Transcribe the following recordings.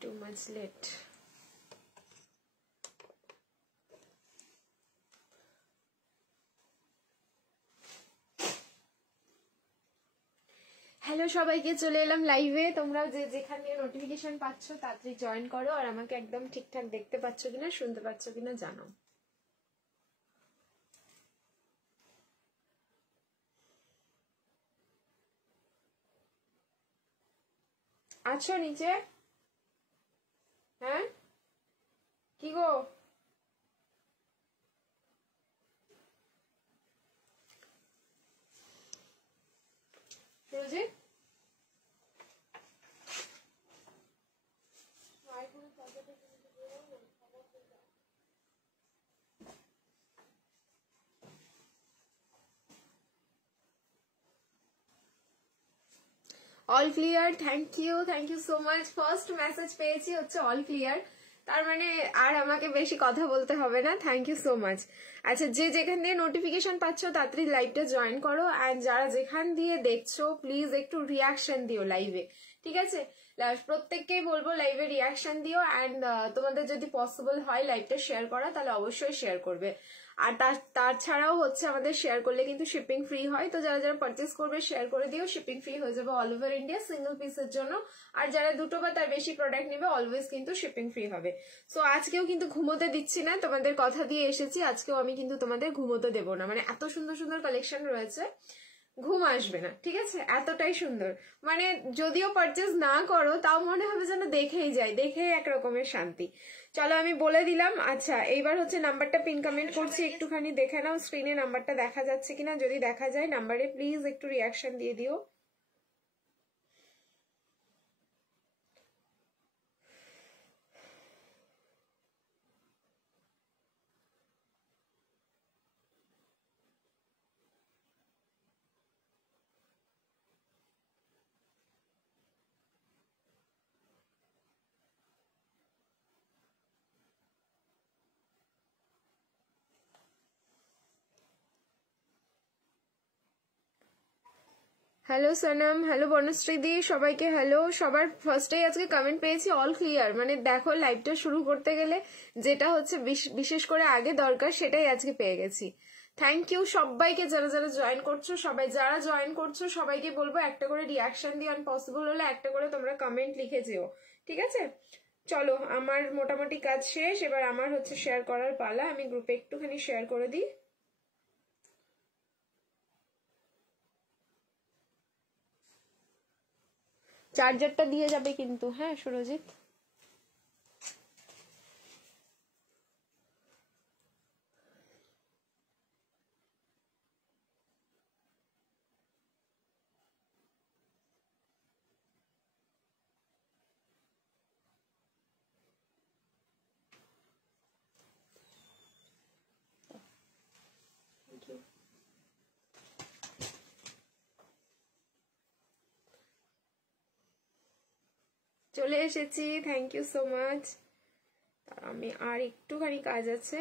too much late. Hello সবাইকে, চলে এলাম লাইভে। তোমরা যে যেখানে নোটিফিকেশন পাচ্ছ তাড়াতাড়ি জয়েন করো, আর আমাকে একদম ঠিকঠাক দেখতে পাচ্ছ কিনা, শুনতে পাচ্ছ কিনা জানো। আছো নিচে? হ্যাঁ কি গো, সুরজিৎ? All clear, thank you so much. First message পেয়েছি হচ্ছে অল ক্লিয়ার, তার মানে আর আমাকে বেশি কথা বলতে হবে না। Thank you so much. আচ্ছা, যে যেখান দিয়ে নোটিফিকেশন পাচ্ছ তাড়াতাড়ি লাইভটা জয়েন করো, অ্যান্ড যারা যেখান দিয়ে দেখছো প্লিজ একটু রিয়াকশন দিও লাইভে, ঠিক আছে? প্রত্যেককেই বলবো লাইভে রিয়াকশন দিও, অ্যান্ড তোমাদের যদি পসিবল হয় লাইভটা শেয়ার করা তাহলে অবশ্যই শেয়ার করবে। আর তাছাড়াও হচ্ছে আমাদের শেয়ার করলে কিন্তু শিপিং ফ্রি হয়, তো যারা যারা পারচেস করবে শেয়ার করে দিও, শিপিং ফ্রি হয়ে যাবে অল ওভার ইন্ডিয়া সিঙ্গেল পিসের জন্য। আর যারা দুটো বা তার বেশি প্রোডাক্ট নেবে অলওয়েজ কিন্তু শিপিং ফ্রি হবে। সো আজকেও কিন্তু ঘুমোতে দিচ্ছি না, তোমাদের কথা দিয়ে এসেছি, আজকেও আমি কিন্তু তোমাদের ঘুমোতে দেবো না। মানে এত সুন্দর সুন্দর কালেকশন রয়েছে, ঘুম আসবে না, ঠিক আছে? এতটাই সুন্দর, মানে যদিও পারচেস না করো তাও মনে হবে যেন দেখেই যাই, দেখেই এক রকমের শান্তি। চলো আমি বলে দিলাম। আচ্ছা, এইবার হচ্ছে নাম্বারটা পিন কমেন্ট করছি, একটুখানি দেখে নাও স্ক্রিনে নাম্বারটা দেখা যাচ্ছে কিনা। যদি দেখা যায় নাম্বারে প্লিজ একটু রিয়াকশন দিয়ে দিও। হ্যালো সনম, হ্যালো বনশ্রীদি, সবাইকে হ্যালো। সবার ফার্স্টেই আজকে কমেন্ট পেয়েছি অল ক্লিয়ার। মানে দেখো, লাইভটা শুরু করতে গেলে যেটা হচ্ছে বিশেষ করে আগে দরকার সেটাই আজকে পেয়ে গেছি। থ্যাংক ইউ সবাইকে যারা যারা জয়েন করছো। যারা জয়েন করছো সবাইকে বলবো একটা করে রিয়াকশন দিও, আর পসিবল হলে একটা করে তোমরা কমেন্ট লিখে যেও, ঠিক আছে? চলো, আমার মোটামুটি কাজ শেষ, এবার আমার হচ্ছে শেয়ার করার পালা। আমি গ্রুপে একটুখানি শেয়ার করে দিই। চার্জারটা দিয়ে যাবে কিন্তু, হ্যাঁ সুরজিৎ? চলে এসেছি, থ্যাংক ইউ সো মাচ। আমি আর একটুখানি কাজ আছে,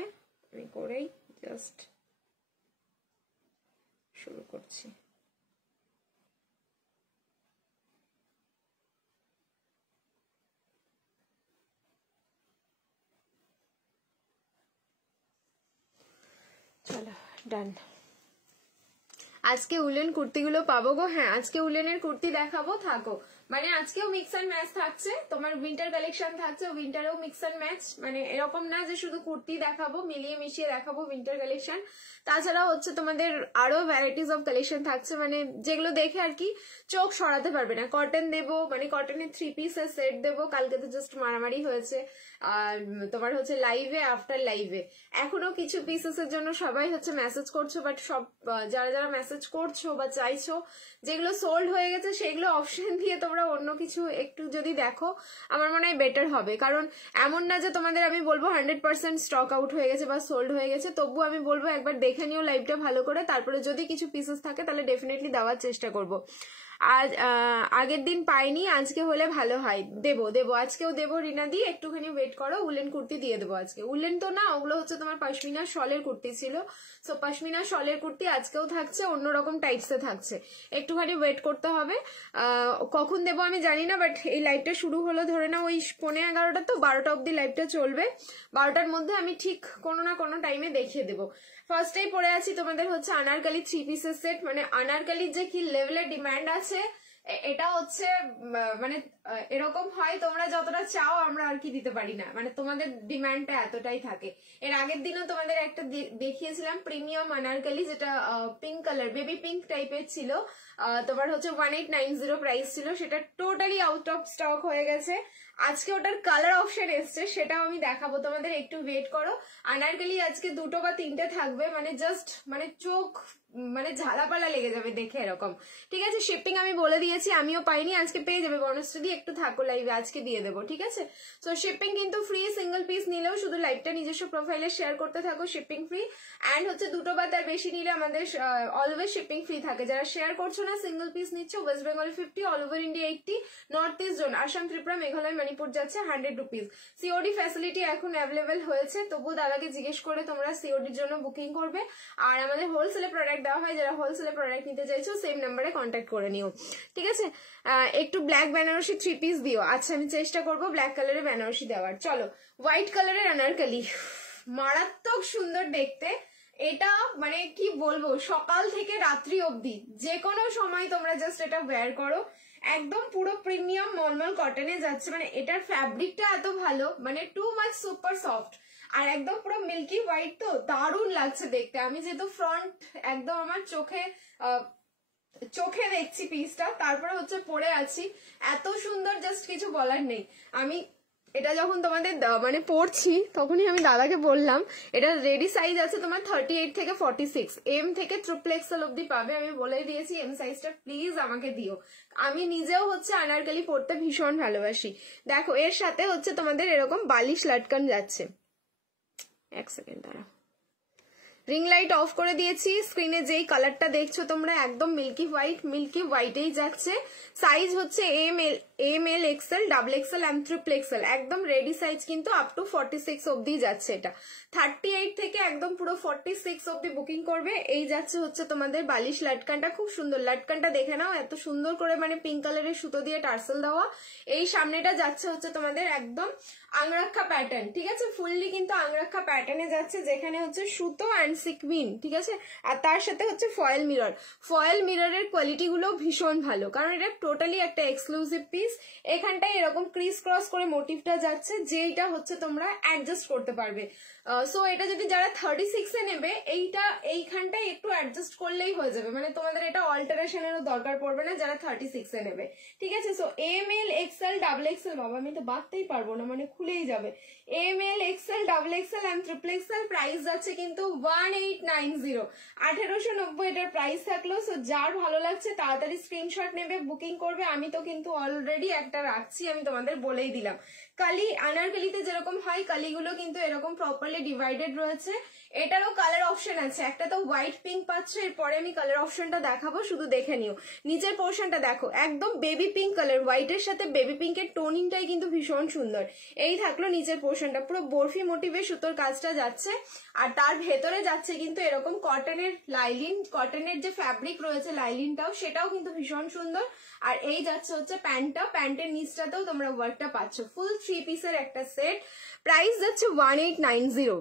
আমি করেই জাস্ট শুরু করছি। চলো ডান। আজকে উলেন কুর্তিগুলো পাবো গো? হ্যাঁ, আজকে উলেনের কুর্তি দেখাবো, থাকো। মানে আজকেও মিক্স অ্যান্ড ম্যাচ থাকছে, তোমার উইন্টার কালেকশন থাকছে, উইন্টারেও মিক্স অ্যান্ড ম্যাচ। মানে এরকম না যে শুধু কুর্তি দেখাবো, মিলিয়ে মিশিয়ে দেখাবো উইন্টার কালেকশন। তাছাড়াও হচ্ছে তোমাদের আরো ভ্যারাইটিস অফ কালেকশন থাকছে, মানে যেগুলো দেখে আর কি চোখ সরাতে পারবে না। কটন দেবো, মানে কটনের 3 পিসের সেট দেবো। কালকে তো জাস্ট মারামারি হয়েছে আর তোমার হচ্ছে লাইভে, আফটার লাইভে এখনো কিছু পিসেসের জন্য সবাই হচ্ছে মেসেজ করছো, বাট সব যারা যারা মেসেজ করছো বা চাইছো যেগুলো সোল্ড হয়ে গেছে সেগুলো অপশন দিয়ে তোমরা অন্য কিছু একটু যদি দেখো আমার মনে হয় বেটার হবে। কারণ এমন না যে তোমাদের আমি বলবো 100% স্টক আউট হয়ে গেছে বা সোল্ড হয়ে গেছে, তবুও আমি বলবো একবার দেখে নিও লাইভটা ভালো করে, তারপরে যদি কিছু পিসেস থাকে তাহলে ডেফিনেটলি দেওয়ার চেষ্টা করবো। আগের দিন পাইনি, আজকে হলে ভালো হয়। দেবো দেবো, আজকেও দেবো রিনা দি, একটুখানি ওয়েট করো। উলেন কুর্তি দিয়ে দেবো আজকে। উলেন তো না, ওগুলো হচ্ছে তোমার পশমিনা শলের কুর্তি ছিল। সো পশমিনা শলের কুর্তি আজকেও থাকছে, অন্যরকম টাইপসে থাকছে, একটুখানি ওয়েট করতে হবে। কখন দেবো আমি জানি না, বাট এই লাইভটা শুরু হলো ধরে না ওই 11:15, তো 12টা অব্দি লাইভটা চলবে। 12টার মধ্যে আমি ঠিক কোনো না কোনো টাইমে দেখিয়ে দেবো। ফার্স্টেই পরে আছি তোমাদের হচ্ছে আনারকালি 3 পিসের সেট। মানে আনারকালির যে কি লেভেলের ডিমান্ড আছে, এটা হচ্ছে মানে এরকম হয়, তোমরা যতটা চাও আমরা আর কি দিতে পারি না, মানে তোমাদের ডিমান্ডটা এতটাই থাকে। এর আগের দিনও তোমাদের একটা দেখিয়েছিলাম প্রিমিয়াম আনারকালি, যেটা পিঙ্ক কালার, বেবি পিঙ্ক টাইপের ছিল। তোমার হচ্ছে 1890 প্রাইস ছিল, সেটা টোটালি আউট অফ স্টক হয়ে গেছে। আজকে ওটার কালার অপশন এসছে, সেটাও আমি দেখাবো তোমাদের, একটু ওয়েট করো। আনারকালি আজকে 2টো বা 3টে থাকবে, মানে জাস্ট মানে চোখ মানে ঝালাপালা লেগে যাবে দেখে এরকম। ঠিক আছে, শিপিং আমি বলে দিয়েছি, আমিও পাইনি, আজকে পেয়ে যাবে। বনশ্রী একটু থাকো লাইভে, আজকে দিয়ে দেবো। ঠিক আছে, তো শিপিং কিন্তু ফ্রি, সিঙ্গেল পিস নিলেও শুধু লাইভটা নিজস্ব প্রোফাইলে শেয়ার করতে থাকো, শিপিং ফ্রি। অ্যান্ড হচ্ছে 2টো বা তার বেশি নিলে আমাদের অলওয়েজ শিপিং ফ্রি থাকে। যারা শেয়ার করছো না, সিঙ্গেল পিস নিচ্ছ, West Bengal 50, all over India 80, north east zone Assam, Tripura, Meghalaya, Manipur যাচ্ছে 100 রুপিস। সিওডি ফ্যাসিলিটি এখন অ্যাভেলেবেল হয়েছে, তবুও দাদাকে জিজ্ঞেস করে তোমরা সিওডির জন্য বুকিং করবে। আর আমাদের হোলসেলে প্রোডাক্ট দেওয়া হয়, যারা হোলসেলে প্রোডাক্ট নিতে চাইছো সেম নাম্বারে কন্ট্যাক্ট করে নিও। ঠিক আছে, একটু ব্ল্যাক বেনারসি 3 পিস দিও। আচ্ছা, আমি চেষ্টা করবো ব্ল্যাক কালারের বেনারসি দেওয়ার। চলো, হোয়াইট কালারের আনারকালি, মারাত্মক সুন্দর দেখতে। এটা মানে কি বলবো, সকাল থেকে রাত্রি অবধি যে কোনো সময় তোমরা জাস্ট এটা ওয়্যার করো। একদম পুরো প্রিমিয়াম মলমল কটনে যাচ্ছে, মানে এটার ফ্যাব্রিকটা এত ভালো, মানে টু মাচ সুপার সফট, আর একদম পুরো মিল্কি হোয়াইট, তো দারুণ লাগছে দেখতে। আমি যেহেতু ফ্রন্ট একদম আমার চোখে দেখছি পিসটা, তারপরে হচ্ছে পরে আছি, এত সুন্দর, জাস্ট কিছু বলার নেই। আমি এটা যখন তোমাদের মানে পড়ছি, তখনই আমি দাদাকে বললাম এটা রেডি সাইজ আছে তোমার 38 থেকে 46, এম থেকে ট্রিপল এক্সেল অব্দি পাবে। আমি বলে দিয়েছি এম সাইজটা প্লিজ আমাকে দিও। আমি নিজেও হচ্ছে আনারকালি পড়তে ভীষণ ভালোবাসি। দেখো, এর সাথে হচ্ছে তোমাদের এরকম বালিশ লাটকান যাচ্ছে। এক সেকেন্ড দাঁড়া, রিং লাইট অফ করে দিয়েছি। স্ক্রিনে যেই কালারটা দেখছো তোমরা, একদম মিল্কি হোয়াইটেই যাচ্ছে। সাইজ হচ্ছে M L XL, double XL and triple XL, একদম রেডি সাইজ কিন্তু আপ টু 46 অব্দি যাচ্ছে। এটা 38 থেকে একদম পুরো 46 অব্দি বুকিং করবে। এই যাচ্ছে হচ্ছে তোমাদের বালিশ লাটকানটা, খুব সুন্দর লাটকানটা দেখে নাও, এত সুন্দর করে মানে পিঙ্ক কালারের সুতো দিয়ে টার্সেল দেওয়া। এই সামনেটা যাচ্ছে হচ্ছে তোমাদের একদম আংরাক্ষা প্যাটার্ন। ঠিক আছে, ফুললি কিন্তু আংরাক্ষা প্যাটার্নে যাচ্ছে, যেখানে হচ্ছে সুতো অ্যান্ড সিকুইন। ঠিক আছে, আর তার সাথে হচ্ছে ফয়েল মিরর। ফয়েল মিররের কোয়ালিটি গুলো ভীষণ ভালো, কারণ এটা টোটালি একটা এক্সক্লুসিভ পিস। এখানটায় এরকম ক্রিস ক্রস করে মোটিভটা যাচ্ছে, যেটা হচ্ছে তোমরা অ্যাডজাস্ট করতে পারবে। সো এটা যদি যারা 36 নেবে, এইখানটায় একটু অ্যাডজাস্ট করলেই হয়ে যাবে, মানে তোমাদের এটা অল্টারেশনেরও দরকার পড়বে না যারা 36 নেবে। ঠিক আছে, so M L XL double XL, বাবা আমি তো বাঁধতেই পারবো না, মানে খুলেই যাবে। M L XL double XL and triple XL, price যাচ্ছে কিন্তু 1890, 1890 এটার প্রাইস থাকলো। সো যার ভালো লাগছে তাড়াতাড়ি স্ক্রিনশট নেবে, বুকিং করবে। আমি তো কিন্তু অলরেডি একটা রাখছি, আমি তোমাদের বলেই দিলাম। কালি আনারকালিতে যেরকম হয়, কালিগুলো কিন্তু এরকম প্রপারলি ডিভাইডেড রয়েছে। এটারও কালার অপশন আছে, একটা তো হোয়াইট পিঙ্ক পাচ্ছ, এরপরে আমি কালার অপশনটা দেখাবো, শুধু দেখে নিও। নিচের পোর্শনটা দেখো, একদম বেবি পিঙ্ক কালার, হোয়াইটের সাথে বেবি পিঙ্কের টোনিংটাই কিন্তু ভীষণ সুন্দর। এই থাকলো নিচের পোর্শনটা, পুরো বরফি মোটিভে সুতোর কাজটা যাচ্ছে, আর তার ভেতরে যাচ্ছে কিন্তু এরকম কটনের লাইলিন, কটনের যে ফ্যাব্রিক রয়েছে লাইলিনটাও, সেটাও কিন্তু ভীষণ সুন্দর। আর এই যাচ্ছে হচ্ছে প্যান্টটা, প্যান্টের নিচটাতেও তোমরা ওয়ার্কটা পাচ্ছ। ফুল 3 পিসের একটা সেট, প্রাইস যাচ্ছে 1890।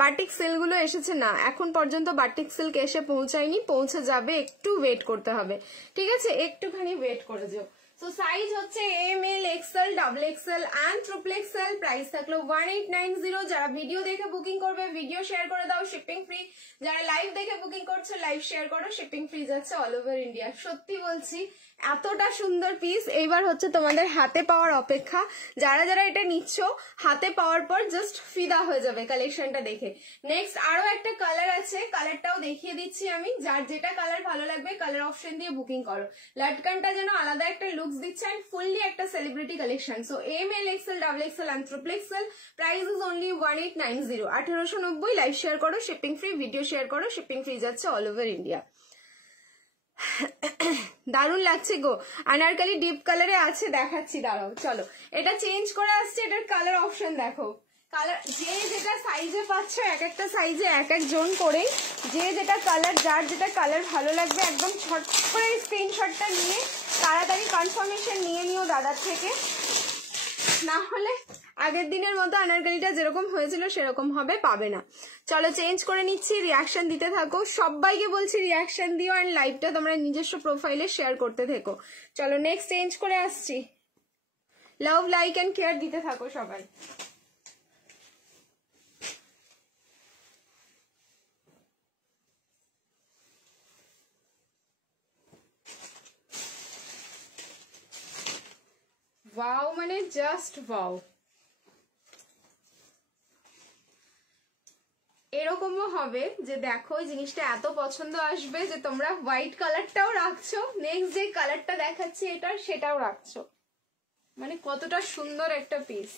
বাটিক সিল্কগুলো এসেছে না, এখন পর্যন্ত বাটিক সিল্ক এসে পৌঁছায়নি, পৌঁছে যাবে, একটু ওয়েট করতে হবে। ঠিক আছে, একটুখানি ওয়েট করে যাও। সো সাইজ হচ্ছে M L XL double XL and triple XL, price থাকলো 1890। যারা ভিডিও দেখে বুকিং করবে ভিডিও শেয়ার করে দাও, শিপিং ফ্রি। যারা লাইভ দেখে বুকিং করছো লাইভ শেয়ার করো, শিপিং ফ্রি যাচ্ছে অল ওভার ইন্ডিয়া। সত্যি বলছি, এতটা সুন্দর পিস এইবার হচ্ছে তোমাদের হাতে পাওয়ার অপেক্ষা। যারা যারা এটা নিচ্ছ, হাতে পাওয়ার পর জাস্ট ফিদা হয়ে যাবে কালেকশনটা দেখে। নেক্সট আরো একটা কালার আছে, কালারটাও দেখিয়ে দিচ্ছি আমি। যার যেটা কালার ভালো লাগবে কালার অপশন দিয়ে বুকিং করো। লাটকানটা যেন আলাদা একটা লুকস দিচ্ছে, এন্ড ফুললি একটা celebrity collection. So M L XL double XL and triple XL, price is only 1890, 1890। Live share করো, শিপিং ফ্রি, ভিডিও শেয়ার করো, শিপিং ফ্রি যাচ্ছে অল ওভার ইন্ডিয়া। দারুণ লাগছে গো। আনারকলি ডিপ কালারে আছে, দেখাচ্ছি দাঁড়াও। চলো এটা চেঞ্জ করে আসছে, এটার কালার অপশন দেখো। কালার যে যেটা সাইজে পাচ্ছ, এক একটা সাইজে এক একজন করে, যে যেটা কালার, যার যেটা কালার ভালো লাগবে একদম ছট করে স্ক্রিনশটটা নিয়ে তাড়াতাড়ি কনফার্মেশন নিয়ে নিও দাদার থেকে, না হলে আগের দিনের মতো আনারকলিটা যেরকম হয়েছিল সেরকম হবে, পাবে না। চলো চেঞ্জ করে নিচ্ছি, রিয়াকশন দিতে থাকো, সবাইকে বলছি রিয়াকশন দিও, অ্যান্ড লাইভটা তোমরা নিজস্ব প্রোফাইলে শেয়ার করতে থেকো। চলো নেক্সট চেঞ্জ করে আসছি। লাভ, লাইক অ্যান্ড কেয়ার দিতে থাকো সবাই। ওয়াও মানে জাস্ট ওয়াও। এরকমও হবে যে দেখো জিনিসটা এত পছন্দ আসবে যে তোমরা হোয়াইট কালারটাও রাখছো, নেক্সট যে কালারটা দেখাচ্ছি এটার সেটাও রাখছো, মানে কতটা সুন্দর একটা পিস।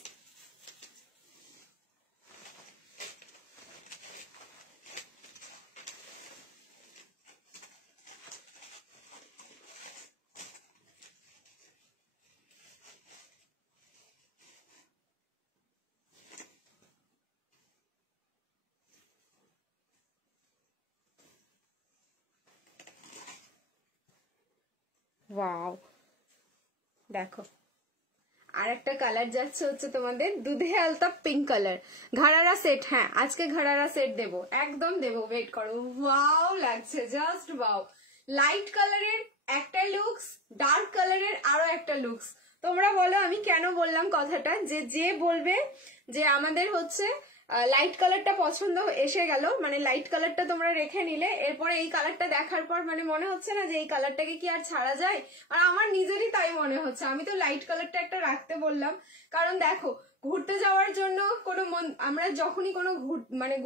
ওয়াও দেখো, আর একটা কালার যাচ্ছে হচ্ছে তোমাদের দুধে আলতা পিঙ্ক কালার, ঘাড়ারা সেট। হ্যাঁ আজকে ঘাড়ারা সেট দেবো, একদম দেবো, ওয়েট করো। ওয়াও লাগছে, জাস্ট ওয়াও। লাইট কালারের একটা লুকস, ডার্ক কালারের আরো একটা লুকস। তোমরা বলো আমি কেন বললাম কথাটা, যে বলবে যে আমাদের হচ্ছে লাইট কালারটা পছন্দ এসে গেল, মানে লাইট কালারটা তোমরা রেখে নিলে, এরপরে এই কালারটা দেখার পর মানে মনে হচ্ছে না যে এই কালারটাকে কি আর ছাড়া যায়, আর আমার নিজেরই তাই মনে হচ্ছে। আমি তো লাইট কালারটা একটা রাখতে বললাম, কারণ দেখো ঘুরতে যাওয়ার জন্য কোনো আমরা যখনই কোনো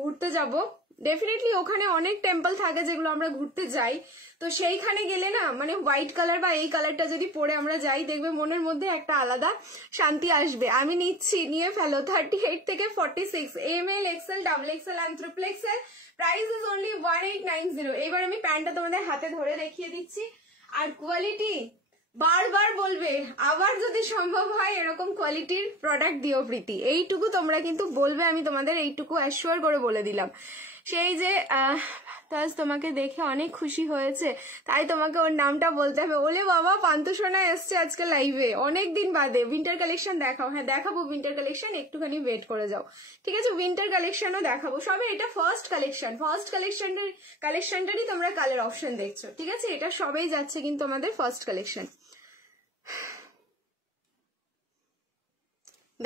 ঘুরতে যাব, ডেফিনেটলি ওখানে অনেক টেম্পল থাকে যেগুলো আমরা ঘুরতে যাই, তো সেইখানে গেলে না মানে হোয়াইট কালার বা এই কালারটা যদি পরে আমরা যাই, দেখবে মনের মধ্যে একটা আলাদা শান্তি আসবে। আমি নিচ্ছি, নিয়ে ফেলো। 38 থেকে 46, ML, XL, XXL and XXL, price is only 1890। এবার আমি প্যান্টটা তোমাদের হাতে ধরে দেখিয়ে দিচ্ছি, আর কোয়ালিটি বারবার বলবে, আবার যদি সম্ভব হয় এরকম কোয়ালিটির প্রোডাক্ট দিও প্রীতি, এইটুকু তোমরা কিন্তু বলবে, আমি তোমাদের এইটুকু অ্যাসিওর করে বলে দিলাম। সেই যে তাজ তোমাকে দেখে অনেক খুশি হয়েছে, তাই তোমাকে ওর নামটা বলতে হবে। ওলে বাবা, পান্তু সোনা এসছে আজকে লাইভে অনেকদিন বাদে। উইন্টার কালেকশন দেখাও। হ্যাঁ দেখাবো উইন্টার কালেকশন, একটুখানি ওয়েট করে যাও, ঠিক আছে? উইন্টার কালেকশনও দেখাবো, সবে এটা ফার্স্ট কালেকশন, ফার্স্ট কালেকশনটারই তোমরা কালার অপশন দেখছো, ঠিক আছে? এটা সবেই যাচ্ছে কিন্তু আমাদের ফার্স্ট কালেকশন।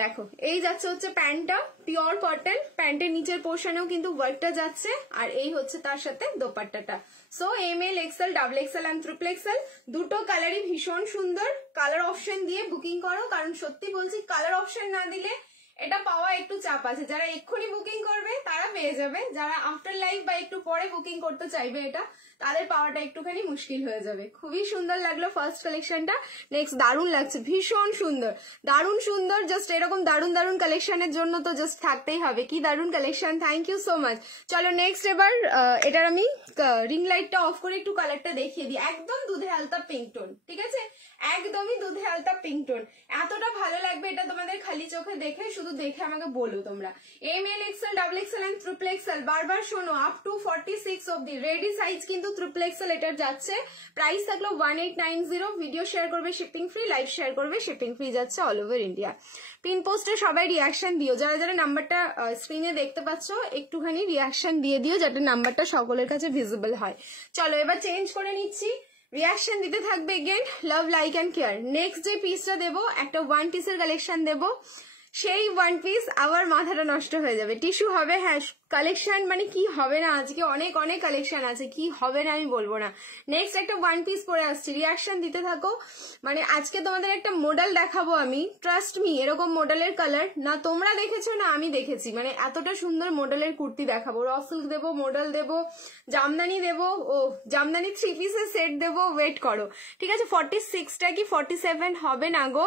দেখো এই যাচ্ছে হচ্ছে প্যান্টটা, পিওর কটন, প্যান্টের নিচের পোর্শনেও কিন্তু ওয়ার্কটা যাচ্ছে, আর এই হচ্ছে তার সাথে দোপাট্টাটা। So ML, XL, XXL and XXL দুটো কালারই ভীষণ সুন্দর। কালার অপশন দিয়ে বুকিং করো, কারণ সত্যি বলছি কালার অপশন না দিলে এটা পাওয়া একটু চাপ আছে। যারা এক্ষুনি বুকিং করবে তারা পেয়ে যাবে, যারা আফটার লাইভ বা একটু পরে বুকিং করতে চাইবে এটা, তাদের পাওয়াটা একটুখানি মুশকিল হয়ে যাবে। খুবই সুন্দর লাগলো ফার্স্ট কালেকশনটা। নেক্সট দারুণ লাগছে, ভীষণ সুন্দর, দারুণ সুন্দর। জাস্ট এরকম দারুণ দারুণ কালেকশনের জন্য তো জাস্ট থাকতেই হবে। কি দারুণ collection, thank you so much. চলো নেক্সট এবার এটার আমি রিং লাইটটা অফ করে একটু কালারটা দেখিয়ে দিই। একদম দুধে আলতা পিঙ্ক টোন, ঠিক আছে? একদমই দুধে আলতা পিঙ্ক টোন। এতটা ভালো লাগবে এটা তোমাদের খালি চোখে দেখে, শুধু দেখে আমাকে বলো তোমরা। ML, XL, XXL and XXL, বারবার শোনো, আপ টু 46 অব্দি রেডি সাইজ কিন্তু XXL এটার যাচ্ছে। প্রাইস থাকলো 1890। ভিডিও শেয়ার করবে শিপিং ফ্রি, লাইভ শেয়ার করবে শিপিং ফ্রি, যাচ্ছে অল ওভার ইন্ডিয়া। পিন পোস্টে সবাই রিয়াকশন দিও, যারা যারা নাম্বারটা স্ক্রিনে দেখতে পাচ্ছ একটুখানি রিয়াকশন দিয়ে দিও, যাতে নাম্বারটা সকলের কাছে ভিজিবল হয়। চলো এবার চেঞ্জ করে নিচ্ছি, রিয়াকশন দিতে থাকবে again, love, like and care. Next যে পিসটা দেবো, একটা ওয়ান পিসের কালেকশন দেবো, সেই ওয়ান পিস আবার মাথাটা নষ্ট হয়ে যাবে। টিস্যু হবে, হ্যাঁ কালেকশন মানে কি হবে না, আজকে অনেক অনেক কালেকশন আছে, কি হবে না আমি বলবো না। নেক্সট একটা ওয়ান পিস পরে আসছি, রিয়াকশন দিতে থাকো। মানে আজকে তোমাদের একটা মডেল দেখাবো আমি, ট্রাস্ট মি, এরকম মডেলের কালার না তোমরা দেখেছো না আমি দেখেছি, মানে এতটা সুন্দর মডেলের কুর্তি দেখাবো। র সিল্ক দেবো, মডেল দেবো, জামদানি দেবো, ও জামদানি 3 পিসের সেট দেবো, ওয়েট করো, ঠিক আছে? 46টা কি 47 হবে না গো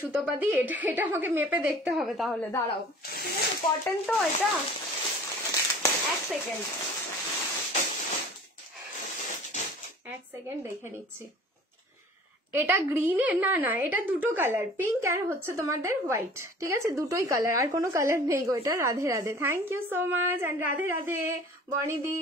সুতোপাদি, এটা আমাকে মেপে দেখতে হবে তাহলে, দাঁড়াও, ঠিক আছে? কটন তো এটা, এক সেকেন্ড, এক সেকেন্ড দেখে নিচ্ছি। এটা গ্রিনের, না না এটা দুটো কালার, পিঙ্ক আর হচ্ছে তোমাদের হোয়াইট, ঠিক আছে দুটোই কালার, আর কোনো কালার নেই গো এটা। Radhe Radhe, thank you so much and Radhe Radhe বনিদি।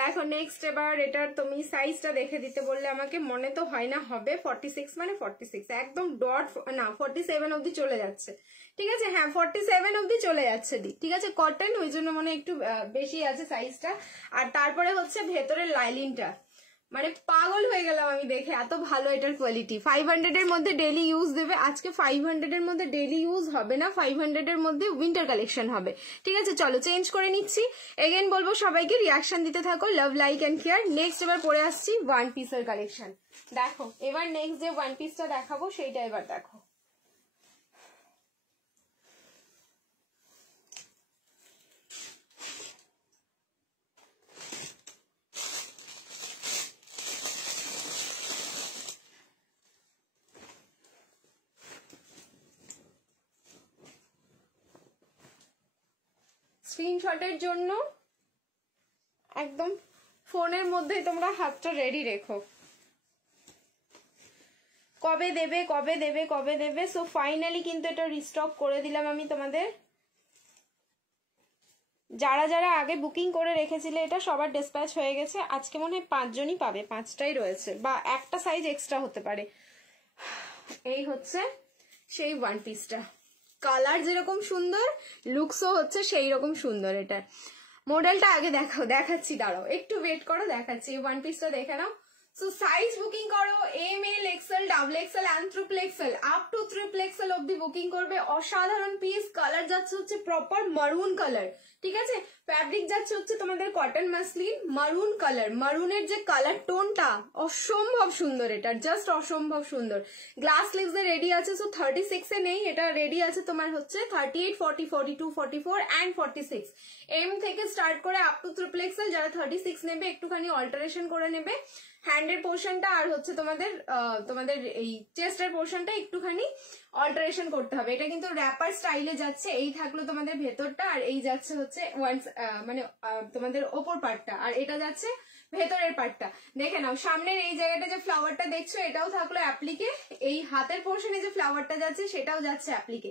দেখো নেক্সট এবার এটার তুমি সাইজটা দেখে দিতে বললে আমাকে, মনে তো হয় না হবে 46, মানে 46 একদম ডট না 47 অবধি চলে যাচ্ছে, ঠিক আছে হ্যাঁ 47 অবধি চলে যাচ্ছে দি, ঠিক আছে কটন ওই জন্য মনে একটু বেশি আছে সাইজটা। আর তারপরে হচ্ছে ভেতরের লাইলিনটা, মানে পাগল হয়ে গেলাম আমি দেখে, এত ভালো এটার কোয়ালিটি। 500 এর মধ্যে ডেইলি ইউজ দেবে, আজকে 500 এর মধ্যে ডেইলি ইউজ হবে না, 500 এর মধ্যে উইন্টার কালেকশন হবে, ঠিক আছে চলো চেঞ্জ করে নিচ্ছি। এগেন বলবো সবাইকে রিয়াকশন দিতে থাকো, love like and care. Next এবার পরে আসছি ওয়ান পিসের কালেকশন। দেখো এবার নেক্সট যে ওয়ান পিসটা দেখাবো সেইটা এবার দেখো। স্ক্রিনশটের জন্য একদম ফোনের মধ্যে তোমরা হাতটা রেডি রেখো, কবে দেবে কবে দেবে কবে দেবে। সো ফাইনালি কিন্তু এটা রিস্টক করে দিলাম আমি তোমাদের। যারা যারা আগে বুকিং করে রেখেছিলে এটা সবার ডিসপ্যাচ হয়ে গেছে, আজকে মনে হয় 5 জনই পাবে, 5টাই রয়েছে বা একটা সাইজ এক্সট্রা হতে পারে। এই হচ্ছে সেই ওয়ান পিসটা, কালার যেরকম সুন্দর লুকসও হচ্ছে সেই রকম সুন্দর। এটা মডেলটা আগে দেখাও, দেখাচ্ছি দাঁড়াও একটু ওয়েট করো, দেখাচ্ছি ওয়ান পিসটা দেখে নাও। সো সাইজ বুকিং করো M, L, XL, double XL and triple XL, up to triple XL অব্দি বুকিং করবে। অসাধারণ পিস, কালার যাচ্ছে হচ্ছে প্রপার মারুন কালার, ঠিক আছে ফ্যাব্রিক যাচ্ছে হচ্ছে তোমাদের কটন মাসলিন মারুন কালার, মারুনের যে কালার টোনটা অসম্ভব সুন্দর, এটা জাস্ট অসম্ভব সুন্দর। গ্লাস স্লিভস এ রেডি আছে, সো 36 এ নেই, এটা রেডি আছে তোমার হচ্ছে 38, 40, 42, 44 অ্যান্ড 46। এম থেকে স্টার্ট করে আপ টু ট্রিপল এক্সেল, যারা 36 নেবে একটুখানি অল্টারেশন করে নেবে। হ্যান্ডের পোর্শনটা আর হচ্ছে তোমাদের এই চেস্টের পোর্শনটা একটুখানি অল্টারেশন করতে হবে। এটা কিন্তু র্যাপার স্টাইলে যাচ্ছে, এই থাকলো তোমাদের ভেতরটা আর এই যাচ্ছে হচ্ছে মানে তোমাদের ওপর পার্টটা, আর এটা যাচ্ছে ভেতরের পার্টটা। দেখে নাও সামনের এই জায়গাটা যে ফ্লাওয়ারটা দেখছো এটাও থাকলো অ্যাপ্লিকে, এই হাতের পোর্শনে যে ফ্লাওয়ারটা যাচ্ছে সেটাও যাচ্ছে অ্যাপ্লিকে,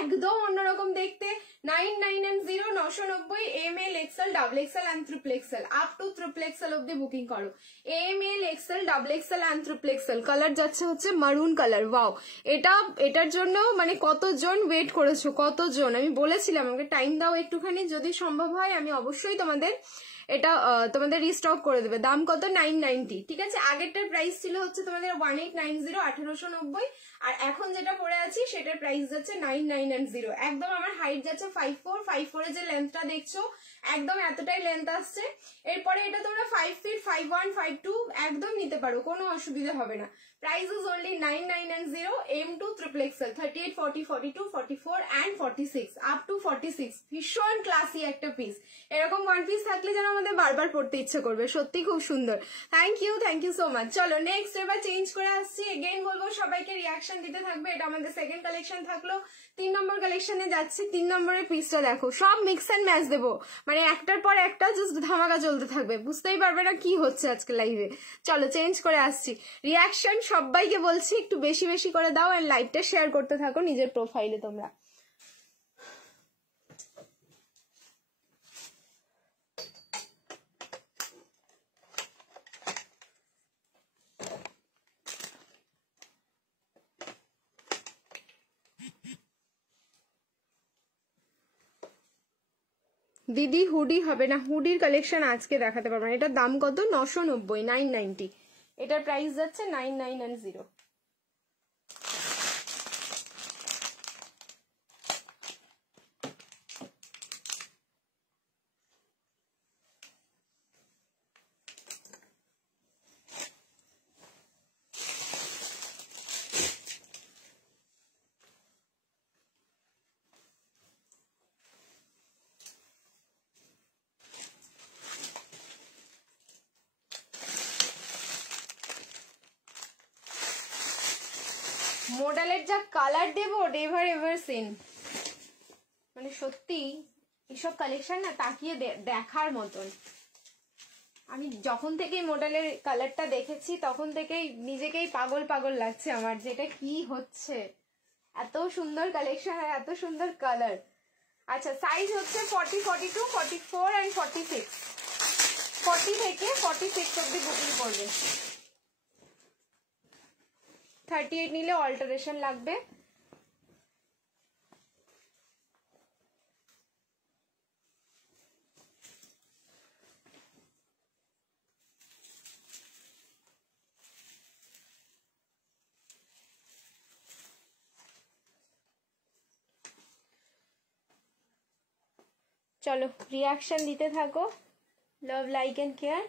একদম অন্যরকম দেখতে। 9990 990 M, L, XL, double XL and triple XL, up to triple XL অব্দি বুকিং করো। M, L, XL, double XL and triple XL, colour যাচ্ছে হচ্ছে মারুন কালার। ওয়াও, এটার জন্য মানে কতজন ওয়েট করেছো, কতজন। আমি বলেছিলাম আমাকে টাইম দাও একটুখানি, যদি সম্ভব হয় আমি অবশ্যই তোমাদের রিস্টক করে দেবে। দাম কত 990, ঠিক আছে আগেরটার প্রাইস ছিল হচ্ছে তোমাদের 1890 1890, আর এখন যেটা পরে আছি সেটার প্রাইস যাচ্ছে 990। একদম আমার হাইট যাচ্ছে 54, 54 এর যে লেন্থটা দেখছো একদম এতটাই লেন্থ আসছে। এরপরে এটা তোমরা 5 ফিট 51, 52 একদম নিতে পারো, কোনো অসুবিধা হবে না। Price is only 990, M to triple XL 38, 40, 42, 44 and 46 up to 46। ভীষণ ক্লাসি একটা পিস, এরকম ওয়ান পিস থাকলে যেন আমাদের বারবার পড়তে ইচ্ছে করবে, সত্যি খুব সুন্দর। Thank you so much. চলো নেক্সট এবার চেঞ্জ করে আসছি। এগেইন বলবো সবাইকে রিয়াকশন দিতে থাকবে। এটা আমাদের সেকেন্ড কালেকশন থাকলো, 3 নম্বর কালেকশনে যাচ্ছি। 3 নম্বরের পিসটা দেখো, সব মিক্স অ্যান্ড ম্যাচ দেবো, মানে একটার পর একটা জাস্ট ধামাকা চলতে থাকবে, বুঝতেই পারবে না কি হচ্ছে আজকে লাইভে। চলো চেঞ্জ করে আসছি। রিয়াকশন সবাইকে বলছি একটু বেশি বেশি করে দাও, আর লাইভটা শেয়ার করতে থাকো নিজের প্রোফাইলে তোমরা। দিদি হুডি হবে না, হুডির কালেকশন আজকে দেখাতে পারবো না। এটার দাম কত 990, 990, এটার প্রাইস যাচ্ছে 9990। মডেলের যা কালার দেবো নেভার এভার সিন, মানে সত্যি এইসব কালেকশন না তাকিয়ে দেখার মতন। আমি যখন থেকে মডেলের কালারটা দেখেছি তখন থেকেই নিজেকেই পাগল পাগল লাগছে আমার, যেটা কি হচ্ছে, এত সুন্দর কালেকশন আর এত সুন্দর কালার। আচ্ছা সাইজ হচ্ছে 40, 42, 44 and 46, 40 থেকে 46 অব্দি বুকিং করবে। 38 নিলে অল্টারেশন লাগবে। চলো রিয়াকশন দিতে থাকো, লাভ লাইক এন্ড কেয়ার।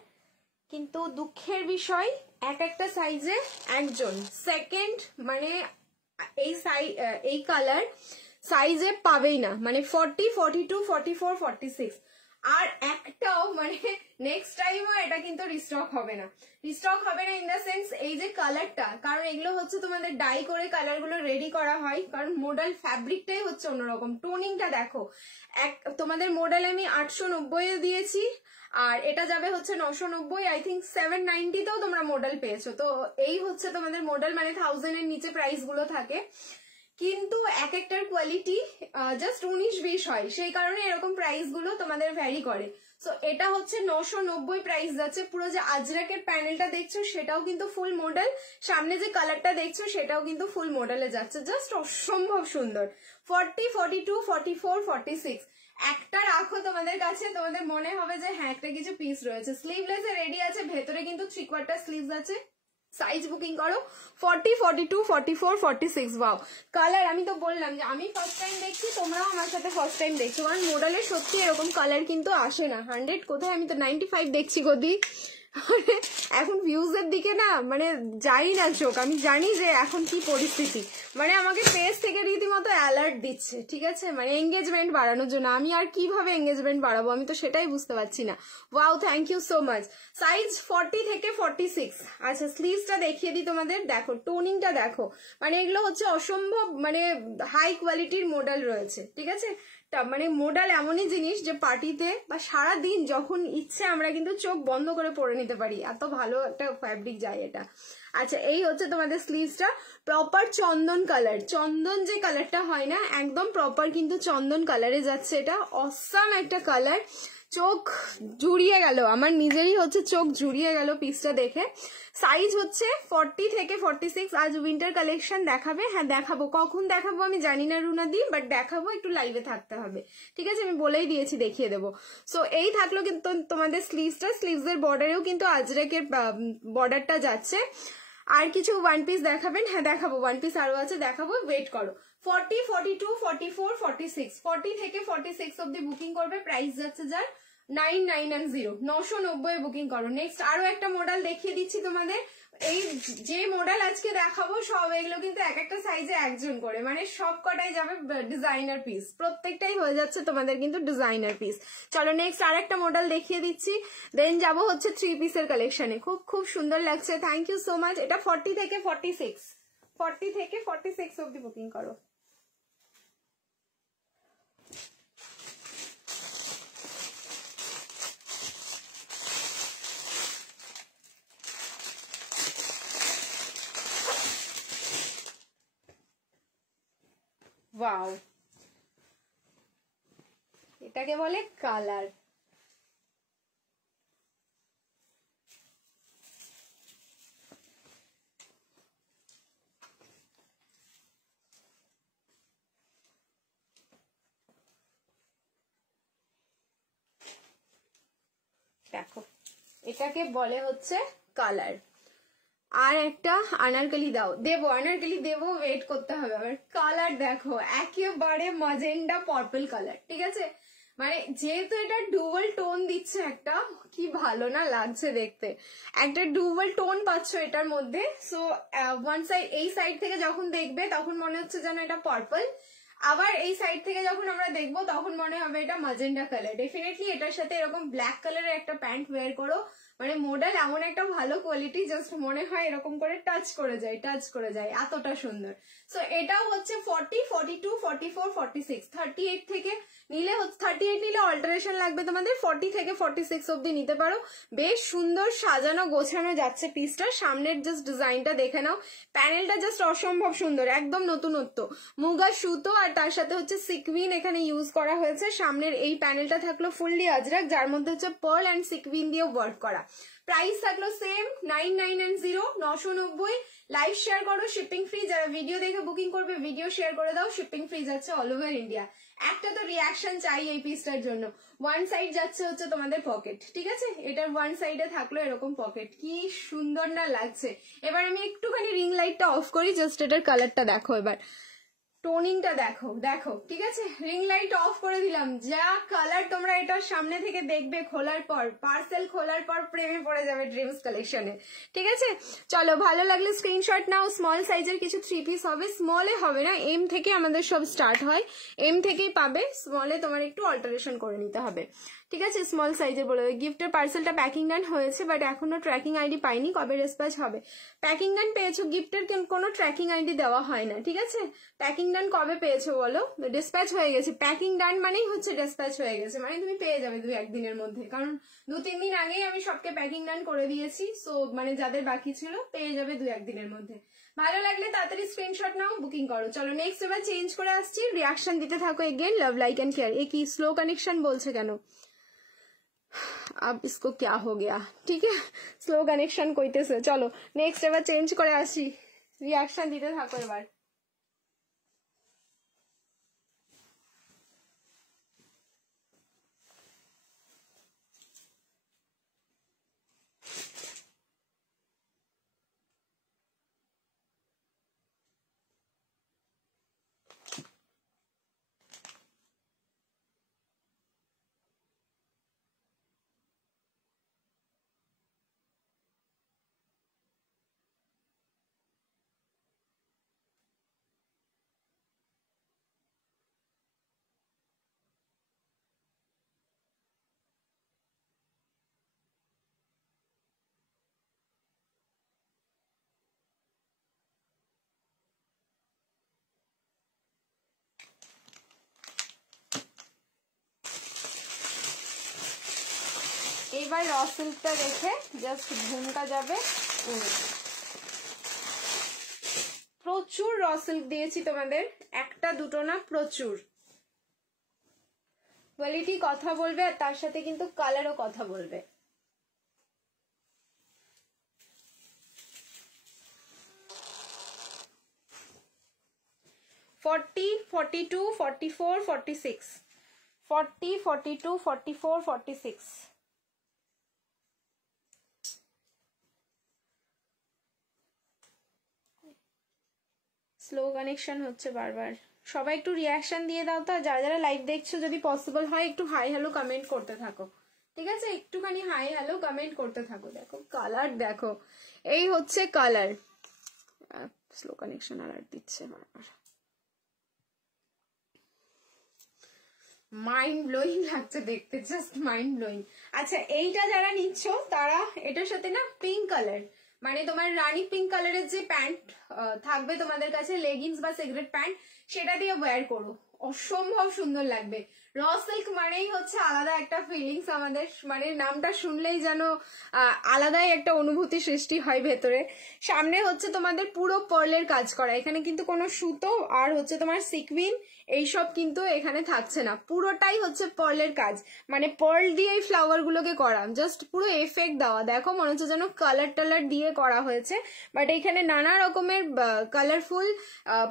কিন্তু দুঃখের বিষয় এক একটা সাইজে একজন সেকেন্ড, মানে এই কালার সাইজে পাবেই না, মানে 40, 42, 44, 46 আর একটাও মানে নেক্সট টাইমও এটা কিন্তু রিস্টক হবে না। রিস্টক হবে না ইন দ্য সেন্স এই যে কালারটা, কারণ এগুলো হচ্ছে তোমাদের ডাই করে কালারগুলো রেডি করা হয়, কারণ মডেল ফ্যাব্রিকটাই হচ্ছে অন্যরকম। টোনিংটা দেখো, তোমাদের মডেল আমি 890 দিয়েছি আর এটা যাবে হচ্ছে 990, আই থিঙ্ক 790 তেও তোমরা মডেল পেয়েছো। তো এই হচ্ছে তোমাদের মডেল, মানে 1000 এর নিচে প্রাইস গুলো থাকে, কিন্তু এক একটার কোয়ালিটি জাস্ট 19-20 হয়, সেই কারণে এরকম প্রাইস গুলো তোমাদের ভ্যারি করে। সো এটা হচ্ছে 990 প্রাইস যাচ্ছে। পুরো যে আজরাকের প্যানেলটা দেখছো সেটাও কিন্তু ফুল মডেল, সামনে যে কালারটা দেখছো সেটাও কিন্তু ফুল মডেলে যাচ্ছে, জাস্ট অসম্ভব সুন্দর। 40, 42, 44, 46 একটা রাখো তোমাদের কাছে, তোমাদের মনে হবে যে হ্যাঁ একটা কিছু পিস রয়েছে। স্লিভলেসে রেডি আছে, ভেতরে কিন্তু 3/4 স্লিভস আছে। সাইজ বুকিং করো 40, 42, 44, 46। ওয়াও কালার, আমি তো বললাম যে আমি ফার্স্ট টাইম দেখছি, তোমরাও আমার সাথে ফার্স্ট টাইম দেখছো, কারণ মডেলে সত্যি এরকম কালার কিন্তু আসে না। 100 কোথায়, আমি তো 95 দেখছি গদি। এখন ভিউজের দিকে না মানে যাই না চোখ, আমি জানি যে এখন কি পরিস্থিতি, মানে আমাকে পেজ থেকে রীতিমতো অ্যালার্ট দিচ্ছে, ঠিক আছে, মানে এঙ্গেজমেন্ট বাড়ানোর জন্য। আমি আর কিভাবে এঙ্গেজমেন্ট বাড়াবো আমি তো সেটাই বুঝতে পারছি না। Wow thank you so much. Size 40 থেকে 46। আচ্ছা স্লিভসটা দেখিয়ে দিই তোমাদের, দেখো টোনিংটা দেখো, মানে এগুলো হচ্ছে অসম্ভব মানে হাই কোয়ালিটির মডেল রয়েছে, ঠিক আছে। মানে মডেল এমনই জিনিস যে পার্টিতে বা সারা দিন যখন ইচ্ছে আমরা কিন্তু চোখ বন্ধ করে পরে নিতে পারি, এত ভালো একটা ফ্যাব্রিক যায় এটা। আচ্ছা এই হচ্ছে তোমাদের স্লিভসটা, প্রপার চন্দন কালার, চন্দন যে কালারটা হয় না একদম প্রপার কিন্তু চন্দন কালারে যাচ্ছে, এটা অসাম একটা কালার, চোখ জুড়িয়ে গেল, আমার নিজেরই হচ্ছে চোখ জুড়িয়ে গেল পিসটা দেখে। সাইজ হচ্ছে 40 থেকে 46। আজ উইন্টার কালেকশন দেখাবে, হ্যাঁ দেখাবো, কখন দেখাবো আমি জানি না রুনাদি, বাট দেখাবো, একটু লাইভে থাকতে হবে, ঠিক আছে, আমি বলেই দিয়েছি দেখিয়ে দেবো। সো এই থাকলো কিন্তু তোমাদের স্লিভসটা, স্লিভসের বর্ডারেও কিন্তু আজরাকের বর্ডারটা যাচ্ছে। আর কিছু ওয়ান পিস দেখাবেন? হ্যাঁ দেখাবো, ওয়ান পিস আরো আছে দেখাবো, ওয়েট করো। 40, 42, 44, 46, 40 থেকে 46 অব্দি বুকিং করবে, প্রাইস যাচ্ছে যার 990, 990 বুকিং করো। নেক্সট আরো একটা মডেল দেখিয়ে দিচ্ছি তোমাদের, এই যে মডেল আজকে দেখাবো সব এগুলো কিন্তু এক একটা সাইজে একজন করে, মানে সব কটাই যাবে ডিজাইনার পিস, প্রত্যেকটাই হয়ে যাচ্ছে তোমাদের কিন্তু ডিজাইনার পিস। চলো নেক্সট আর একটা মডেল দেখিয়ে দিচ্ছি, দেন যাবো হচ্ছে 3 পিসের কালেকশনে। খুব খুব সুন্দর লাগছে, থ্যাংক ইউ সো মাচ। এটা 40 থেকে 46, 40 থেকে 46 অব্দি বুকিং করো। ওয়াও এটাকে বলে কালার, দেখো এটাকে বলে হচ্ছে কালার। আর একটা আনারকলি দাও, দেবো আনারকলি দেবো, ওয়েট করতে হবে আমার। কালার দেখো একেবারে মাজেন্ডা পার্পল কালার, ঠিক আছে, মানে যেহেতু এটা ডুয়াল টোন দিচ্ছে, একটা কি ভালো না লাগছে দেখতে, একটা ডুয়াল টোন পাচ্ছ এটার মধ্যে। সো ওয়ান সাইড, এই সাইড থেকে যখন দেখবে তখন মনে হচ্ছে যেন এটা পার্পল, আবার এই সাইড থেকে যখন আমরা দেখবো তখন মনে হবে এটা মাজেন্ডা কালার। ডেফিনেটলি এটার সাথে এরকম ব্ল্যাক কালারের একটা প্যান্ট ওয়্যার করো, মানে মডেল এমন একটা ভালো কোয়ালিটি, জাস্ট মনে হয় এরকম করে টাচ করে যায়, এতটা সুন্দর। সো এটাও হচ্ছে 40, 42, 44, 46, 38 থেকে নিলে 38 নিলে অল্টারেশন লাগবে তোমাদের, 40 থেকে 46 অব্দি নিতে পারো। বেশ সুন্দর সাজানো গোছানো যাচ্ছে পিসটা। সামনের জাস্ট ডিজাইনটা দেখে নাও, প্যানেলটা জাস্ট অসম্ভব সুন্দর, একদম নতুনত্ব। মুগা সুতো আর তার সাথে হচ্ছে সিকুইন এখানে ইউজ করা হয়েছে। সামনের এই প্যানেলটা থাকলো ফুললি আজরাক, যার মধ্যে হচ্ছে পার্ল অ্যান্ড সিকুইন দিয়ে ওয়ার্ক করা। প্রাইস থাকলো সেম 9990, 990। লাইভ শেয়ার করো, শিপিং ফ্রি। যারা ভিডিও দেখে বুকিং করবে ভিডিও শেয়ার করে দাও, শিপিং ফ্রি যাচ্ছে অল ওভার ইন্ডিয়া। একটা তো রিয়াকশন চাই এই পিসটার জন্য। ওয়ান সাইড যাচ্ছে হচ্ছে তোমাদের পকেট, ঠিক আছে, এটার ওয়ান সাইডে থাকলো এরকম পকেট, কি সুন্দর না লাগছে। এবার আমি একটুখানি রিং লাইটটা অফ করি, জাস্ট এটার কালারটা দেখো, এবার টোনিংটা দেখো, ঠিক আছে, রিং লাইট অফ করে দিলাম। যা কালার তোমরা এটার সামনে থেকে দেখবে, খোলার পর পার্সেল খোলার পর প্রেমে পড়ে যাবে ড্রিমস কালেকশনে, ঠিক আছে। চলো, ভালো লাগলে স্ক্রিনশট নাও। স্মল সাইজের কিছু 3 পিস হবে, স্মলে হবে না, এম থেকে আমাদের সব স্টার্ট হয়, এম থেকেই পাবে। স্মলে তোমার একটু অল্টারেশন করে নিতে হবে, ঠিক আছে। স্মল সাইজের বলে গিফটের পার্সেলটা প্যাকিং ডান হয়েছে, বাট এখনো ট্র্যাকিং আইডি পাইনি, কবে ডিসপ্যাচ হবে। প্যাকিং ডান পেয়েছো, গিফটের কোনো ট্র্যাকিং আইডি দেওয়া হয় না, ঠিক আছে। প্যাকিং ডান কবে পেয়েছো বলো, ডিসপ্যাচ হয়ে গেছে। প্যাকিং ডান মানেই হচ্ছে ডিসপ্যাচ হয়ে গেছে, মানে তুমি পেয়ে যাবে 2-1 দিনের মধ্যে, কারণ 2-3 দিন আগেই আমি সবকে প্যাকিং ডান করে দিয়েছি। সো মানে যাদের বাকি ছিল পেয়ে যাবে 2-1 দিনের মধ্যে। ভালো লাগলে তাড়াতাড়ি স্ক্রিনশট নাও, বুকিং করো। চলো নেক্সট এবার চেঞ্জ করে আসছি, রিয়াকশন দিতে থাকো। Again love like and care. এ কি স্লো কানেকশন বলছে কেন? अब इसको क्या हो गया, ठीक है, স্লো কানেকশন কইতেছে। চলো নেক্সট এবার চেঞ্জ করে আসি, রিয়াকশন দিতে থাকো এবার। এইবার র সিল্কটা দেখে জাস্ট ঘুমটা যাবে। প্রচুর র সিল্ক দিয়েছি তোমাদের, একটা দুটো না, প্রচুর কোয়ালিটি কথা বলবে, আর তার সাথে কিন্তু কালারও কথা বলবে। ফর্টি, 42, 44, 46, 40, 42, 44, 46। স্লো কানেকশন হচ্ছে বারবার। সবাই একটু রিয়াকশন দিয়ে দাও তো, যারা যারা লাইভ দেখছো যদি পসিবল হয় একটু হাই হ্যালো কমেন্ট করতে থাকো, ঠিক আছে, একটুখানি হাই হ্যালো কমেন্ট করতে থাকো। দেখো কালার দেখো, এই হচ্ছে কালার। স্লো কানেকশন আর দিচ্ছে বারবার, মাইন্ড ব্লোয়িং লাগছে দেখতে, জাস্ট মাইন্ড ব্লোয়িং। আচ্ছা এইটা যারা নিচ্ছ তারা এটার সাথে না পিঙ্ক কালার, মানে তোমার রানী পিঙ্ক কালারের যে প্যান্ট থাকবে তোমাদের কাছে, লেগিংস বা সিগারেট প্যান্ট, সেটা দিয়ে ওয়্যার করো, অসম্ভব সুন্দর লাগবে। র সিল্ক মানেই হচ্ছে আলাদা একটা ফিলিংস আমাদের, মানে নামটা শুনলেই যেন আলাদাই একটা অনুভূতি সৃষ্টি হয় ভেতরে। সামনে হচ্ছে তোমাদের পুরো পার্লের কাজ করা, এখানে কিন্তু কোনো সুতো আর হচ্ছে তোমার সিকুইন এইসব কিন্তু এখানে থাকছে না, পুরোটাই হচ্ছে পার্লের কাজ, মানে পার্ল দিয়ে এই ফ্লাওয়ার গুলোকে করা, জাস্ট পুরো এফেক্ট দেওয়া। দেখো মনে হচ্ছে যেন কালার টালার দিয়ে করা হয়েছে, বাট এখানে নানা রকমের কালারফুল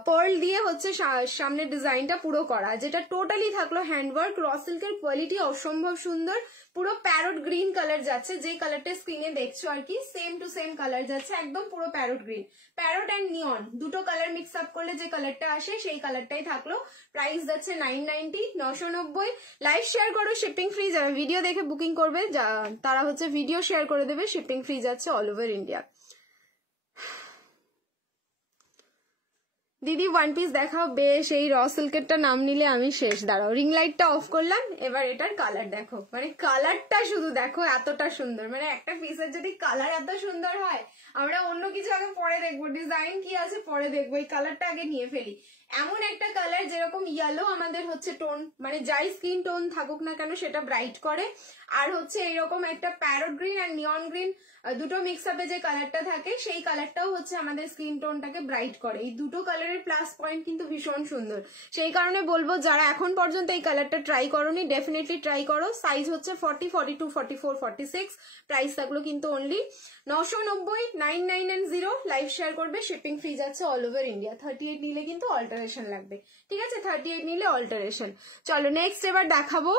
পার্ল দিয়ে হচ্ছে সামনের ডিজাইনটা পুরো করা, যেটা টোটালি থাকলো হ্যান্ডওয়ার্ক। র সিল্কের কোয়ালিটি অসম্ভব সুন্দর, পুরো প্যারট গ্রিন কালার যাচ্ছে, যে কালারটা স্ক্রিনে দেখছো আর কি, সেম টু সেম কালার যাচ্ছে, একদম পুরো প্যারট গ্রিন। প্যারট অ্যান্ড নিয়ন দুটো কালার মিক্স আপ করলে যে কালারটা আসে সেই কালারটাই থাকলো। প্রাইস যাচ্ছে 990, 990। লাইভ শেয়ার করো, শিপিং ফ্রি। যারা ভিডিও দেখে বুকিং করবে তারা হচ্ছে ভিডিও শেয়ার করে দেবে, শিপিং ফ্রি যাচ্ছে অল ওভার ইন্ডিয়া। দিদি ওয়ান পিস দেখাও। বেশ, এই র সিল্কেরটা নাম নিলে আমি শেষ। দাঁড়াও, রিং লাইটটা অফ করলাম। এবার এটার কালার দেখো, মানে কালারটা শুধু দেখো, এতটা সুন্দর। মানে একটা পিসের যদি কালার এত সুন্দর হয়, আমরা অন্য কিছু আগে পরে দেখবো, ডিজাইন কি আছে পরে দেখবো, এই কালারটা আগে নিয়ে ফেলি। এমন একটা কালার যেরকম ইয়েলো আমাদের হচ্ছে টোন, মানে যাই স্কিন টোন থাকুক না কেন সেটা ব্রাইট করে। আর হচ্ছে এরকম একটা প্যারট গ্রিন আর নিয়ন গ্রিন দুটো মিক্স আপে যে কালারটা থাকে, সেই কালারটাও হচ্ছে আমাদের স্কিন টোনটাকে ব্রাইট করে। এই দুটো কালারের প্লাস পয়েন্ট কিন্তু ভীষণ সুন্দর। সেই কারণে বলবো, যারা এখন পর্যন্ত এই কালারটা ট্রাই করোনি, ডেফিনেটলি ট্রাই করো। সাইজ হচ্ছে 40, 42, 44, 46। প্রাইস থাকলো কিন্তু অনলি 990, 9990। লাইভ শেয়ার করবে, শিপিং ফ্রি যাচ্ছে অল ওভার ইন্ডিয়া। 38 নিলে কিন্তু অল্টারেশন লাগবে, ঠিক আছে? 38 নিলে অল্টারেশন। চলো নেক্সট এবার দেখাবো।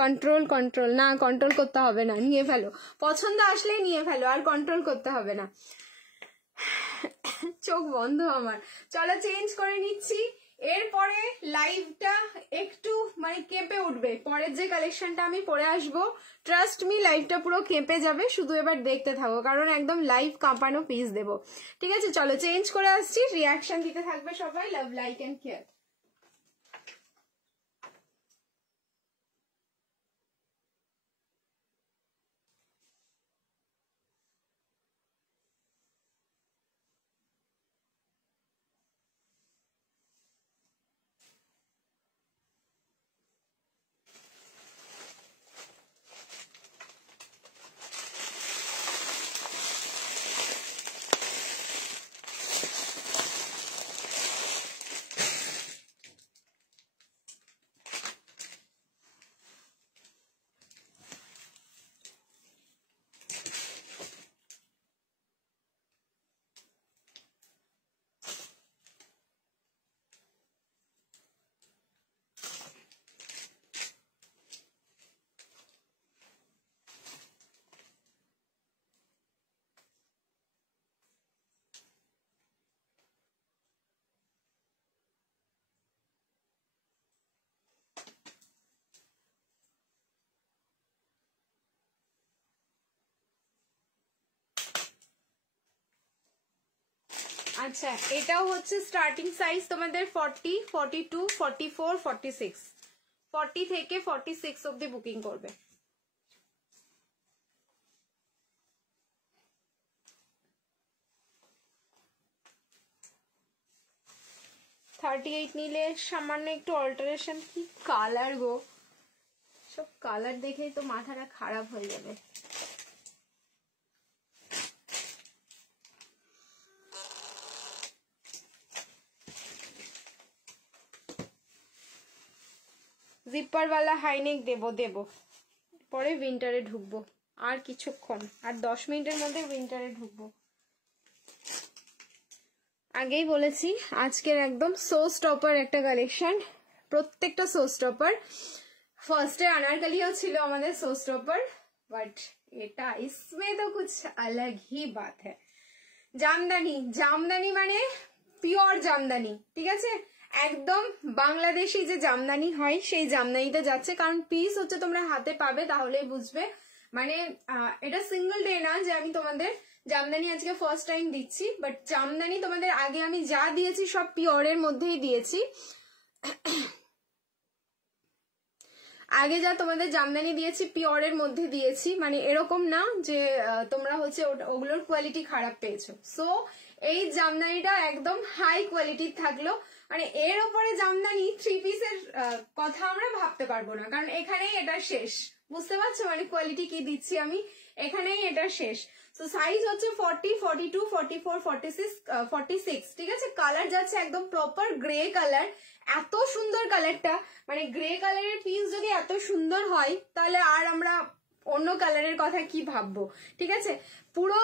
কন্ট্রোল না, কন্ট্রোল করতে হবে না, নিয়ে ফেলো। পছন্দ আসলেই নিয়ে ফেলো, আর কন্ট্রোল করতে হবে না। চোখ বন্ধ আমার। চলো চেঞ্জ করে নিচ্ছি। এরপরে লাইভটা একটু মানে কেঁপে উঠবে। পরের যে কালেকশনটা আমি পরে আসবো, ট্রাস্ট মি, লাইভটা পুরো কেঁপে যাবে। শুধু এবার দেখতে থাকো, কারণ একদম লাইভ কাঁপানো পিস দেবো, ঠিক আছে? চলো চেঞ্জ করে আসছি, রিয়াকশন দিতে থাকবে সবাই। লাভ, লাইক এন্ড কেয়ার। আচ্ছা, এটাও হচ্ছে স্টার্টিং সাইজ তোমাদের 40, 42, 44, 46। 40 থেকে 46 অব্দি বুকিং করবে। থার্টি 38 নিলে সামান্য একটু অল্টারেশন। কি কালার গো, সব কালার দেখেই তো মাথাটা খারাপ হয়ে যাবে। জিপারওয়ালা হাইনেক দেবো, পরে উইন্টারে ঢুকবো। আর কিছুক্ষণ, আর 10 মিনিটের মধ্যে উইন্টারে ঢুকবো। আগেই বলেছি আজকের একদম শো স্টপার একটা কালেকশন, প্রত্যেকটা শো স্টপার। ফার্স্টে अनारकलिও ছিল আমাদের शो स्टॉपर, बट এটা इसमें तो कुछ अलग ही बात है। জামদানি মানে পিওর জামদানি, ঠিক আছে? একদম বাংলাদেশি যে জামদানি হয় সেই জামদানিতে যাচ্ছে। কারণ পিস হচ্ছে তোমরা হাতে পাবে, তাহলেই বুঝবে। মানে এটা সিঙ্গেল ডে না যে আমি তোমাদের জামদানি আজকে ফার্স্ট টাইম দিচ্ছি, বাট জামদানি তোমাদের আগে আমি যা দিয়েছি সব পিওরের মধ্যেই দিয়েছি। আগে যা তোমাদের জামদানি দিয়েছি পিওরের মধ্যে দিয়েছি, মানে এরকম না যে তোমরা হচ্ছে ওগুলোর কোয়ালিটি খারাপ পেয়েছো। সো এই জামদানিটা একদম হাই কোয়ালিটির থাকলো। মানে এর উপরে জামদানি 3 পিসের কথা আমরা ভাবতে পারবো না, কারণ এখানেই এটা শেষ। বুঝতে পারছো মানে কোয়ালিটি কি দিচ্ছি আমি? এখানেই এটা শেষ। তো সাইজ হচ্ছে 40, 42, 44, 46, 46, ঠিক আছে? কালার যাচ্ছে একদম প্রপার গ্রে কালার। এত সুন্দর কালারটা, মানে গ্রে কালারের পিস যদি এত সুন্দর হয়, তাহলে আর আমরা অন্য কালারের কথা কি ভাববো, ঠিক আছে? পুরো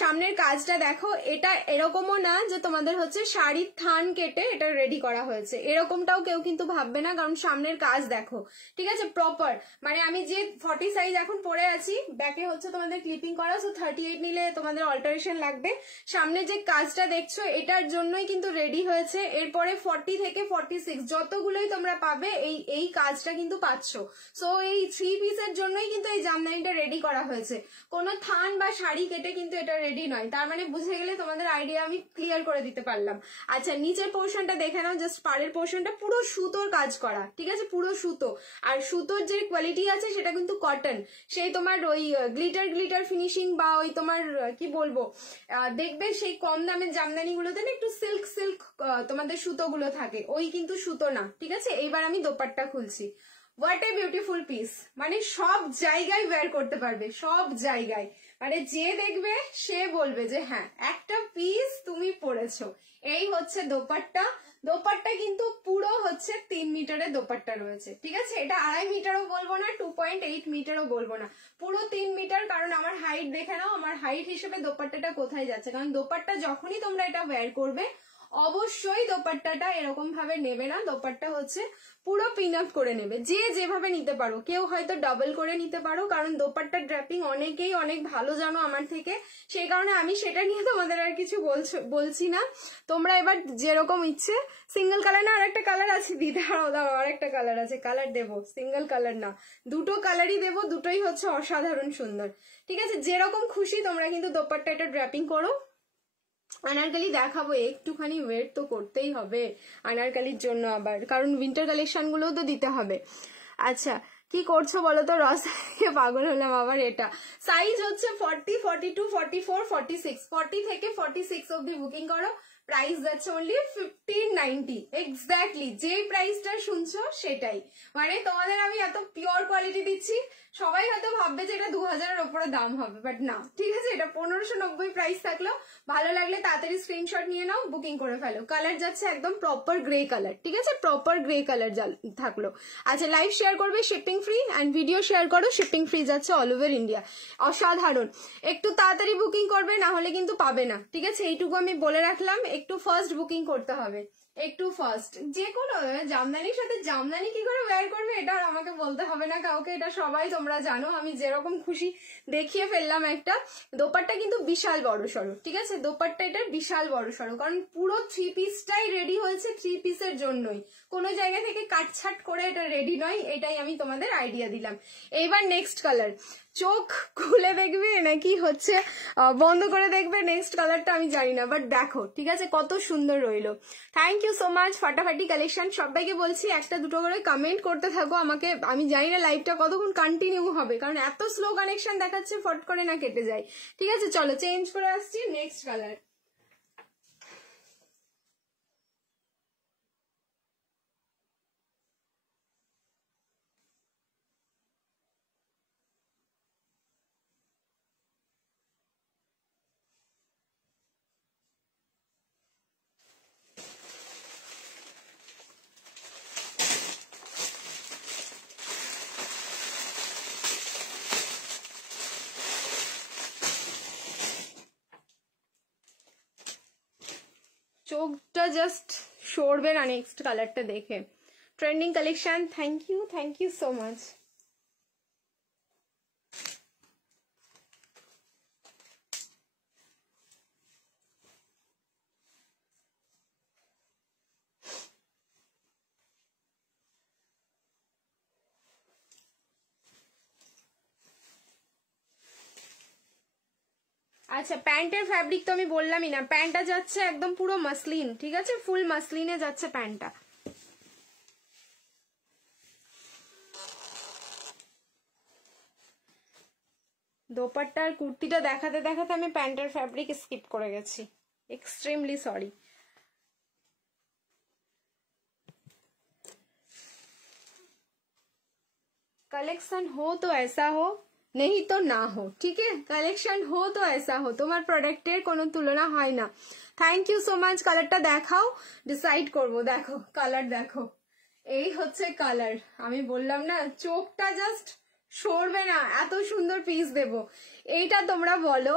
সামনের কাজটা দেখো। এটা এরকমও না যে তোমাদের হচ্ছে শাড়ির থান কেটে এটা রেডি করা হয়েছে, এরকমটাও কেউ কিন্তু ভাববে না, কারণ সামনের কাজ দেখো, ঠিক আছে? প্রপার মানে আমি যে 40 সাইজ এখন পরে আছি, ব্যাকে হচ্ছে তোমাদের ক্লিপিং করা। সো 38 নিলে তোমাদের অল্টারেশন লাগবে। সামনে যে কাজটা দেখছো এটার জন্যই কিন্তু রেডি হয়েছে। এরপরে 40 থেকে 46 যতগুলোই তোমরা পাবে এই কাজটা কিন্তু পাচ্ছ। সো এই 3 পিসের জন্যই কিন্তু এই জামদানিটা রেডি করা হয়েছে। কোনো থান বা শাড়ি সেটে কিন্তু এটা রেডি নয়, তার মানে বুঝে গেলে তোমাদের আইডিয়া আমি ক্লিয়ার করে দিতে পারলাম। আচ্ছা নিচের পোর্শনটা দেখে নাও, জাস্ট পাড়ের পোর্শনটা পুরো সুতোর কাজ করা, ঠিক আছে, পুরো সুতো। আর সুতোর যে কোয়ালিটি আছে সেটা কিন্তু কটন, সেই তোমার ওই গ্লিটার ফিনিশিং বা ওই তোমার কি বলবো, দেখবে সেই কম দামের জামদানি গুলোতে না একটু সিল্ক তোমাদের সুতোগুলো থাকে, ওই কিন্তু সুতো না, ঠিক আছে। এইবার আমি দোপাট্টা খুলছি। হোয়াট এ বিউটিফুল পিস, মানে সব জায়গায় ওয়্যার করতে পারবে, সব জায়গায়, মানে যে দেখবে সে বলবে যে হ্যাঁ একটা পিস তুমি পরেছো। এই হচ্ছে দোপাট্টা। দোপাট্টা কিন্তু পুরো হচ্ছে 3 মিটারের দোপাট্টা রয়েছে, ঠিক আছে। এটা 2.5 মিটারও বলবো না, 2.8 মিটারও বলবো না, পুরো 3 মিটার। কারণ আমার হাইট দেখে নাও, আমার হাইট হিসেবে দোপাট্টাটা কোথায় যাচ্ছে। কারণ দোপাট্টা যখনই তোমরা এটা ওয়্যার করবে অবশ্যই দোপাট্টাটা এরকম ভাবে নেবে না, দোপাট্টা হচ্ছে পুরো পিন আপ করে নেবে, যে যেভাবে নিতে পারো। কেউ হয়তো ডাবল করে নিতে পারো, কারণ দোপাট্টার ড্র্যাপিং অনেকেই অনেক ভালো জানো আমার থেকে, সেই কারণে আমি সেটা নিয়ে তোমাদের আর কিছু বলছি না। তোমরা এবার যেরকম ইচ্ছে, সিঙ্গেল কালার না, আর একটা কালার আছে দিদা, দাও আর একটা কালার আছে, কালার দেবো, সিঙ্গেল কালার না, দুটো কালারই দেবো, দুটোই হচ্ছে অসাধারণ সুন্দর, ঠিক আছে। যেরকম খুশি তোমরা কিন্তু দোপাট্টা এটা ড্র্যাপিং করো। আনারকালি দেখাবো, একটুখানি ওয়েট তো করতেই হবে আনারকালির জন্য আবার, কারণ উইন্টার কালেকশন গুলোও তো দিতে হবে। আচ্ছা কি করছো বলো তো, রস পাগল হলাম আবার। এটা সাইজ হচ্ছে 40, 42, 44, 46, 40 থেকে 46 অব্দি বুকিং করো। প্রাইস যাচ্ছে অনলি 1590, এক্স্যাক্টলি যে প্রাইসটা শুনছো সেটাই। মানে তোমাদের আমি এত পিওর কোয়ালিটি দিচ্ছি, সবাই হয়তো ভাববে যে এটা 2000-এর ওপরে দাম হবে, বাট না, ঠিক আছে। এটা 1590 প্রাইস থাকলো। ভালো লাগলে তাড়াতাড়ি স্ক্রিনশট নিয়ে নাও, বুকিং করে ফেলো। কালার যাচ্ছে একদম প্রপার গ্রে কালার, ঠিক আছে, প্রপার গ্রে কালার থাকলো। আচ্ছা লাইভ শেয়ার করবে, shipping free, and video share করো, শিপিং ফ্রি যাচ্ছে অল ওভার ইন্ডিয়া। অসাধারণ, একটু তাড়াতাড়ি বুকিং করবে, না হলে কিন্তু পাবে না, ঠিক আছে। এইটুকু আমি বলে রাখলাম, একটু ফার্স্ট বুকিং করতে হবে, একটু ফার্স্ট। যে কোনো জামদানির সাথে জামদানি কি করে ওয়্যার করবে এটা আর আমাকে বলতে হবে না কাউকে, এটা সবাই তোমরা জানো। আমি যেরকম খুশি দেখিয়ে ফেললাম একটা। দোপাট্টা কিন্তু বিশাল বড় সড়ো, ঠিক আছে, দোপাট্টা এটার বিশাল বড় সড়ো, কারণ পুরো 3 পিসটাই রেডি হয়েছে 3 পিসের জন্যই, কোনো জায়গা থেকে কাটছাট করে এটা রেডি নয়, এটাই আমি তোমাদের আইডিয়া দিলাম। এইবার নেক্সট কালার, চোখ খুলে দেখবে নাকি হচ্ছে বন্ধ করে দেখবে, নেক্সট কালারটা আমি জানি না, বাট দেখো, ঠিক আছে, কত সুন্দর রইলো। থ্যাংক ইউ সো মাচ, ফাটাফাটি কালেকশন। সবাইকে বলছি একটা দুটো করে কমেন্ট করতে থাকো আমাকে, আমি জানি না লাইভটা কতক্ষণ কন্টিনিউ হবে, কারণ এত স্লো কানেকশন দেখাচ্ছে, ফট করে না কেটে যায়, ঠিক আছে। চলো চেঞ্জ করে আসছি, নেক্সট কালার। চোখটা জাস্ট সরবে না নেক্সট কালারটা দেখে। Trending collection, thank you so much. আচ্ছা প্যান্টের ফ্যাব্রিক তো আমি বললামই না, প্যান্টটা যাচ্ছে একদম পুরো মাসলিন, ঠিক আছে, ফুল মাসলিনে যাচ্ছে প্যান্টটা। দোপাট্টার কুর্তিটা দেখাতে দেখাতে আমি প্যান্টের ফ্যাব্রিক স্কিপ করে গেছি, এক্সট্রিমলি সরি। कलेक्शन हो तो ऐसा हो, नहीं तो ना हो, ठीक है, কালেকশন हो तो ऐसा हो, তোমার প্রোডাক্টের কোনো তুলনা হয় না। Thank you so much. কালারটা দেখাও, ডিসাইড করবো। দেখো কালার দেখো, এই হচ্ছে কালার। আমি বললাম না চোখটা জাস্ট সরবে না, এত সুন্দর পিস দেবো। এইটা তোমরা বলো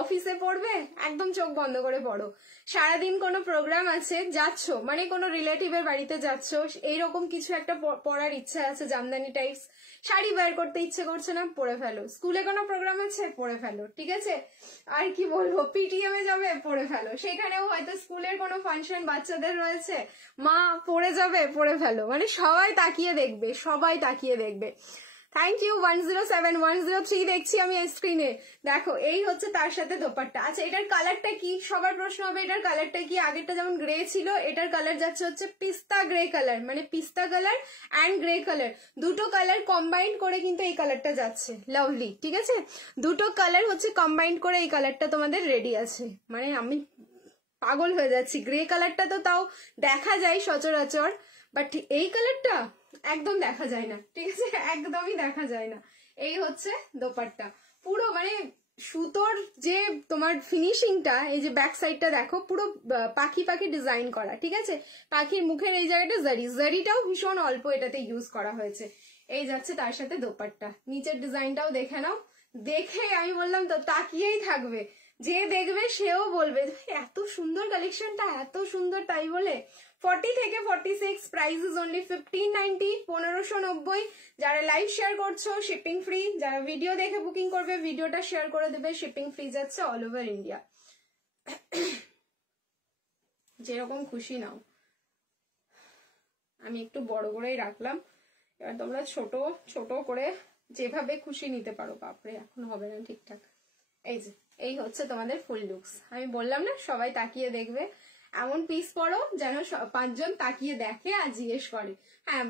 অফিসে পড়বে, একদম চোখ বন্ধ করে পড়ো। সারাদিন কোনো প্রোগ্রাম আছে, যাচ্ছ মানে কোনো রিলেটিভের বাড়িতে যাচ্ছ, এইরকম কিছু একটা পড়ার ইচ্ছা আছে, জামদানি টাইপস, শাড়ি বের করতে ইচ্ছে করছে না, পরে ফেলো। স্কুলে কোনো প্রোগ্রাম আছে, পরে ফেলো, ঠিক আছে। আর কি বলবো, পিটিএম এ যাবে, পরে ফেলো। সেখানেও হয়তো স্কুলের কোনো ফাংশন বাচ্চাদের রয়েছে, মা পরে যাবে, পরে ফেলো। মানে সবাই তাকিয়ে দেখবে, সবাই তাকিয়ে দেখবে। থ্যাংক ইউ 107 103 দেখছি আমি স্ক্রিনে। দেখো এই হচ্ছে তার সাথে দোপাট্টা। আচ্ছা এটার কালারটা কি, সবার প্রশ্ন হবে এটার কালারটা কি। আগেরটা যেমন গ্রে ছিল, এটার কালার যাচ্ছে হচ্ছে পিস্তা গ্রে কালার, মানে পিস্তা কালার অ্যান্ড গ্রে কালার, দুটো কালার কম্বাইন্ড করে কিন্তু এই কালারটা যাচ্ছে। লাভলি, ঠিক আছে, দুটো কালার হচ্ছে কম্বাইন্ড করে এই কালারটা তোমাদের রেডি আছে। মানে আমি পাগল হয়ে যাচ্ছি। গ্রে কালারটা তো তাও দেখা যায় সচরাচর, বাট এই কালারটা একদম দেখা যায় না, ঠিক আছে, একদমই দেখা যায় না। এই হচ্ছে দোপাট্টা, পুরো মানে সুতোর যে তোমার ফিনিশিংটা, এই যে ব্যাক সাইডটা দেখো পুরো পাখি পাখি ডিজাইন করা, ঠিক আছে, পাখির মুখের এই জায়গাটা জারিটাও ভীষণ অল্প এটাতে ইউজ করা হয়েছে। এই যাচ্ছে তার সাথে দোপাট্টা। নিচের ডিজাইনটাও দেখে নাও, দেখে আমি বললাম তো তাকিয়েই থাকবে, যে দেখবে সেও বলবে এত সুন্দর কালেকশনটা, এত সুন্দর, তাই বলে। 40 থেকে 46, প্রাইস ইজ অনলি 1590, 1590। যারা লাইভ শেয়ার করছো শিপিং ফ্রি, যারা ভিডিও দেখে বুকিং করবে ভিডিওটা শেয়ার করে দেবে, শিপিং ফ্রি যাচ্ছে অল ওভার ইন্ডিয়া। যেরকম খুশি নাও, আমি একটু বড় করেই রাখলাম, এবার তোমরা ছোট ছোট করে যেভাবে খুশি নিতে পারো। বাপরে এখন হবে না ঠিকঠাক। এই যে এই হচ্ছে তোমাদের ফুল লুকস। আমি বললাম না সবাই তাকিয়ে দেখবে, এমন পিস পরো যেন 5 জন তাকিয়ে দেখে আর জিজ্ঞেস করে হ্যাঁ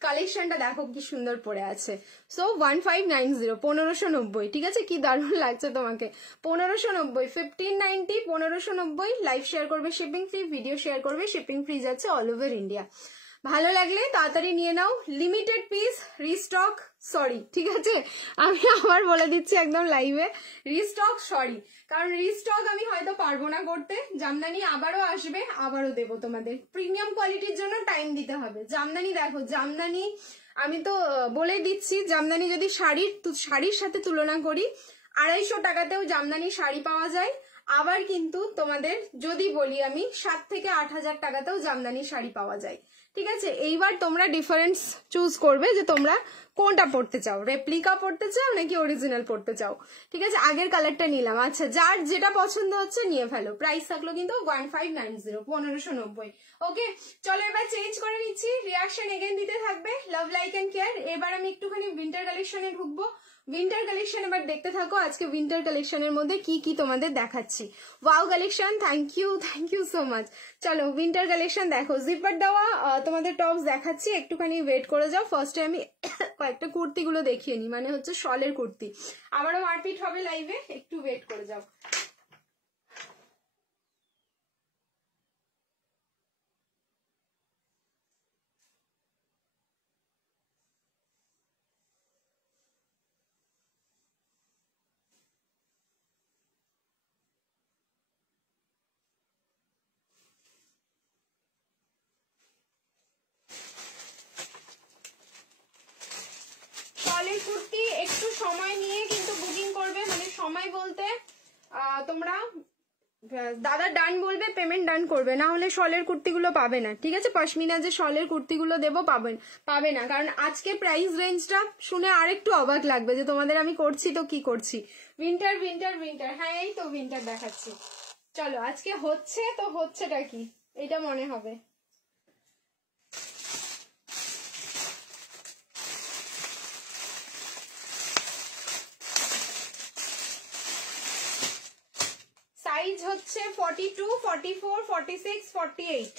কালেকশনটা দেখো কি সুন্দর পরে আছে। সো 1590, 1590, ঠিক আছে, কি দারুণ লাগছে তোমাকে। 1590, 1590, 1590। লাইভ শেয়ার করবে শিপিং ফ্রি, ভিডিও শেয়ার করবে শিপিং ফ্রি যাচ্ছে অল ওভার ইন্ডিয়া। ভালো লাগলে তাড়াতাড়ি নিয়ে নাও, লিমিটেড পিস, রিস্টক সরি, ঠিক আছে, আমি আবার বলে দিচ্ছি একদম লাইভে, রিস্টক সরি, কারণ রিস্টক আমি হয়তো পারবো না করতে। জামদানি আবারও আসবে, আবারও দেবো তোমাদের। প্রিমিয়াম কোয়ালিটির জন্য টাইম দিতে হবে। জামদানি দেখো, জামদানি আমি তো বলে দিচ্ছি, জামদানি যদি শাড়ির সাথে তুলনা করি, 250 টাকাতেও জামদানি শাড়ি পাওয়া যায়। আবার কিন্তু তোমাদের যদি বলি আমি 7 থেকে 8,000 টাকাতেও জামদানি শাড়ি পাওয়া যায়, ঠিক আছে। এইবার তোমরা ডিফারেন্স চুজ করবে যে তোমরা কোনটা পড়তে চাও, রেপ্লিকা পড়তে চাও নাকি অরিজিনাল পড়তে চাও, ঠিক আছে। আগের কালারটা নিলাম, আচ্ছা যার যেটা পছন্দ হচ্ছে নিয়ে ফেলো। প্রাইস থাকলো কিন্তু 1590, 1590। ওকে চলো এবার চেঞ্জ করে নিচ্ছি, রিয়াকশন এগেন দিতে থাকবে। Love like and care. এবার আমি একটুখানি উইন্টার কালেকশনে ঢুকবো। উইন্টার কালেকশন এবার দেখতে থাকো, আজকে উইন্টার কালেকশনের মধ্যে কি কি তোমাদের দেখাচ্ছি। Wow collection, thank you so much. চলো উইন্টার কালেকশন দেখো, জিপার দেওয়া তোমাদের টপস দেখাচ্ছি, একটুখানি ওয়েট করে যাও। ফার্স্টে আমি কয়েকটা কুর্তিগুলো দেখিয়ে নিই, মানে হচ্ছে শলের কুর্তি, আবারও মারপিট হবে লাইভে, একটু ওয়েট করে যাও। শলের কুর্তি একটু সময় নিয়ে কিন্তু বুকিং করবে, মানে সময় বলতে তোমরা দাদা ডান বলবে, পেমেন্ট ডান করবে, না হলে শলের কুর্তিগুলো পাবে না, ঠিক আছে। পশমিনা যে শলের কুর্তিগুলো দেবো পাবে না, কারণ আজকে প্রাইস রেঞ্জটা শুনে আরেকটু অবাক লাগবে যে তোমাদের আমি করছি তো কি করছি। উইন্টার উইন্টার উইন্টার, হ্যাঁ এই তো উইন্টার দেখাচ্ছি। চলো আজকে হচ্ছে তো হচ্ছেটা কি এটা মনে হবে। সাইজ হচ্ছে 42, 44, 46, 48।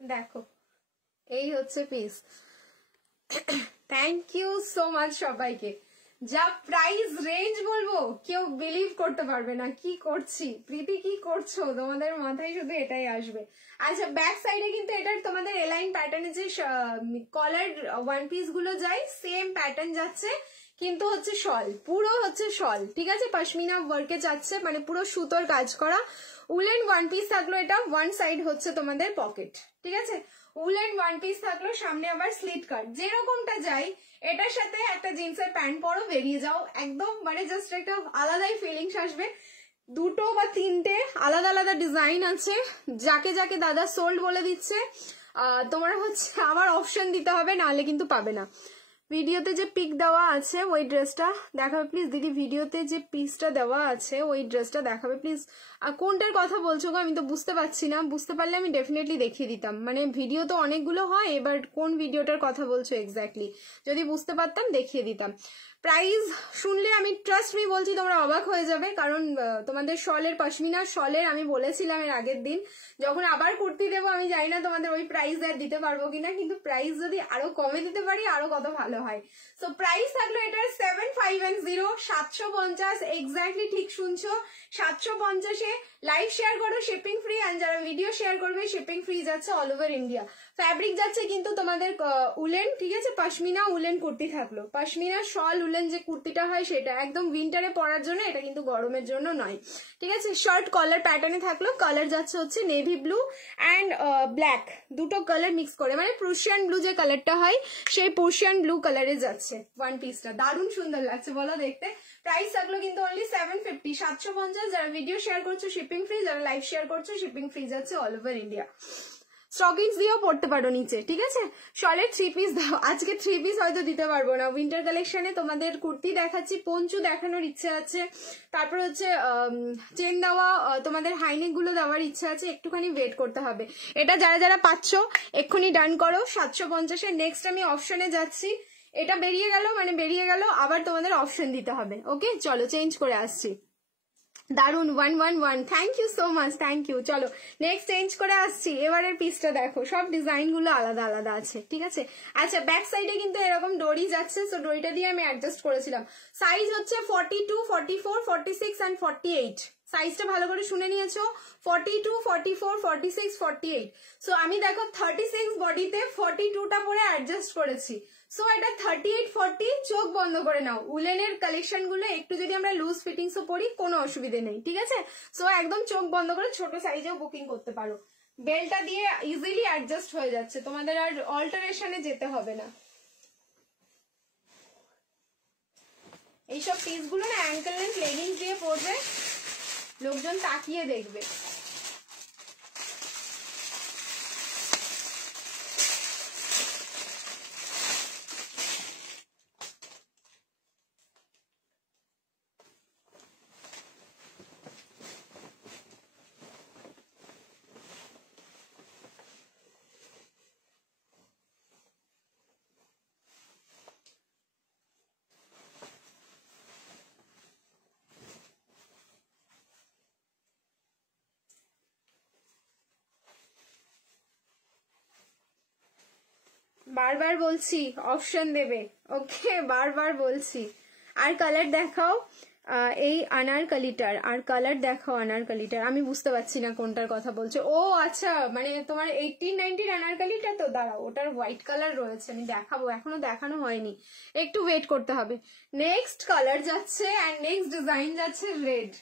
দেখো এই হচ্ছে piece. Thank you so much সবাইকে। যা প্রাইস রেঞ্জ বলবো কেউ বিলিভ করতে পারবে না। কি করছি প্রীতি, কি করছো, তোমাদের মাথায় শুধু এটাই আসবে। আচ্ছা ব্যাক সাইডে কিন্তু এটার তোমাদের এলাইন প্যাটার্নে যে কলার ওয়ান পিস গুলো যায় সেম প্যাটার্ন যাচ্ছে, কিন্তু হচ্ছে শল, পুরো হচ্ছে শল, ঠিক আছে, পশমিনা ওয়ার্কে যাচ্ছে, মানে পুরো সুতোর কাজ করা। উলেন ওয়ান পিস থাকলো, এটা ওয়ান সাইড হচ্ছে তোমাদের পকেট, ঠিক আছে, উলেন ওয়ান পিস থাকলো, সামনে আবার স্লিট কাট, যেরকমটা যাই এটার সাথে একটা জিন্সের প্যান্ট পরো, বেরিয়ে যাও, একদম মানে জাস্ট একটা আলাদাই ফিলিংস আসবে। দুটো বা তিনটে আলাদা আলাদা ডিজাইন আছে, যাকে যাকে দাদা সোল্ড বলে দিচ্ছে। তোমার হচ্ছে আবার অপশন দিতে হবে, নাহলে কিন্তু পাবে না। ভিডিওতে যে পিক দেওয়া আছে ওই ড্রেসটা দেখাবে প্লিজ দিদি, ভিডিওতে যে পিসটা দেওয়া আছে ওই ড্রেসটা দেখাবে প্লিজ। কোনটার কথা বলছো গো, আমি তো বুঝতে পারছি না, বুঝতে পারলে আমি ডেফিনেটলি দেখিয়ে দিতাম, মানে ভিডিও তো অনেকগুলো হয়, এবার কোন ভিডিওটার কথা বলছো এক্স্যাক্টলি, যদি বুঝতে পারতাম দেখিয়ে দিতাম। প্রাইস শুনলে আমি ট্রাস্ট মি বলছি তোমরা অবাক হয়ে যাবে, কারণ তোমাদের শলের পশমিনার শলের আমি বলেছিলাম এর আগের দিন, যখন আবার কুর্তি দেবো আমি জানি না তোমাদের ওই প্রাইস আর দিতে পারবো কিনা, কিন্তু প্রাইস যদি আরো কমে দিতে পারি আরো কত ভালো হয়। সো প্রাইস থাকলো এটার 7510, 750, এক্স্যাক্টলি ঠিক শুনছো, 750-এ। লাইভ শেয়ার করো, শিপিং ফ্রি, আর যারা ভিডিও শেয়ার করবে শিপিং ফ্রি যাচ্ছে অল ওভার ইন্ডিয়া। ফ্যাব্রিক যাচ্ছে কিন্তু তোমাদের উলেন, ঠিক আছে, পশমিনা উলেন কুর্তি থাকলো, পশমিনা শল উলেন যে কুর্তিটা হয় সেটা একদম উইন্টারে পরার জন্য, এটা কিন্তু গরমের জন্য নয়, ঠিক আছে। শার্ট কলার প্যাটার্নে থাকলো, কালার যাচ্ছে হচ্ছে নেভি ব্লু অ্যান্ড ব্ল্যাক, দুটো কালার মিক্স করে, মানে প্রুশিয়ান ব্লু যে কালারটা হয় সেই প্রুশিয়ান ব্লু কালারে যাচ্ছে ওয়ান পিসটা, দারুণ সুন্দর লাগছে বলো দেখতে। প্রাইস থাকলো কিন্তু অনলি 750, 750। যারা ভিডিও শেয়ার করছো শিপিং ফ্রি, যারা লাইভ শেয়ার করছো শিপিং ফ্রি যাচ্ছে অল ওভার ইন্ডিয়া। স্টকিংস দিয়েও পড়তে পারো নিচে, ঠিক আছে। শলের 3 পিস দাও, আজকে 3 পিস হয়তো দিতে পারবো না। উইন্টার কালেকশনে তোমাদের কুর্তি দেখাচ্ছি, পঞ্চু দেখানোর ইচ্ছে আছে, তারপর হচ্ছে চেন দেওয়া, তোমাদের হাইনেক গুলো দেওয়ার ইচ্ছে আছে, একটুখানি ওয়েট করতে হবে। এটা যারা যারা পাচ্ছ এক্ষুনি ডান করো 750-এ। নেক্সট আমি অপশনে যাচ্ছি, এটা বেরিয়ে গেল মানে বেরিয়ে গেল, আবার তোমাদের অপশন দিতে হবে। ওকে চলো চেঞ্জ করে আসছি। দারুন 111, thank you so much, thank you. চলো নেক্সট চেঞ্জ করে আসছি, এবারের পিসটা দেখো, সব ডিজাইন গুলো আলাদা আলাদা আছে, ঠিক আছে। আচ্ছা ব্যাক সাইডে কিন্তু এরকম ডোরি যাচ্ছে, সো ডোরিটা দিয়ে আমি অ্যাডজাস্ট করেছিলাম। সাইজ হচ্ছে 42, 44, 46 অ্যান্ড 48। সাইজটা ভালো করে শুনে নিয়েছো, 42, 44, 46, 48। সো আমি দেখো 36 বডিতে 42টা পরে অ্যাডজাস্ট করেছি, সো এটা 38, 40, চোখ বন্ধ করে নাও। উলেনের কালেকশন গুলো একটু যদি আমরা লুজ ফিটিংস ও পরি কোনো অসুবিধে নেই, ঠিক আছে। সো একদম চোখ বন্ধ করে ছোট সাইজেও বুকিং করতে পারো, বেলটা দিয়ে ইজিলি অ্যাডজাস্ট হয়ে যাচ্ছে, তোমাদের আর অল্টারেশনে যেতে হবে না। এইসব পিস গুলো না অ্যাঙ্কেল লেন্থ লেগিংস দিয়ে পরবে, লোকজন তাকিয়ে দেখবে। বারবার বলছি অপশন দেবে, ওকে বারবার বলছি। আর কালার দেখাও এই আনারকলিটার, আর কালার দেখাও আনারকলিটার, আমি বুঝতে পারছি না কোনটার কথা বলছো। ও আচ্ছা মানে তোমার 1890 আনারকলিটা তো, দাঁড়াও ওটার হোয়াইট কালার রয়েছে, আমি দেখাবো, এখনো দেখানো হয়নি, একটু ওয়েট করতে হবে। নেক্সট কালার যাচ্ছে অ্যান্ড নেক্সট ডিজাইন যাচ্ছে রেড।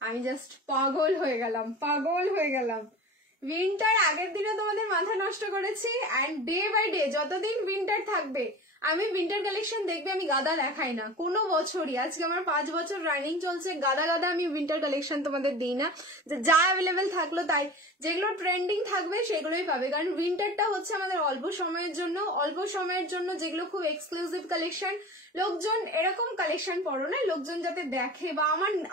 আমি জাস্ট পাগল হয়ে গেলাম, পাগল হয়ে গেলাম। উইন্টার আগের দিনে তোমাদের মাথা নষ্ট করেছি, অ্যান্ড ডে বাই ডে যতদিন উইন্টার থাকবে আমি উইন্টার কালেকশন দেখবে আমি গাদা দেখাই না কোনো বছরই, আজকে আমার 5 বছর রানিং চলছে, গাদা গাদা আমি উইন্টার কালেকশন তোমাদের দিই না, যে যা অ্যাভেলেবেল থাকলো তাই, যেগুলো ট্রেন্ডিং থাকবে সেগুলোই পাবে, কারণ উইন্টারটা হচ্ছে আমাদের অল্প সময়ের জন্য, অল্প সময়ের জন্য যেগুলো খুব এক্সক্লুসিভ কালেকশন, লোকজন এরকম কালেকশন পড়ো না, লোকজন যাতে দেখে বা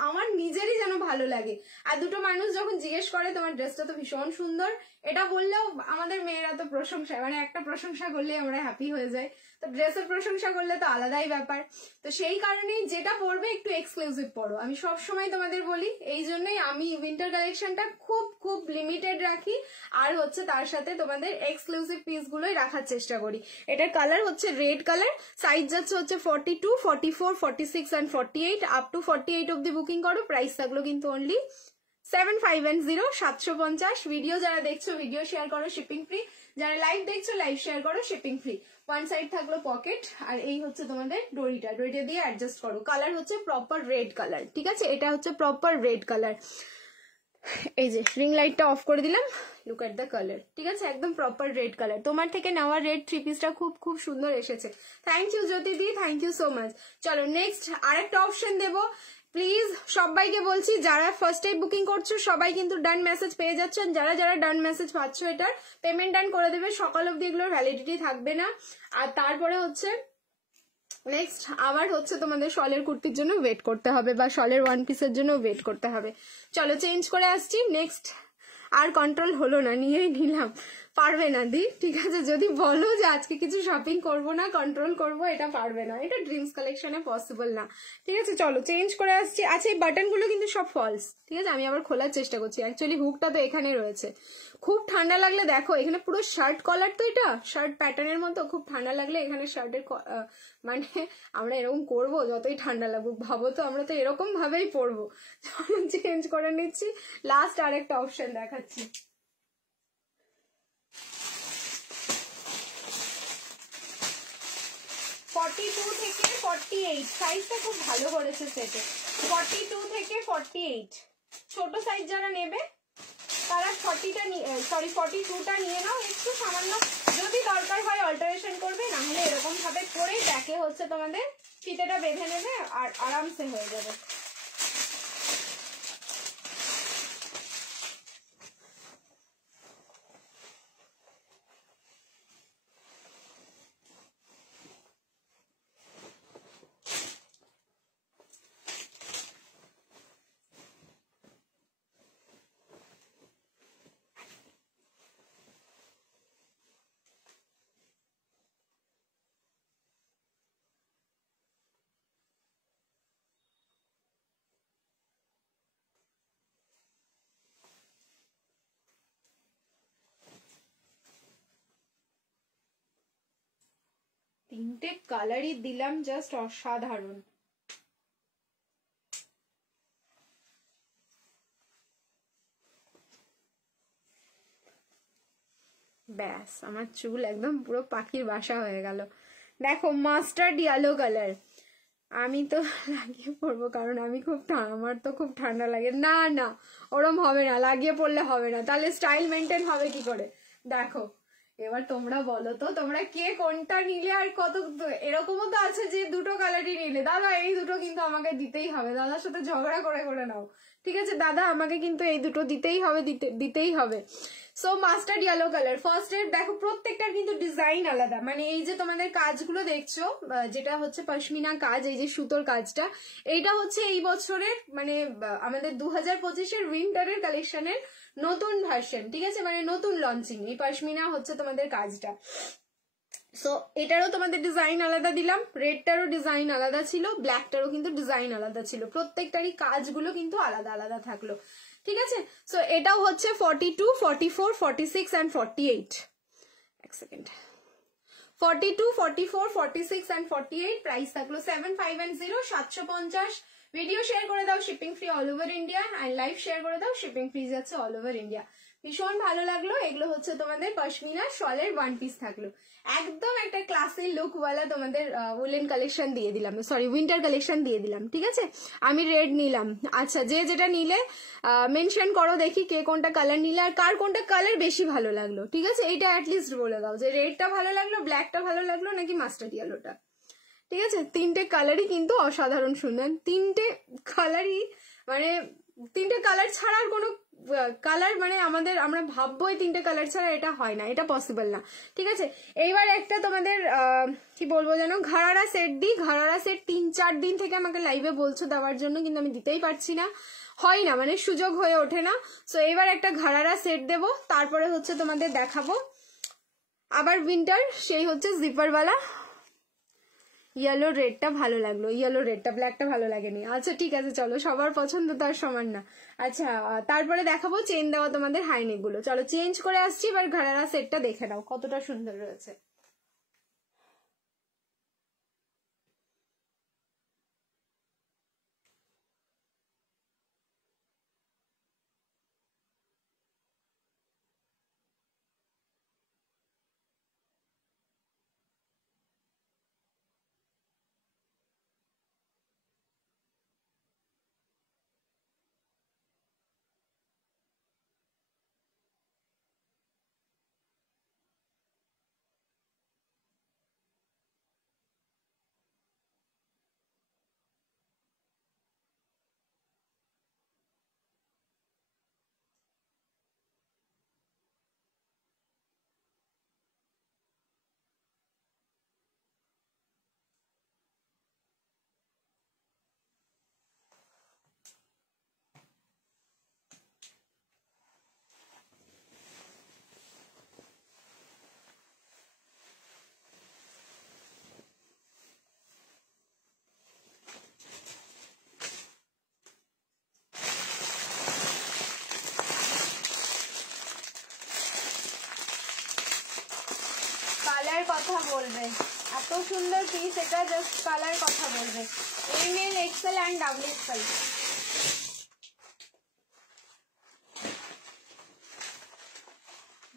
আমার নিজেরই যেন ভালো লাগে। আর দুটো মানুষ যখন জিজ্ঞেস করে তোমার ড্রেসটা তো ভীষণ সুন্দর, এটা বললেও আমাদের মেয়েরা তো প্রশংসা, মানে একটা প্রশংসা করলে আমরা হ্যাপি হয়ে যাই, তো ড্রেসের প্রশংসা করলে তো আলাদাই ব্যাপার। তো সেই কারণেই যেটা পরবে একটু এক্সক্লুসিভ পরো, আমি সব সময় তোমাদের বলি, এই জন্যই আমি উইন্টার কালেকশনটা খুব খুব লিমিটেড রাখি, আর হচ্ছে তার সাথে তোমাদের এক্সক্লুসিভ পিস গুলোই রাখার চেষ্টা করি। এটার কালার হচ্ছে রেড কালার, সাইজ যাচ্ছে হচ্ছে 42, 44, 46 অ্যান্ড 48, আপ টু 48 অব্দি বুকিং করো। প্রাইস থাকলো কিন্তু অনলি 7510 750। ভিডিও যারা দেখছো ভিডিও শেয়ার করো, শিপিং ফ্রি। যারা লাইভ দেখছো লাইভ শেয়ার করো, শিপিং ফ্রি। ওয়ান সাইড থাকলো পকেট, আর এই হচ্ছে তোমাদের ডোরিটা দিয়ে অ্যাডজাস্ট করো। কালার হচ্ছে প্রপার রেড কালার, ঠিক আছে, এটা হচ্ছে প্রপার রেড কালার। এই যে রিং লাইটটা অফ করে দিলাম, লুক এট দ্য কালার, ঠিক আছে, একদম প্রপার রেড কালার। তোমার থেকে নেওয়া রেড থ্রি পিসটা খুব খুব সুন্দর এসেছে। Thank you Jyoti di, thank you so much. চলো নেক্সট আরেকটা অপশন দেবো। প্লিজ সবাইকে বলছি, যারা ফার্স্ট টাইম বুকিং করছো সবাই কিন্তু ডান মেসেজ পেয়ে যাচ্ছ। যারা যারা ডান মেসেজ পাচ্ছ এটার পেমেন্ট ডান করে দেবে, সকাল অবধি এগুলোর ভ্যালিডিটি থাকবে না। আর তারপরে হচ্ছে নেক্সট আবার হচ্ছে তোমাদের শলের কুর্তির জন্য ওয়েট করতে হবে, বা শলের ওয়ান পিসের জন্য ওয়েট করতে হবে। চলো চেঞ্জ করে আসছি। নেক্সট আর কন্ট্রোল হলো না, নিয়েই নিলাম। পারবে না দি, ঠিক আছে, যদি বলো যে আজকে কিছু শপিং করব না, কন্ট্রোল করব, এটা পারবে না, এটা ড্রিমস কালেকশনে পসিবল না, ঠিক আছে। চলো চেঞ্জ করে আসছি। আচ্ছা এই বাটনগুলো কিন্তু সব ফলস, ঠিক আছে, আমি আবার খোলার চেষ্টা করছি। অ্যাকচুয়ালি হুকটা তো এখানে রয়েছে। খুব ঠান্ডা লাগলে দেখো এখানে পুরো শার্ট কলার, তো এটা শার্ট প্যাটার্নের মতো। খুব ঠান্ডা লাগলে এখানে শার্টের মানে আমরা এরকম করবো, যতই ঠান্ডা লাগুক, ভাবো তো আমরা তো এরকম ভাবেই পরবো। চেঞ্জ করে নিচ্ছি। লাস্ট আরেকটা অপশন দেখাচ্ছি। $42 থেকে 48 সাইজটা খুব ভালো করেছে সেটে। 42 থেকে 48 ছোট সাইজ যারা নেবে তারা 42টা নিয়ে নাও। একটু সামান্য যদি দরকার হয় অল্টারেশন করবে, না হলে এরকম ভাবে করে ব্যাকে হচ্ছে তোমাদের ফিতেটা বেঁধে নেবে আর আরামসে হয়ে যাবে। তিনটে কালারই দিলাম, জাস্ট অসাধারণ। ব্যাস আমার চুল একদম পুরো পাখির বাসা হয়ে গেল। দেখো মাস্টার্ড ইয়েলো কালার, আমি তো লাগিয়ে পড়বো কারণ আমি আমার তো খুব ঠান্ডা লাগে। না না ওরম হবে না, লাগিয়ে পড়লে হবে না, তাহলে স্টাইল মেনটেন হবে কি করে। দেখো এবার তোমরা বলো তো তোমরা কে কোনটা নিলে, আর কত। এরকমও তো আছে যে দুটো কালারই নিলে, দাদা এই দুটো কিন্তু আমাকে দিতেই হবে, দাদার সাথে ঝগড়া করে করে নাও, ঠিক আছে, দাদা আমাকে কিন্তু এই দুটো দিতেই হবে, দিতেই হবে। So mustard yellow colour first এর। দেখো প্রত্যেকটার কিন্তু ডিজাইন আলাদা, মানে এই যে তোমাদের কাজগুলো দেখছো যেটা হচ্ছে পশমিনা কাজ, এই যে সুতোর কাজটা, এইটা হচ্ছে এই বছরের মানে আমাদের 2025-এর উইন্টারের কালেকশনের নতুন ভার্সন, ঠিক আছে, মানে নতুন লঞ্চিং এই পশমিনা হচ্ছে তোমাদের কাজটা। সো এটারও তোমাদের ডিজাইন আলাদা দিলাম, রেডটারও ডিজাইন আলাদা ছিল, ব্ল্যাকটারও কিন্তু ডিজাইন আলাদা ছিল, প্রত্যেকটারই কাজগুলো কিন্তু আলাদা আলাদা থাকলো, ঠিক আছে। সো এটাও হচ্ছে 42, 44, 46 and 48। এক সেকেন্ড, 42, 44, 46 and 48 প্রাইস থাকলো 7510 750। ভিডিও শেয়ার করে দাও, shipping free all over India, আর লাইভ শেয়ার করে দাও, শিপিং ফ্রি যাচ্ছে অল ওভার ইন্ডিয়া। ভীষণ ভালো লাগলো। এগুলো হচ্ছে তোমাদের পশমিনা শলের ওয়ান পিস থাকলো, একদম একটা ক্লাসি লুকওয়ালা তোমাদের উলেন কালেকশন দিয়ে দিলাম, সরি উইন্টার কালেকশন দিয়ে দিলাম, ঠিক আছে। আমি রেড নিলাম। আচ্ছা যে যেটা নিলে মেনশন করো, দেখি কে কোনটা কালার নিলে আর কার কোনটা কালার বেশি ভালো লাগলো, ঠিক আছে, এইটা অ্যাটলিস্ট বলে দাও যে রেডটা ভালো লাগলো, ব্ল্যাকটা ভালো লাগলো নাকি মাস্টার্ড ইয়েলোটা, ঠিক আছে। তিনটে কালারই কিন্তু অসাধারণ সুন্দর, তিনটে কালারই মানে তিনটে কালার ছাড়া আর কোনো কালার মানে আমরা ভাববো এই তিনটে কালার ছাড়া, এটা হয় না, এটা পসিবল না, ঠিক আছে। এইবার একটা তোমাদের কি বলবো যেন ঘাড়ারা সেট দিই। ঘাড়ারা সেট 3-4 দিন থেকে আমাকে লাইভে বলছো দেওয়ার জন্য, কিন্তু আমি দিতেই পারছি না, হয় না, মানে সুযোগ হয়ে ওঠে না। সো এবার একটা ঘাড়ারা সেট দেবো, তারপরে হচ্ছে তোমাদের দেখাবো আবার উইন্টার, সেই হচ্ছে জিপারওয়ালা। ইয়েলো রেডটা ভালো লাগলো, ইয়েলো রেডটা, ব্ল্যাকটা ভালো লাগেনি। আচ্ছা ঠিক আছে চলো, সবার পছন্দ তো আর সমান না। আচ্ছা তারপরে দেখাবো চেন দেওয়া তোমাদের হাইনেক গুলো। চলো চেঞ্জ করে আসছি, এবার ঘাড়ারা সেটটা দেখে নাও কতটা সুন্দর রয়েছে। কথা বলবে, এত সুন্দর পিস, এটা জাস্ট কালার কথা বলবে। M L, XL and double XL.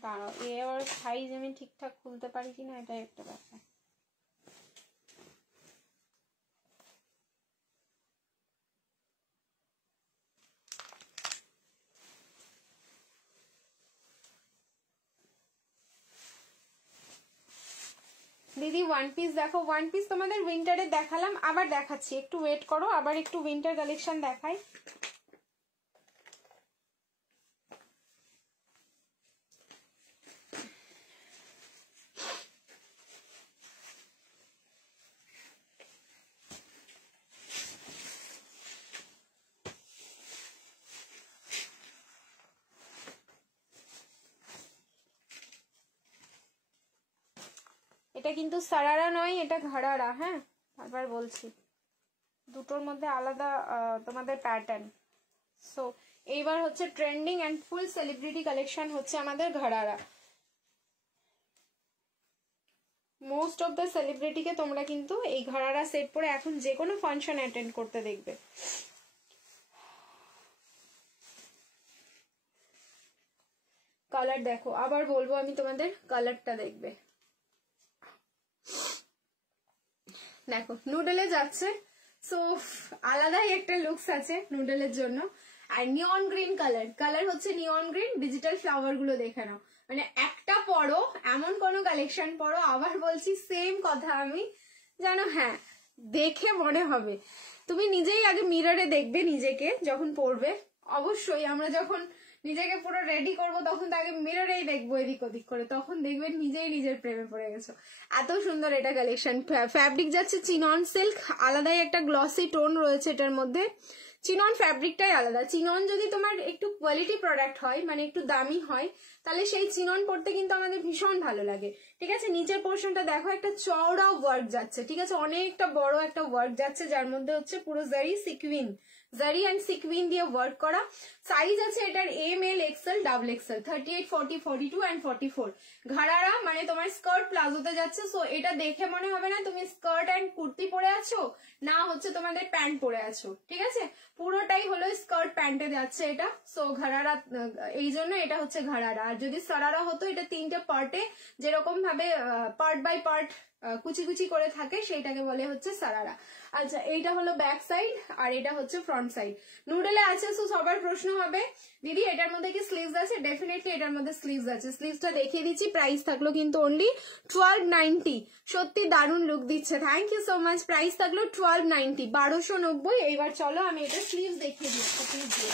দাঁড়াও, এর সাইজ আমি ঠিকঠাক খুলতে পারি কিনা এটাই একটা ব্যাপার। দিদি ওয়ান পিস দেখো, ওয়ান পিস তোমাদের উইন্টারে দেখালাম, আবার দেখাচ্ছি, একটু ওয়েট করো, আবার একটু উইন্টার কালেকশন দেখাই। এটা কিন্তু সারারা নয়, এটা ঘাড়ারা। হ্যাঁ, বারবার বলছি, দুটোর মধ্যে আলাদা তোমাদের প্যাটার্ন। সো এইবার হচ্ছে trending and full celebrity collection হচ্ছে আমাদের ঘাড়ারা। মোস্ট অফ দ্য সেলিব্রিটিকে তোমরা কিন্তু এই ঘাড়ারা সেট পরে এখন যে কোনো ফাংশন অ্যাটেন্ড করতে দেখবে। কালার দেখো, আবার বলবো আমি তোমাদের, কালারটা দেখবে। দেখো নুডলে যাচ্ছে, সো আলাদাই একটা লুকস আছে নুডলের জন্য। আর নিয়ন গ্রিন কালার, কালার হচ্ছে নিয়ন গ্রিন, ডিজিটাল ফ্লাওয়ার গুলো দেখে নাও, মানে একটা পরো, এমন কোনো কালেকশন পরো, আবার বলছি সেম কথা আমি, জানো, হ্যাঁ দেখে মনে হবে। তুমি নিজেই আগে মিররে দেখবে নিজেকে যখন পরবে, অবশ্যই আমরা যখন নিজেকে পুরো রেডি করব তখন তাকে মিররেই দেখবো এদিক ওদিক করে, তখন দেখবেন নিজেই নিজের প্রেমে পড়ে গেছো। এত সুন্দর এটা কালেকশন। ফ্যাব্রিক যাচ্ছে চিনন সিল্ক, আলাদাই একটা গ্লসি টোন রয়েছে এটার মধ্যে। চিনন ফ্যাব্রিকটাই আলাদা। চিনন যদি তোমার একটু কোয়ালিটি প্রোডাক্ট হয়, মানে একটু দামি হয়, তাহলে সেই চিনন পড়তে কিন্তু আমাদের ভীষণ ভালো লাগে। ঠিক আছে, নিচের পোর্শনটা দেখো, একটা চওড়া ওয়ার্ক যাচ্ছে, ঠিক আছে, অনেকটা বড় একটা ওয়ার্ক যাচ্ছে, যার মধ্যে হচ্ছে পুরো zari sequin, zari and sequin দিয়ে ওয়ার্ক করা। সাইজ আছে এটার M, L, XL, double XL, 38, 40, 42 and 44। ঘাড়ারা মানে তোমার স্কার্ট প্লাজোতে যাচ্ছে, সো এটা দেখে মনে হবে না তুমি স্কার্ট অ্যান্ড কুর্তি পরে আছো, না হচ্ছে তোমাদের প্যান্ট পরে আছো, ঠিক আছে, পুরোটাই হলো স্কার্ট প্যান্টে যাচ্ছে এটা। সো ঘাড়ারা, এই জন্য এটা হচ্ছে ঘাড়ারা। আর যদি সারারা হতো, এটা তিনটে পার্টে যেরকম ভাবে পার্ট বাই পার্ট কুচি কুচি করে থাকে, সেইটাকে বলে হচ্ছে সারারা। আচ্ছা, এইটা হলো ব্যাক সাইড আর এটা হচ্ছে ফ্রন্ট সাইড। নুডলে আছে, সো সবার প্রশ্ন হবে দিদি এটার মধ্যে কি স্লিভস আছে? ডেফিনেটলি এটার মধ্যে স্লিভস আছে। স্লিভসটা দেখিয়ে দিচ্ছি, প্রাইস থাকলো কিন্তু অনলি 1290। সত্যি দারুণ লুক দিচ্ছে, thank you so much. Price থাকলো 1290, 1290। এইবার চলো আমি এটা স্লিভস দেখিয়ে দিচ্ছি, প্লিজ দিয়ে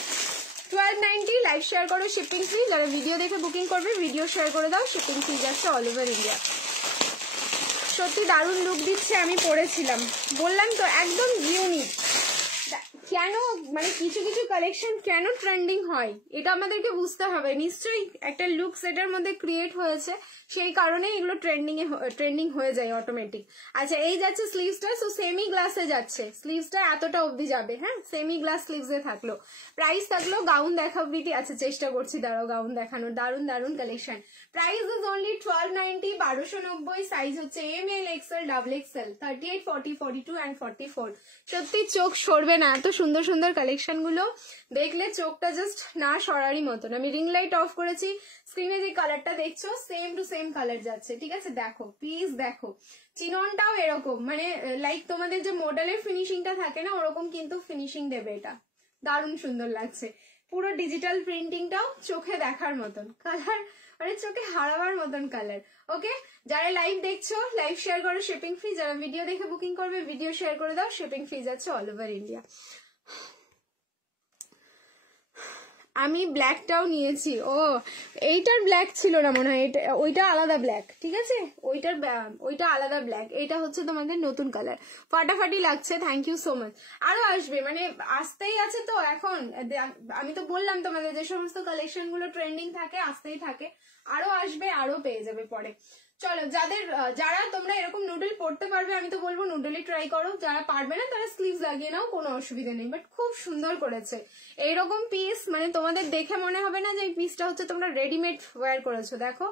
1290। লাইভ শেয়ার করো, শিপিং ফ্রি। যারা ভিডিও দেখে বুকিং করবে ভিডিও শেয়ার করে দাও, শিপিং ফ্রি যাচ্ছে অল ওভার ইন্ডিয়া। সত্যি দারুণ লুক দিচ্ছে, আমি পরেছিলাম, বললাম তো একদম ইউনিক। কেন মানে কিছু কিছু কালেকশন কেন ট্রেন্ডিং হয় এটা আমাদেরকে বুঝতে হবে, নিশ্চয়ই একটা লুক সেটার মধ্যে ক্রিয়েট হয়েছে, সেই কারণে এগুলো ট্রেন্ডিং হয়ে যায় অটোমেটিক। আচ্ছা, এই যাচ্ছে স্লিভসটা, সো সেমি গ্লাসে যাচ্ছে স্লিভসটা, এতটা অবধি যাবে। হ্যাঁ, সেমি গ্লাস স্লিভসে থাকলো। প্রাইস থাকলো, গাউন দেখাবো দিদি? আচ্ছা চেষ্টা করছি, দাঁড়াও গাউন দেখানোর। দারুণ দারুণ collection. Price is only 1290, 1290। Size হচ্ছে M, L, XL, double XL, 38, 40, 42 and 44। সত্যি চোখ সরবে না, এত সুন্দর সুন্দর কালেকশন গুলো দেখলে চোখটা জাস্ট না সরারই মতন। আমি রিং লাইট অফ করেছি, স্ক্রিনে যে কালারটা দেখছো সেম টু সেম কালার যাচ্ছে, ঠিক আছে, দেখো প্লিজ দেখো। চিননটাও এরকম, মানে লাইক তোমাদের যে মডেলের ফিনিশিংটা থাকে না, ওরকম কিন্তু ফিনিশিং দেবে এটা, দারুণ সুন্দর লাগছে। পুরো ডিজিটাল প্রিন্টিংটাও চোখে দেখার মতন কালার, মানে চোখে হারাবার মতন কালার। ওকে, যারা লাইভ দেখছো লাইভ শেয়ার করো, শিপিং ফ্রি। যারা ভিডিও দেখে বুকিং করবে ভিডিও শেয়ার করে দাও, শিপিং ফ্রি যাচ্ছে অল ওভার ইন্ডিয়া। আমি ব্ল্যাকটাও নিয়েছি। ও, এইটার ব্ল্যাক ছিল না মনে হয়, ওইটা আলাদা ব্ল্যাক, ঠিক আছে, ওইটা আলাদা ব্ল্যাক, এটা হচ্ছে তোমাদের নতুন কালার। ফাটাফাটি লাগছে, থ্যাংক ইউ সো মাচ। আরো আসবে, মানে আসতেই আছে তো এখন। আমি তো বললাম তোমাদের যে সমস্ত কালেকশন গুলো ট্রেন্ডিং থাকে, আসতেই থাকে, আরো আসবে, আরো পেয়ে যাবে পরে। চলো, যারা তোমরা এরকম নুডল পরতে পারবে, আমি তো বলবো নুডলই ট্রাই করো। যারা পারবে না তারা স্লিভস লাগিয়ে নাও, কোনো অসুবিধা নেই। বাট খুব সুন্দর করেছে এইরকম পিস, মানে তোমাদের দেখে মনে হবে না যে এই পিসটা হচ্ছে তোমরা রেডিমেড ওয়্যার করেছো। দেখো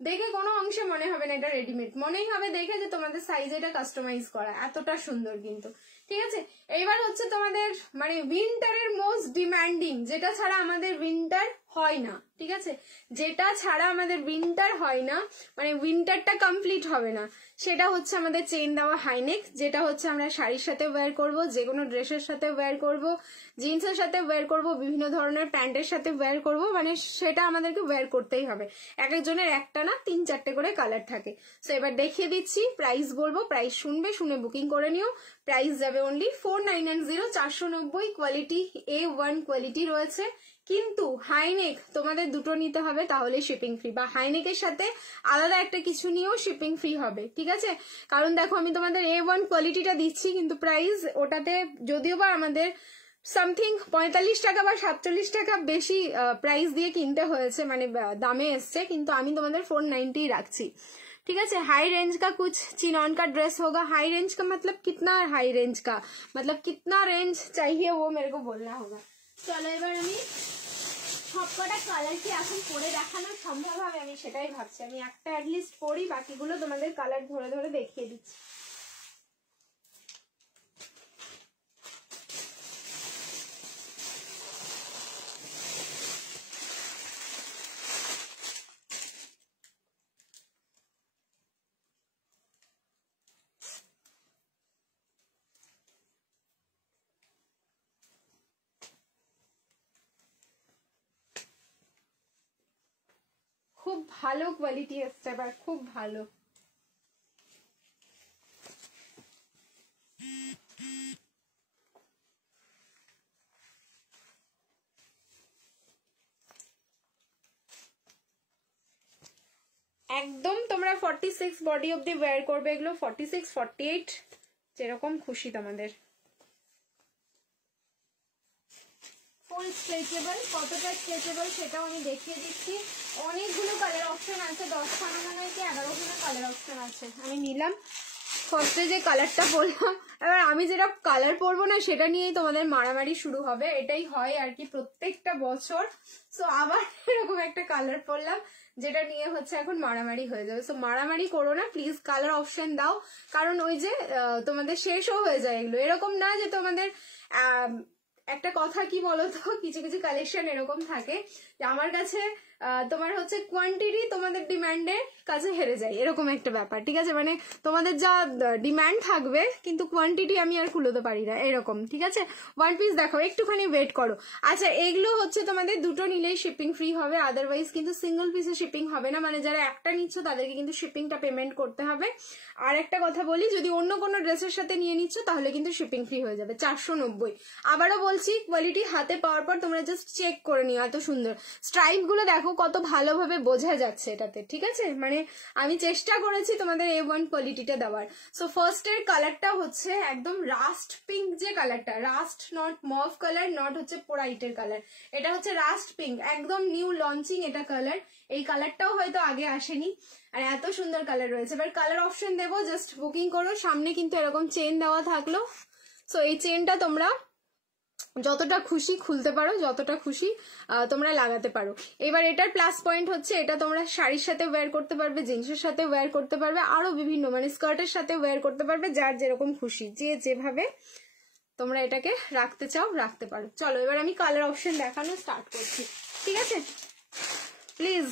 দেখে কোনো অংশে মনে হবে না এটা রেডিমেড, মনেই হবে দেখে যে তোমাদের সাইজ এটা কাস্টমাইজ করা, এতটা সুন্দর কিন্তু। ঠিক আছে, এইবার হচ্ছে তোমাদের মানে উইন্টারের মোস্ট ডিমান্ডিং, যেটা ছাড়া আমাদের উইন্টার হয় না। ঠিক আছে, যেটা ছাড়া আমাদের উইন্টার হয় না, মানে উইন্টারটা কমপ্লিট হবে না, সেটা হচ্ছে আমাদের চেইন দেওয়া হাইনেক, যেটা হচ্ছে আমরা শাড়ির সাথে ওয়্যার করব, যে কোনো ড্রেসের সাথে ওয়্যার করব, জিন্সের সাথে ওয়্যার করব, বিভিন্ন ধরনের প্যান্টের সাথে ওয়্যার করব, মানে সেটা আমাদেরকে ওয়্যার করতেই হবে। এক একজনের একটা না 3-4টে করে কালার থাকে। সো এবার দেখিয়ে দিচ্ছি, প্রাইস বলবো, প্রাইস শুনবে, শুনে বুকিং করে নিও। প্রাইস যাবে অনলি 4990, 490, কোয়ালিটি A1 কোয়ালিটি রয়েছে। কিন্তু হাইনেক তোমাদের দুটো নিতে হবে, তাহলে শিপিং ফ্রি, বা হাইনেকের সাথে আলাদা একটা কিছু নিয়েও শিপিং ফ্রি হবে। ঠিক আছে, কারণ দেখো আমি তোমাদের A1 কোয়ালিটিটা দিচ্ছি, কিন্তু প্রাইস ওটাতে যদিও বা আমাদের সামথিং 45 টাকা বা 47 টাকা বেশি প্রাইস দিয়ে কিনতে হয়েছে, মানে দামে এসছে, কিন্তু আমি তোমাদের 490 রাখছি। ठीक है, हाई रेंज का कुछ चिनॉन का ड्रेस होगा। हाई रेंज का मतलब कितना हाई रेंज का, मतलब कितना रेंज चाहिए वो मेरे को बोलना होगा। चलो এবার আমি সবকটা কালার কি এখন পরে দেখানো সম্ভব হবে, আমি সেটাই ভাবছি। আমি একটা অ্যাটলিস্ট পরি, বাকিগুলো তোমাদের কালার ধরে ধরে দেখিয়ে দিচ্ছি। খুব ভালো কোয়ালিটি এসছে এবার, খুব ভালো। একদম তোমরা 46 বডি অবধি ওয়্যার করবে এগুলো, 46, 48 যেরকম খুশি তোমাদের। ফুল স্ট্রেচেবল, কতটা স্ট্রেচেবল সেটাও আমি দেখিয়ে দিচ্ছি। অনেকগুলো কালার অপশন আছে, 10খানা মানে কি 11খানা কালার অপশন আছে। আমি নিলাম ফার্স্টে যে কালারটা বললাম, এবার আমি যেটা কালার পরবো না সেটা নিয়েই তোমাদের মারামারি শুরু হবে, এটাই হয় আর কি প্রত্যেকটা বছর। সো আবার এরকম একটা কালার পরলাম যেটা নিয়ে হচ্ছে এখন মারামারি হয়ে যাবে। সো মারামারি করো না প্লিজ, কালার অপশন দাও, কারণ ওই যে তোমাদের শেষও হয়ে যায় এগুলো। এরকম না যে তোমাদের একটা কথা কি বলতো, কিছু কিছু কালেকশন এরকম থাকে যে আমার কাছে তোমার হচ্ছে কোয়ান্টিটি তোমাদের ডিমান্ডের কাছে হেরে যায়, এরকম একটা ব্যাপার। ঠিক আছে, মানে তোমাদের যা ডিমান্ড থাকবে কিন্তু কোয়ান্টিটি আমি আর কুলোতে পারি না, এরকম। ঠিক আছে, ওয়ান পিস দেখো, একটুখানি ওয়েট করো। আচ্ছা, এগুলো হচ্ছে তোমাদের দুটো নিলেই শিপিং ফ্রি হবে, আদারওয়াইজ কিন্তু সিঙ্গেল পিসে শিপিং হবে না, মানে যারা একটা নিচ্ছ তাদেরকে কিন্তু শিপিংটা পেমেন্ট করতে হবে। আর একটা কথা বলি, যদি অন্য কোনো ড্রেসের সাথে নিয়ে নিচ্ছ তাহলে কিন্তু শিপিং ফ্রি হয়ে যাবে 490। আবারও বলছি, কোয়ালিটি হাতে পাওয়ার পর তোমরা জাস্ট চেক করে নিও, এত সুন্দর স্ট্রাইপ গুলো দেখো কত ভালোভাবে বোঝা যাচ্ছে এটাতে। ঠিক আছে, মানে আমি চেষ্টা করেছি তোমাদের A1 কোয়ালিটিটা দেওয়ার। সো ফার্স্টের কালারটা হচ্ছে একদম রাস্ট পিঙ্ক, যে কালারটা rust, not mauve colour, not হচ্ছে পোড়াইটের কালার, এটা হচ্ছে রাস্ট পিঙ্ক, একদম নিউ লঞ্চিং এটা কালার। এই কালারটাও হয়তো আগে আসেনি, আর এত সুন্দর কালার রয়েছে। এবার কালার অপশন দেবো, জাস্ট বুকিং করো। সামনে কিন্তু এরকম চেন দেওয়া থাকলো, সো এই চেনটা তোমরা যতটা খুশি খুলতে পারো, যতটা খুশি তোমরা লাগাতে পারো। এবার এটার প্লাস পয়েন্ট হচ্ছে এটা তোমরা শাড়ির সাথে ওয়্যার করতে পারবে, জিন্সের সাথে ওয়্যার করতে পারবে, আরো বিভিন্ন মানে স্কার্টের সাথে ওয়্যার করতে পারবে, যার যেরকম খুশি, যে যেভাবে তোমরা এটাকে রাখতে চাও রাখতে পারো। চলো এবার আমি কালার অপশন দেখানো স্টার্ট করছি। ঠিক আছে, প্লিজ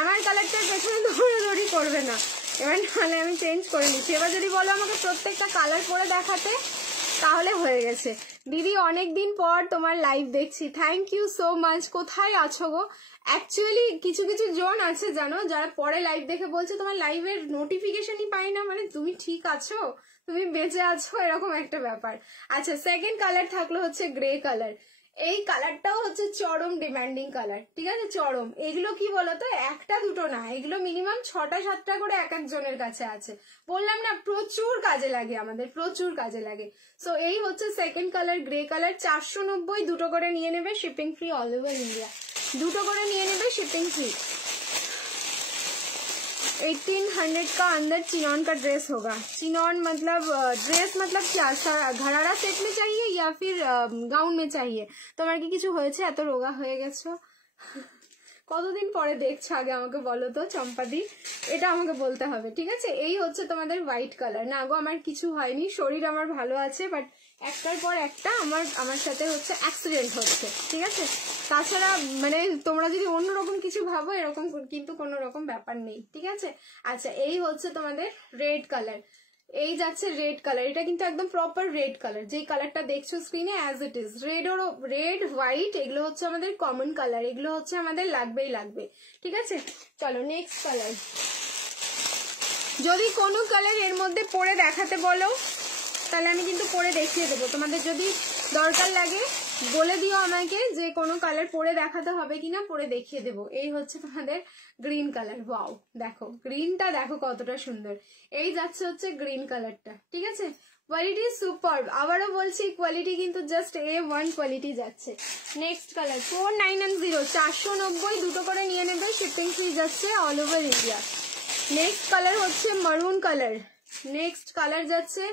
আমার কালারটার পেছনে দৌড়াদৌড়ি করবে না, এবার নাহলে আমি চেঞ্জ করে নিচ্ছি। এবার যদি বলো আমাকে প্রত্যেকটা কালার পরে দেখাতে, তাহলে হয়ে গেছে। দিদি অনেকদিন পর তোমার লাইভ দেখছি, থ্যাংক ইউ সো মাচ। কোথায় আছো গো? অ্যাকচুয়ালি কিছু কিছু জন আছে জানো, যারা পরে লাইভ দেখে বলছে তোমার লাইভের নোটিফিকেশনই পাই না, মানে তুমি ঠিক আছো, তুমি বেঁচে আছো, এরকম একটা ব্যাপার। আচ্ছা, সেকেন্ড কালার থাকলো হচ্ছে গ্রে কালার। এই কালারটাও হচ্ছে চরম ডিমান্ডিং কালার। ঠিক আছে, চরম। এগুলো কি বলতো, একটা দুটো না, এগুলো মিনিমাম 6টা-7টা করে এক একজনের কাছে আছে। বললাম না, প্রচুর কাজে লাগে আমাদের, প্রচুর কাজে লাগে। সো এই হচ্ছে সেকেন্ড কালার, গ্রে কালার। 490, দুটো করে নিয়ে নেবে, shipping free all over India. দুটো করে নিয়ে নেবে, শিপিং फ्री। 1800 का अंदर चिनॉन का ड्रेस होगा। चिनॉन मतलब ड्रेस मतलब क्या, घरारा सेट में चाहिए या फिर गाउन में चाहिए? তোমার কি কিছু হয়েছে, এত রোগা হয়ে গেছো? কতদিন পরে দেখছো আগে আমাকে বলো তো চম্পাদি, এটা আমাকে বলতে হবে, ঠিক আছে? এই হচ্ছে তোমাদের হোয়াইট কালার। না গো আমার কিছু হয়নি, শরীর আমার ভালো আছে, বাট একটার পর একটা আমার সাথে হচ্ছে অ্যাক্সিডেন্ট হচ্ছে, ঠিক আছে? তাছাড়া মানে তোমরা যদি অন্যরকম কিছু ভাবো, এরকম কিন্তু কোনো রকম ব্যাপার নেই, ঠিক আছে? আচ্ছা, এই হচ্ছে তোমাদের রেড কালার, এই যাচ্ছে রেড কালার। এটা কিন্তু একদম প্রপার রেড কালার, যেই কালারটা দেখছো স্ক্রিনে as it is red, or red white এগুলো হচ্ছে আমাদের কমন কালার, এগুলো হচ্ছে আমাদের লাগবেই লাগবে, ঠিক আছে? চলো নেক্সট কালার। যদি কোনো কালার এর মধ্যে পরে দেখাতে বলো তাহলে আমি কিন্তু পরে দেখিয়ে দেবো। তোমাদের যদি দরকার লাগে বলে দিও আমাকে যে কোনো কালার পরে দেখাতে হবে কিনা, পরে দেখিয়ে দেবো। এই হচ্ছে তোমাদের গ্রিন কালার। ওয়াও, দেখো গ্রিনটা দেখো কতটা সুন্দর। এই যাচ্ছে হচ্ছে গ্রিন কালারটা, ঠিক আছে? কোয়ালিটি সুপার, আবারও বলছি কোয়ালিটি কিন্তু জাস্ট A1 কোয়ালিটি যাচ্ছে। নেক্সট কালার 4990, 490, দুটো করে নিয়ে নেবে, শিপিং ফ্রি যাচ্ছে all over India. Next colour হচ্ছে মারুন কালার, নেক্সট কালার যাচ্ছে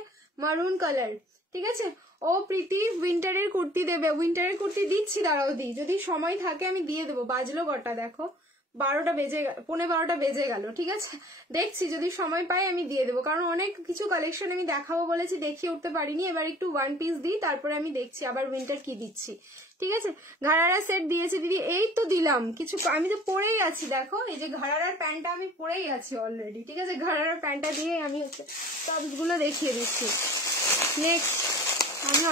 মারুন কালার, ঠিক আছে? ও প্রীতি উইন্টারের কুর্তি দেবে, উইন্টারের কুর্তি দিচ্ছি, দাঁড়াও দিই, যদি সময় থাকে আমি দিয়ে দেবো। বাজলো কটা দেখো, 12টা বেজে, 12:15 বেজে গেল, ঠিক আছে? দেখছি যদি সময় পাই আমি দিয়ে দেবো, কারণ অনেক কিছু কালেকশন আমি দেখাবো বলেছি, দেখিয়ে উঠতে পারিনি। এবার একটু ওয়ান পিস দিই, তারপরে আমি দেখছি আবার উইন্টার কি দিচ্ছি, ঠিক আছে? ঘাড়ারা সেট দিয়েছে দিদি, এই তো দিলাম কিছু, আমি তো পরেই আছি, দেখো এই যে ঘাড়ারার প্যান্টটা আমি পরেই আছি অলরেডি, ঠিক আছে? ঘাড়ারার প্যান্টটা দিয়ে আমি টপসগুলো দেখিয়ে দিচ্ছি। নেক্সট, আমি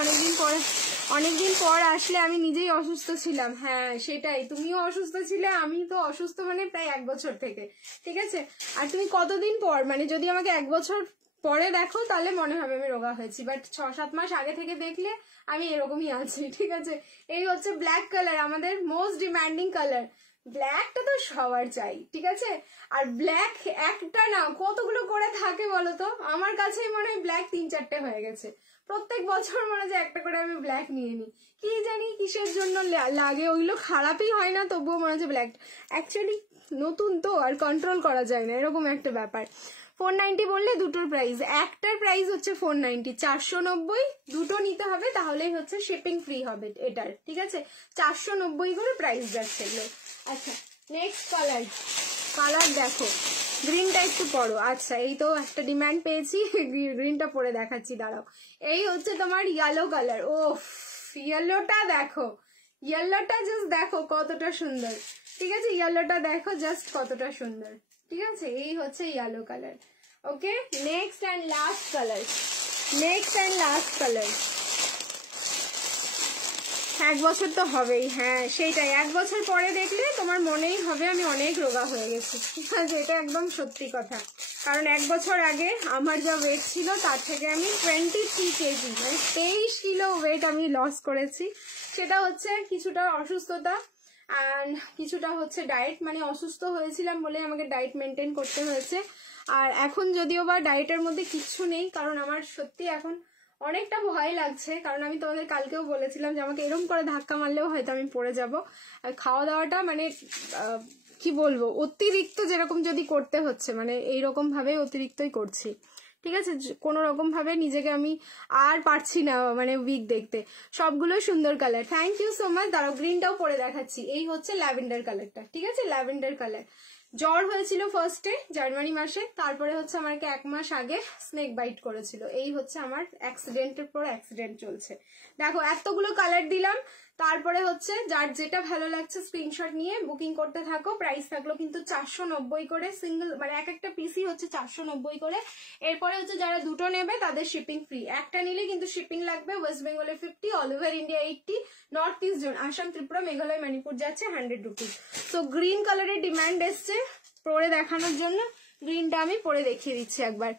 অনেকদিন পর আসলে, আমি নিজেই অসুস্থ ছিলাম, হ্যাঁ সেটাই, তুমিও অসুস্থ ছিলে, আমি তো অসুস্থ মানে প্রায় 1 বছর থেকে, ঠিক আছে? আর তুমি কতদিন পর, মানে যদি আমাকে 1 বছর পরে দেখো তাহলে মনে হবে আমি রোগা হয়েছি, বাট 6-7 মাস আগে থেকে দেখলে আমি এরকমই আছি, ঠিক আছে? এই হচ্ছে ব্ল্যাক কালার, আমাদের মোস্ট ডিমান্ডিং কালার। ব্ল্যাকটা তো সবার চাই, ঠিক আছে? আর ব্ল্যাক একটা না কতগুলো করে থাকে বলো তো? আমার কাছেই মনে হয় ব্ল্যাক 3-4টে হয়ে গেছে। প্রত্যেক বছর মনে হয় একটা করে আমি ব্ল্যাক নিয়ে নিই, কি জানি কিসের জন্য লাগে, ওইগুলো খারাপই হয় না, তবুও মনে হচ্ছে ব্ল্যাক। অ্যাকচুয়ালি নতুন তো আর কন্ট্রোল করা যায় না, এরকম একটা ব্যাপার। 490 বললে দুটোর প্রাইস, একটার প্রাইস হচ্ছে 490, 490, দুটো নিতে হবে তাহলেই হচ্ছে শিপিং ফ্রি হবে এটার, ঠিক আছে? 490 করে প্রাইস যাচ্ছে এগুলো। আচ্ছা নেক্সট কালার দেখো, গ্রিনটা একটু পরো। আচ্ছা এই তো একটা ডিমান্ড পেয়েছি, গ্রিনটা পরে দেখাচ্ছি, দাঁড়াও। এই হচ্ছে তোমার ইয়েলো কালার। ও ইয়েলোটা দেখো, ইয়েলোটা জাস্ট দেখো কতটা সুন্দর, ঠিক আছে? ইয়েলোটা দেখো জাস্ট কতটা সুন্দর, ঠিক আছে? এই হচ্ছে yellow colour. Okay, next and last colour. 1 বছর তো হবেই, হ্যাঁ সেইটাই, 1 বছর পরে দেখলে তোমার মনেই হবে আমি অনেক রোগা হয়ে গেছি, ঠিক আছে? এটা একদম সত্যি কথা, কারণ 1 বছর আগে আমার যা ওয়েট ছিল তার থেকে আমি 23 কেজি, মানে 23 কিলো ওয়েট আমি লস করেছি। সেটা হচ্ছে কিছুটা অসুস্থতা অ্যান্ড কিছুটা হচ্ছে ডায়েট, মানে অসুস্থ হয়েছিলাম বলে আমাকে ডায়েট মেনটেন করতে হয়েছে। আর এখন যদিও বা ডায়েটের মধ্যে কিচ্ছু নেই, কারণ আমার সত্যি এখন অনেকটা ভয় লাগছে, কারণ আমি তোমাদের কালকেও বলেছিলাম যে আমাকে এরকম করে ধাক্কা মারলেও হয়তো আমি পড়ে যাব। আর খাওয়া দাওয়াটা মানে কি বলবো, অতিরিক্ত যেরকম যদি করতে হচ্ছে, মানে এইরকম ভাবে অতিরিক্তই করছি, ঠিক আছে? কোনো রকম ভাবে নিজেকে আমি আর পারছি না মানে উইক দেখতে। সবগুলো সুন্দর colour, thank you so much. দাঁড়াও গ্রিনটাও পরে দেখাচ্ছি। এই হচ্ছে ল্যাভেন্ডার কালারটা, ঠিক আছে? Lavender colour. জ্বর হয়েছিল ফার্স্টে জানুয়ারি মাসে, তারপরে হচ্ছে আমাকে 1 মাস আগে স্নেক বাইট করেছিল। এই হচ্ছে আমার অ্যাক্সিডেন্টের পর অ্যাক্সিডেন্ট চলছে। দেখো এতগুলো কালার দিলাম, তারপরে হচ্ছে যার যেটা ভালো লাগছে স্ক্রিনশট নিয়ে বুকিং করতে থাকো। প্রাইস থাকলো কিন্তু 490 করে, সিঙ্গেল মানে এক একটা পিসই হচ্ছে 490 করে। এরপরে হচ্ছে যারা দুটো নেবে তাদের শিপিং ফ্রি, একটা নিলে কিন্তু শিপিং লাগবে। ওয়েস্ট বেঙ্গলে 50, all over India 80, north east zone Assam, Tripura, Meghalaya, Manipur যাচ্ছে 100 রুপিস। সো গ্রিন কালারের ডিমান্ড এসছে পরে দেখানোর জন্য, গ্রিনটা আমি পরে দেখিয়ে দিচ্ছি একবার।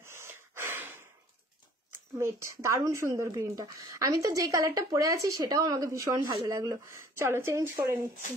ওয়েট, দারুণ সুন্দর গ্রিনটা। আমি তো যে কালারটা পরে আছি সেটাও আমাকে ভীষণ ভালো লাগলো। চলো চেঞ্জ করে নিচ্ছি।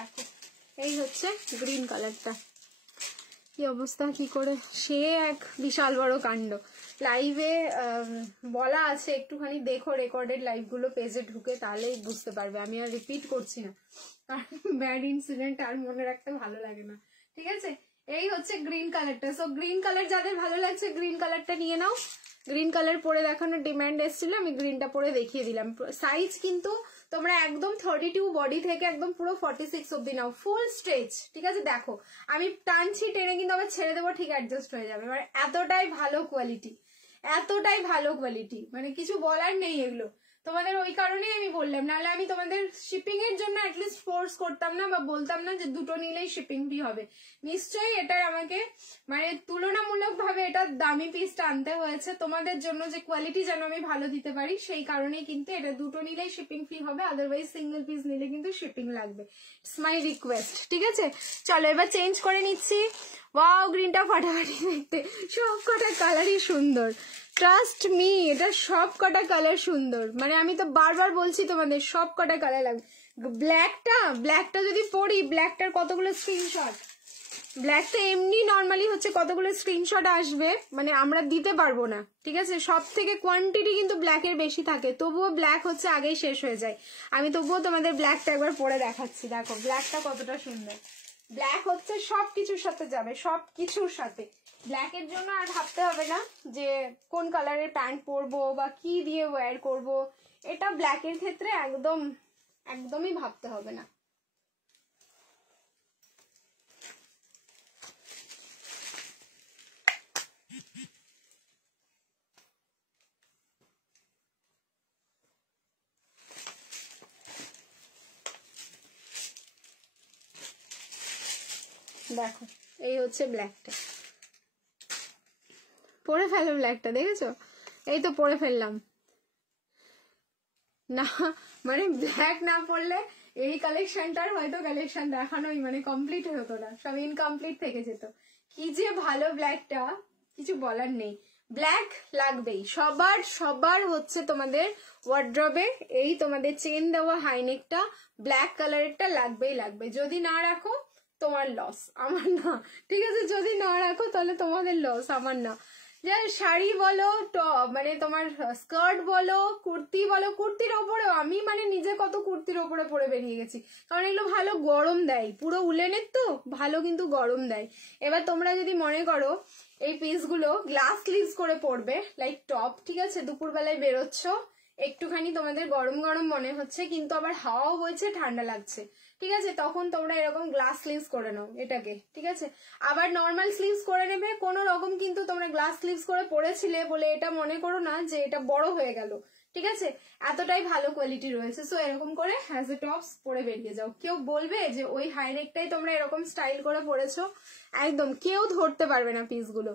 দেখো এই হচ্ছে গ্রিন কালারটা। কি অবস্থা, কি করে, সে এক বিশাল বড় কাণ্ড। লাইভে বলা আছে, একটুখানি দেখো রেকর্ডেড লাইভগুলো পেজে ঢুকে, তাহলেই বুঝতে পারবে। আমি আর রিপিট করছি না, কারণ ব্যাড ইনসিডেন্ট আর মনে রাখতে ভালো লাগে না। ঠিক আছে, এই হচ্ছে গ্রিন কালারটা। সো গ্রিন কালার যাদের ভালো লাগছে গ্রিন কালারটা নিয়ে নাও। গ্রিন কালার পরে দেখানোর ডিমান্ড এসেছিল, আমি গ্রিনটা পরে দেখিয়ে দিলাম। সাইজ কিন্তু তোমরা একদম 32 বডি থেকে একদম পুরো 46 অব্দি নাও, ফুল স্ট্রেচ। ঠিক আছে, দেখো আমি টানছি, টেনে কিন্তু আবার ছেড়ে দেবো, ঠিক অ্যাডজাস্ট হয়ে যাবে। মানে এতটাই ভালো কোয়ালিটি, এতটাই ভালো কোয়ালিটি, মানে কিছু বলার নেই এগুলো। তোমাদের ওই কারণেই আমি বললাম, নাহলে আমি তোমাদের শিপিং এর জন্য অ্যাটলিস্ট ফোর্স করতাম না বা বলতাম না যে দুটো নিলেই শিপিং ফ্রি হবে। নিশ্চয়ই এটার আমাকে মানে তুলনামূলক ভাবে এটা দামি পিসটা আনতে হয়েছে তোমাদের জন্য, যে কোয়ালিটি যেন আমি ভালো দিতে পারি, সেই কারণেই কিন্তু এটা দুটো নিলেই শিপিং ফ্রি হবে। আদারওয়াইজ সিঙ্গেল পিস নিলে কিন্তু শিপিং লাগবে। It's my request. ঠিক আছে, চলো এবার চেঞ্জ করে নিচ্ছি। ওয়াও, গ্রিনটা ফাটাফাটি দেখতে, সব কটা কালারই সুন্দর। ট্রাস্ট মি, এটা সব কটা কালার সুন্দর। মানে আমি তো বারবার বলছি তোমাদের সব কটা কালার লাগবে। ব্ল্যাকটা যদি পরি, ব্ল্যাকটার কতগুলো স্ক্রিনশট, ব্ল্যাকটা এমনি নর্মালি হচ্ছে কতগুলো স্ক্রিনশট আসবে, মানে আমরা দিতে পারবো না। ঠিক আছে, সব থেকে কোয়ান্টিটি কিন্তু ব্ল্যাকের বেশি থাকে, তবুও ব্ল্যাক হচ্ছে আগেই শেষ হয়ে যায়। আমি তবুও তোমাদের ব্ল্যাকটা একবার পরে দেখাচ্ছি। দেখো ব্ল্যাকটা কতটা সুন্দর। ব্ল্যাক হচ্ছে সবকিছুর সাথে যাবে, সবকিছুর সাথে। ব্ল্যাকের জন্য আর ভাবতে হবে না যে কোন কালারের প্যান্ট পরবো বা কি দিয়ে ওয়্যার করব, এটা ব্ল্যাকের ক্ষেত্রে একদমই ভাবতে হবে না। দেখো এই হচ্ছে ব্ল্যাকটা, পরে ফেলো ব্ল্যাকটা, দেখেছো? এই তো পরে ফেললাম না, মানে ব্ল্যাক না পড়লে এই কালেকশনটার হয়তো কালেকশন দেখানোই মানে কমপ্লিট হতো না, সব ইনকমপ্লিট থেকে যেত। কি যে ভালো ব্ল্যাকটা, কিছু বলার নেই। ব্ল্যাক লাগবেই সবার হচ্ছে তোমাদের ওয়ার্ড্রবে। এই তোমাদের চেন দেওয়া হাইনেকটা ব্ল্যাক কালারেরটা লাগবে। যদি না রাখো তোমার লস, আমার না। ঠিক আছে, যদি না রাখো তাহলে তোমাদের লস, আমার না। যে শাড়ি বলো, টপ মানে তোমার স্কার্ট বলো, কুর্তি বলো, কুর্তির ওপরেও আমি মানে নিজে কত কুর্তির ওপরে পরে বেরিয়ে গেছি, কারণ এগুলো ভালো গরম দেয়, পুরো উলেনের তো ভালো কিন্তু গরম দেয়। এবার তোমরা যদি মনে করো এই পিসগুলো গ্লাস স্লিভস করে পরবে লাইক টপ, ঠিক আছে, দুপুরবেলায় বেরোচ্ছ, একটুখানি তোমাদের গরম গরম মনে হচ্ছে কিন্তু আবার হাওয়াও বইছে, ঠান্ডা লাগছে, ঠিক আছে, তখন তোমরা এরকম গ্লাস স্লিভস করে নাও এটাকে। ঠিক আছে, আবার নর্মাল স্লিভস করে নেবে। কোনো রকম কিন্তু তোমরা গ্লাস স্লিভস করে পরেছিলে বলে এটা মনে করো না যে এটা বড় হয়ে গেল। ঠিক আছে, এতটাই ভালো কোয়ালিটি রয়েছে। সো এরকম করে হ্যাজ এ টপস পরে বেরিয়ে যাও। কেউ বলবে যে ওই হাইনেকটাই তোমরা এরকম স্টাইল করে পরেছো, একদম কেউ ধরতে পারবে না পিসগুলো।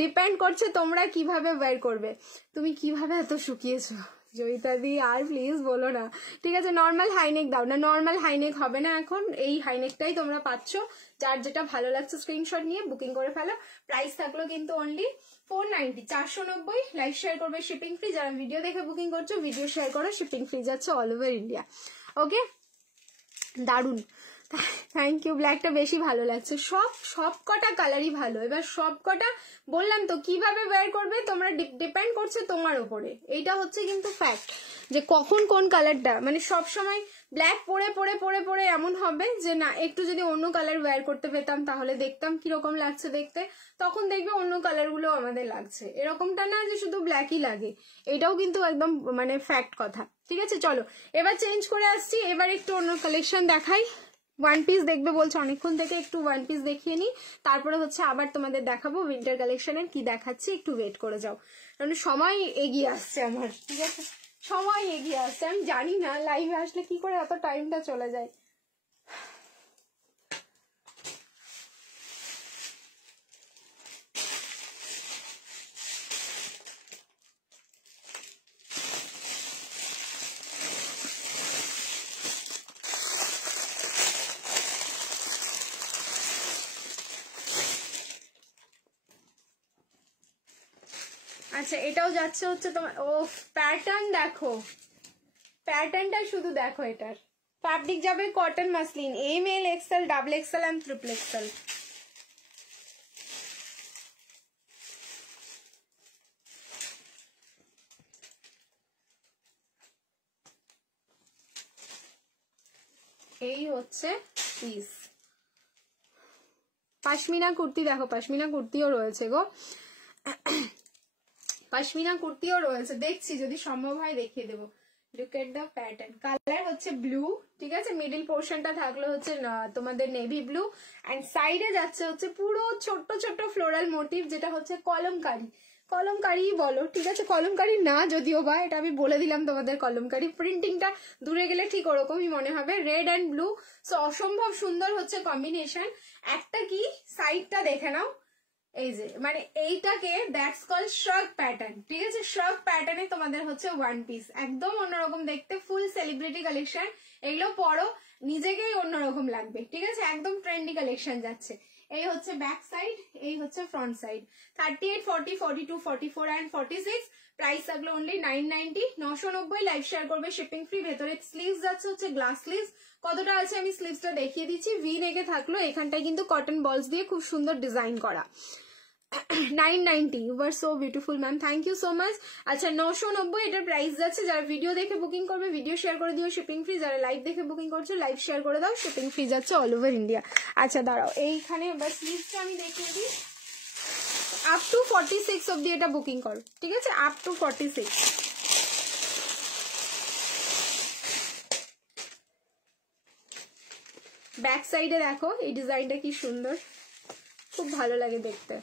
ডিপেন্ড করছে তোমরা কিভাবে ওয়্যার করবে। তুমি কিভাবে এত শুকিয়েছো জয়িতাদি, আর প্লিজ বলো না। ঠিক আছে, নর্মাল হাইনেক দাও না, নর্মাল হাইনেক হবে না এখন, এই হাইনেকটাই তোমরা পাচ্ছ। যার যেটা ভালো লাগছে স্ক্রিনশট নিয়ে বুকিং করে ফেলো। প্রাইস থাকলো কিন্তু অনলি 490, 490। লাইভ শেয়ার করবে, শিপিং ফ্রি। যারা ভিডিও দেখে বুকিং করছো ভিডিও শেয়ার করো, শিপিং ফ্রি যাচ্ছে অল ওভার ইন্ডিয়া। ওকে, দারুন, থ্যাংক ইউ। ব্ল্যাকটা বেশি ভালো লাগছে, সব কটা কালারই ভালো। এবার সব কটা বললাম তো কিভাবে ওয়্যার করবে তোমরা, ডিপেন্ড করছে তোমার উপরে। এইটা হচ্ছে কিন্তু ফ্যাক্ট যে কখন কোন কালারটা, মানে সব সময় ব্ল্যাক পরে পরে পরে পরে এমন হবে যে না একটু যদি অন্য কালার ওয়্যার করতে পেতাম তাহলে দেখতাম কিরকম লাগছে দেখতে, তখন দেখবে অন্য কালারগুলো আমাদের লাগছে। এরকমটা না যে শুধু ব্ল্যাকই লাগে, এটাও কিন্তু একদম মানে ফ্যাক্ট কথা। ঠিক আছে, চলো এবার চেঞ্জ করে আসছি, এবার একটু অন্য কালেকশন দেখাই। ওয়ান পিস দেখবে বলছো অনেকক্ষণ থেকে, একটু ওয়ান পিস দেখিয়ে নি, তারপরে হচ্ছে আবার তোমাদের দেখাবো উইন্টার কালেকশনের কি দেখাচ্ছি। একটু ওয়েট করে যাও, কারণ সময় এগিয়ে আসছে আমার। ঠিক আছে, সময় এগিয়ে আসছে, আমি জানি না লাইভে আসলে কি করে এত টাইমটা চলে যায়। আচ্ছা, এটাও যাচ্ছে হচ্ছে তোমার, ও প্যাটার্ন দেখো, প্যাটার্নটা শুধু দেখো এটার, ফ্যাব্রিক যাবে cotton muslin, M L XL, double XL and triple XL. এই হচ্ছে পিস। পশমিনা কুর্তি দেখো, পশমিনা কুর্তিও রয়েছে গো, পশমিনা কুর্তিও রয়েছে, দেখছি যদি সম্ভব হয় দেখিয়ে দেবো। Look at the pattern, colour হচ্ছে ব্লু, ঠিক আছে, মিডিল পোর্শনটা থাকলো হচ্ছে তোমাদের নেভি ব্লু, এন্ড সাইডে যাচ্ছে হচ্ছে পুরো ছোট্ট ছোট্ট ফ্লোরাল মোটিভ, যেটা হচ্ছে কলমকারি, কলমকারি বলো, ঠিক আছে, কলমকারি না যদিও বা, এটা আমি বলে দিলাম তোমাদের কলমকারি, প্রিন্টিংটা দূরে গেলে ঠিক ওরকমই মনে হবে, রেড অ্যান্ড ব্লু। সো অসম্ভব সুন্দর হচ্ছে কম্বিনেশন। একটা কি সাইডটা দেখে নাও, এই যে মানে এইটাকে দ্যাটস কল শ্রাগ প্যাটার্ন, ঠিক আছে, শ্রাগ প্যাটার্নে তোমাদের হচ্ছে ওয়ান পিস, একদম অন্যরকম দেখতে, ফুল সেলিব্রিটি কালেকশন। এগুলো পরো নিজেকেই অন্যরকম লাগবে, ঠিক আছে, একদম ট্রেন্ডি কালেকশন যাচ্ছে। এই হচ্ছে ব্যাক সাইড, এই হচ্ছে ফ্রন্ট সাইড। 38, 40, 42, 44 এন্ড 46, প্রাইস থাকলো অনলি 990, 990। লাইভ শেয়ার করবে, শিপিং ফ্রি। ভেতরে স্লিভস যাচ্ছে হচ্ছে গ্লাস স্লিভস, কতটা আছে আমি স্লিভসটা দেখিয়ে দিচ্ছি। ভি নেকে থাকলো, এখানটায় কিন্তু কটন বলস দিয়ে খুব সুন্দর ডিজাইন করা। 990, you are so beautiful ma'am, thank you so much. আচ্ছা 990 এটার প্রাইস যাচ্ছে। যারা ভিডিও দেখে বুকিং করবে ভিডিও শেয়ার করে দিও, শিপিং ফ্রি। যারা লাইভ দেখে বুকিং করছো লাইভ শেয়ার করে দাও, শিপিং ফ্রি যাচ্ছে অল ওভার ইন্ডিয়া। আচ্ছা দাঁড়াও, এইখানে এবার স্লিভসটা আমি দেখিয়ে দিই। আপ টু 46 অব্দি এটা বুকিং করো, ঠিক আছে, আপ টু 46। बैक साइडे देखो ये डिजाइन की सुंदर, खूब भालो लगे देखते।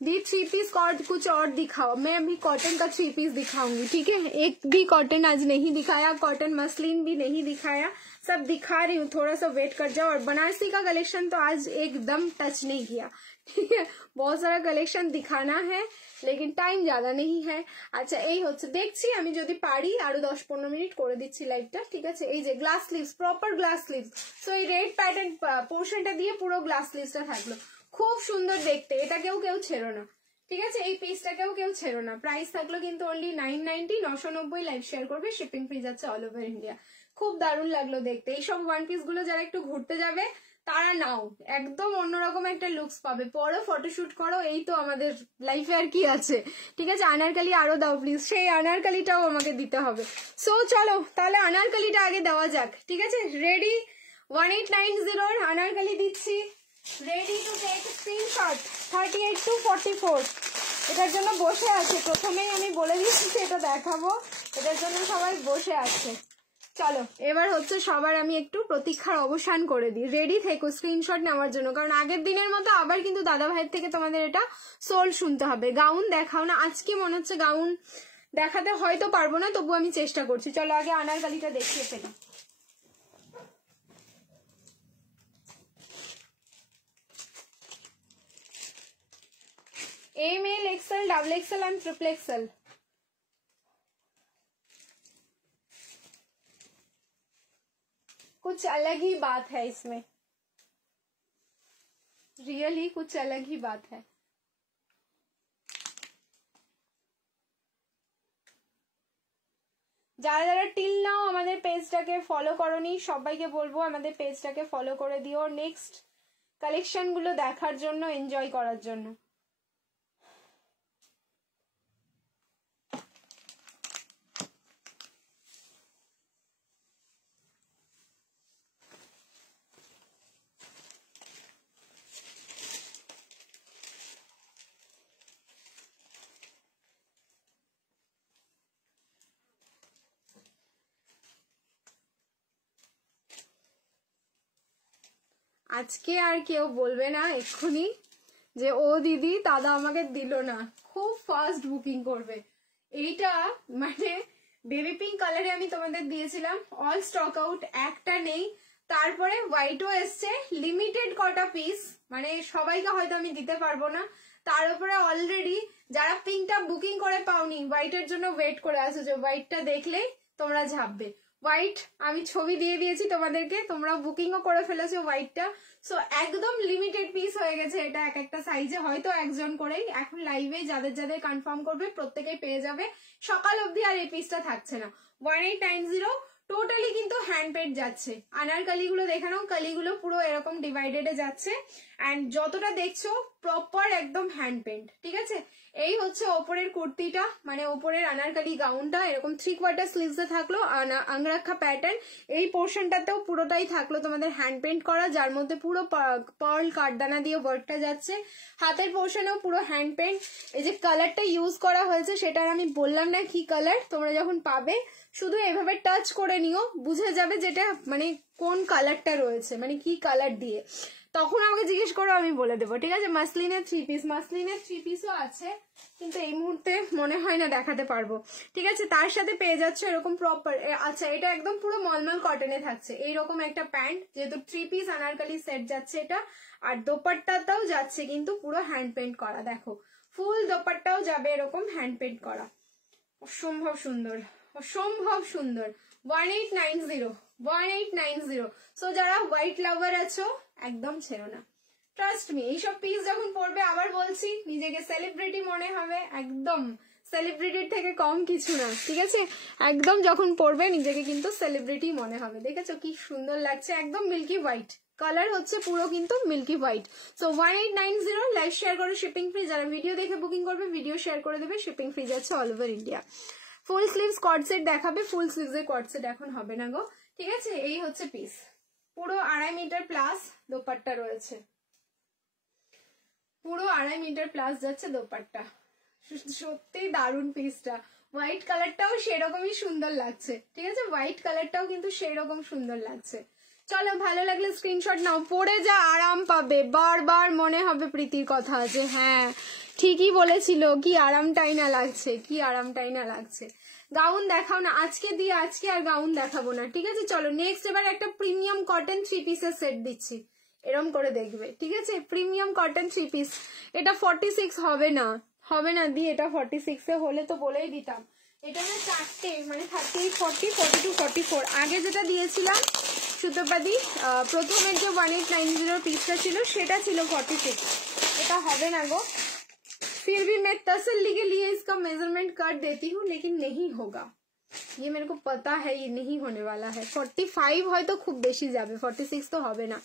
दी 3 पीस कॉर्ड कुछ और दिखाओ, मैं अभी कॉटन का 3 पीस दिखाऊंगी, ठीक है, एक भी कॉटन आज नहीं दिखाया, कॉटन मसलिन भी नहीं दिखाया, सब दिखा रही हूँ, थोड़ा सा वेट कर जाओ। और बनारसी का कलेक्शन तो आज एकदम टच नहीं किया, ठीक है, बहुत सारा कलेक्शन दिखाना है लेकिन टाइम ज्यादा नहीं है। अच्छा এই হচ্ছে দেখছি আমি যদি পারি আরো 10-15 মিনিট করে দিচ্ছি লাইভটা, ঠিক আছে। এই যে glass sleeves, proper glass sleeves, so এই রেড প্যাটার্ন পোরশনটা দিয়ে পুরো গ্লাস স্লিভসটা থাকলো, খুব সুন্দর দেখতে, এটাকেও কেউ ছেড়ো না, ঠিক আছে, এই পিসটাকেও কেউ ছেড়ো না। প্রাইস থাকলো কিন্তু অনলি 990, 990। লাইভ শেয়ার করবে, শিপিং ফ্রি যাচ্ছে অল ওভার ইন্ডিয়া। খুব দারুণ লাগলো দেখতে। এইসব ওয়ান পিস গুলো যারা একটু ঘুরতে যাবে তারা নাও, একদম অন্যরকম একটা লুকস পাবে, পরো ফটোশুট করো, এই তো আমাদের লাইফে আর কি আছে, ঠিক আছে। আনারকালি আরো দাও প্লিজ, সেই আনারকালিটাও আমাকে দিতে হবে। সো চলো তাহলে আনারকালিটা আগে দেওয়া যাক, ঠিক আছে। রেডি 1890 আনারকালি দিচ্ছি, ready to take screenshot. 38 to 44 এটার জন্য বসে আছে, প্রথমেই আমি বলে দিচ্ছি এটা দেখাবো, এটার জন্য সবাই বসে আছে। চলো এবার হচ্ছে সবার আমি একটু প্রতীক্ষার অবসান করে দিই, রেডি থেকো স্ক্রিনশট নেওয়ার জন্য, কারণ আগের দিনের মতো আবার কিন্তু দাদা ভাইয়ের থেকে তোমাদের এটা সোল শুনতে হবে। গাউন দেখাও না, আজকে মনে হচ্ছে গাউন দেখাতে হয়তো পারবো না, তবু আমি চেষ্টা করছি। চলো আগে আনারকালিটা দেখিয়ে ফেলি। M L XL, double XL and triple XL. कुछ अलग ही बात है इसमें, रियली कुछ अलग ही बात है। যারা যারা টিল নাও আমাদের পেজটাকে ফলো করোনি সবাইকে বলবো আমাদের পেজটাকে ফলো করে দিও, নেক্সট কালেকশন গুলো দেখার জন্য, এনজয় করার জন্য। আজকে আর কেউ বলবে না এক্ষুনি যে ও দিদি দাদা আমাকে দিল না, খুব ফাস্ট বুকিং করবে। এইটা মানে বেবি পিঙ্ক কালারে আমি তোমাদের দিয়েছিলাম, অল স্টক আউট, একটা নেই। তারপরে হোয়াইটও এসছে, লিমিটেড কটা পিস, মানে সবাইকে হয়তো আমি দিতে পারবো না। তার উপরে অলরেডি যারা পিঙ্কটা বুকিং করে পাওনি হোয়াইটের জন্য ওয়েট করে আছো, যে হোয়াইটটা দেখলেই তোমরা ঝাপবে। হোয়াইট আমি ছবি দিয়ে দিয়েছি তোমাদেরকে, তোমরা বুকিংও করে ফেলেছো হোয়াইটটা। সো একদম লিমিটেড পিস হয়ে গেছে এটা, এক একটা সাইজে হয়তো একজন করেই। এখন লাইভে যাদের যাদের কনফার্ম করবে প্রত্যেকেই পেয়ে যাবে, সকাল অবধি আর এই পিসটা থাকছে না। 1890 টোটালি কিন্তু হ্যান্ড পেড যাচ্ছে। আনারকলি গুলো দেখে নাও, কালিগুলো পুরো এরকম ডিভাইডেডে যাচ্ছে, অ্যান্ড যতটা দেখছো প্রপার একদম হ্যান্ড পেন্ট, ঠিক আছে। এই হচ্ছে ওপরের কুর্তিটা, মানে ওপরের আনারকলি গাউনটা এরকম 3/4 স্লিভসে থাকলো আংরাক্ষা প্যাটার্ন। এই পোর্শনটাতেও পুরোটাই থাকলো তোমাদের হ্যান্ড পেন্ট করা, যার মধ্যে পুরো পার্ল কাঠদানা দিয়ে ওয়ার্কটা যাচ্ছে। হাতের পোর্শনেও পুরো হ্যান্ড পেন্ট। এই যে কালারটা ইউজ করা হয়েছে সেটা আমি বললাম না কি কালার, তোমরা যখন পাবে শুধু এভাবে টাচ করে নিও, বুঝে যাবে যেটা মানে কোন কালারটা রয়েছে, মানে কি কালার দিয়ে, তখন আমাকে জিজ্ঞেস করো, আমি বলে দেবো, ঠিক আছে। মাসলিনের 3 পিস, মাসলিনের 3 পিসও আছে, কিন্তু এই মুহূর্তে মনে হয় না দেখাতে পারবো, ঠিক আছে। তার সাথে পেয়ে যাচ্ছে এরকম প্রপার, আচ্ছা এটা একদম পুরো মলমল কটনে থাকছে, এইরকম একটা প্যান্ট, যেহেতু 3 পিস আনারকলি সেট যাচ্ছে এটা। আর দোপাট্টাটাও যাচ্ছে কিন্তু পুরো হ্যান্ড পেন্ট করা, দেখো ফুল দোপাট্টাও যাবে এরকম হ্যান্ড পেন্ট করা, অসম্ভব সুন্দর, অসম্ভব সুন্দর। 1890। সো যারা হোয়াইট লাভার আছো একদম ছেড়ো না, ট্রাস্ট মি। এইসব পিস যখন পরবে, আবার বলছি, নিজেকে সেলিব্রিটি মনে হবে, একদম সেলিব্রিটির থেকে কম কিছু না, ঠিক আছে। একদম যখন পরবে নিজেকে কিন্তু সেলিব্রিটি মনে হবে। দেখেছো কি সুন্দর লাগছে, একদম মিল্কি হোয়াইট কালার হচ্ছে পুরো, কিন্তু milky white. So 1890, live share করো, শিপিং ফ্রি। যারা ভিডিও দেখে বুকিং করবে ভিডিও শেয়ার করে দেবে, শিপিং ফ্রি যাচ্ছে all over India. Full sleeves cord set দেখাবে, ফুল স্লিভস এর কর্ড সেট এখন হবে না গো, ঠিক আছে। এই হচ্ছে পিস, পুরো 2.5 মিটার প্লাস দোপাট্টা রয়েছে, পুরো 2.5 মিটার প্লাস যাচ্ছে দোপাট্টা। সত্যি দারুণ পিসটা। হোয়াইট কালারটাও সেরকমই সুন্দর লাগছে, ঠিক আছে। হোয়াইট কালারটাও কিন্তু সেরকম সুন্দর লাগছে। চলো, ভালো লাগলে স্ক্রিনশট নাও, পরে যা আরাম পাবে, বারবার মনে হবে প্রীতির কথা, যে হ্যাঁ ঠিকই বলেছিল, কি আরামটাই না লাগছে, কি আরামটাই না লাগছে। গাউন দেখাও না আজকে দিয়ে, আজকে আর গাউন দেখাবো না, ঠিক আছে। চলো নেক্সট, এবার একটা প্রিমিয়াম কটন 3 পিসের সেট দিচ্ছি, এরম করে দেখবে, ঠিক আছে। প্রিমিয়াম কটন 3 পিস, এটা 46 হবে না, হবে না দি, এটা 46 এ হলে তো বলেই দিতাম। এটা না 4টে, মানে 38, 40, 42, 44। আগে যেটা দিয়েছিলাম সুতোপাদি, প্রথমের যে 1890 পিসটা ছিল সেটা ছিল 46, এটা হবে না গো। फिर भी मैं तसल्ली के लिए इसका मेजरमेंट कर देती हूँ, लेकिन नहीं होगा, ये मेरे को पता है, ये नहीं होने वाला है। 45 হয়তো খুব বেশি যাবে, 46 তো হবে না।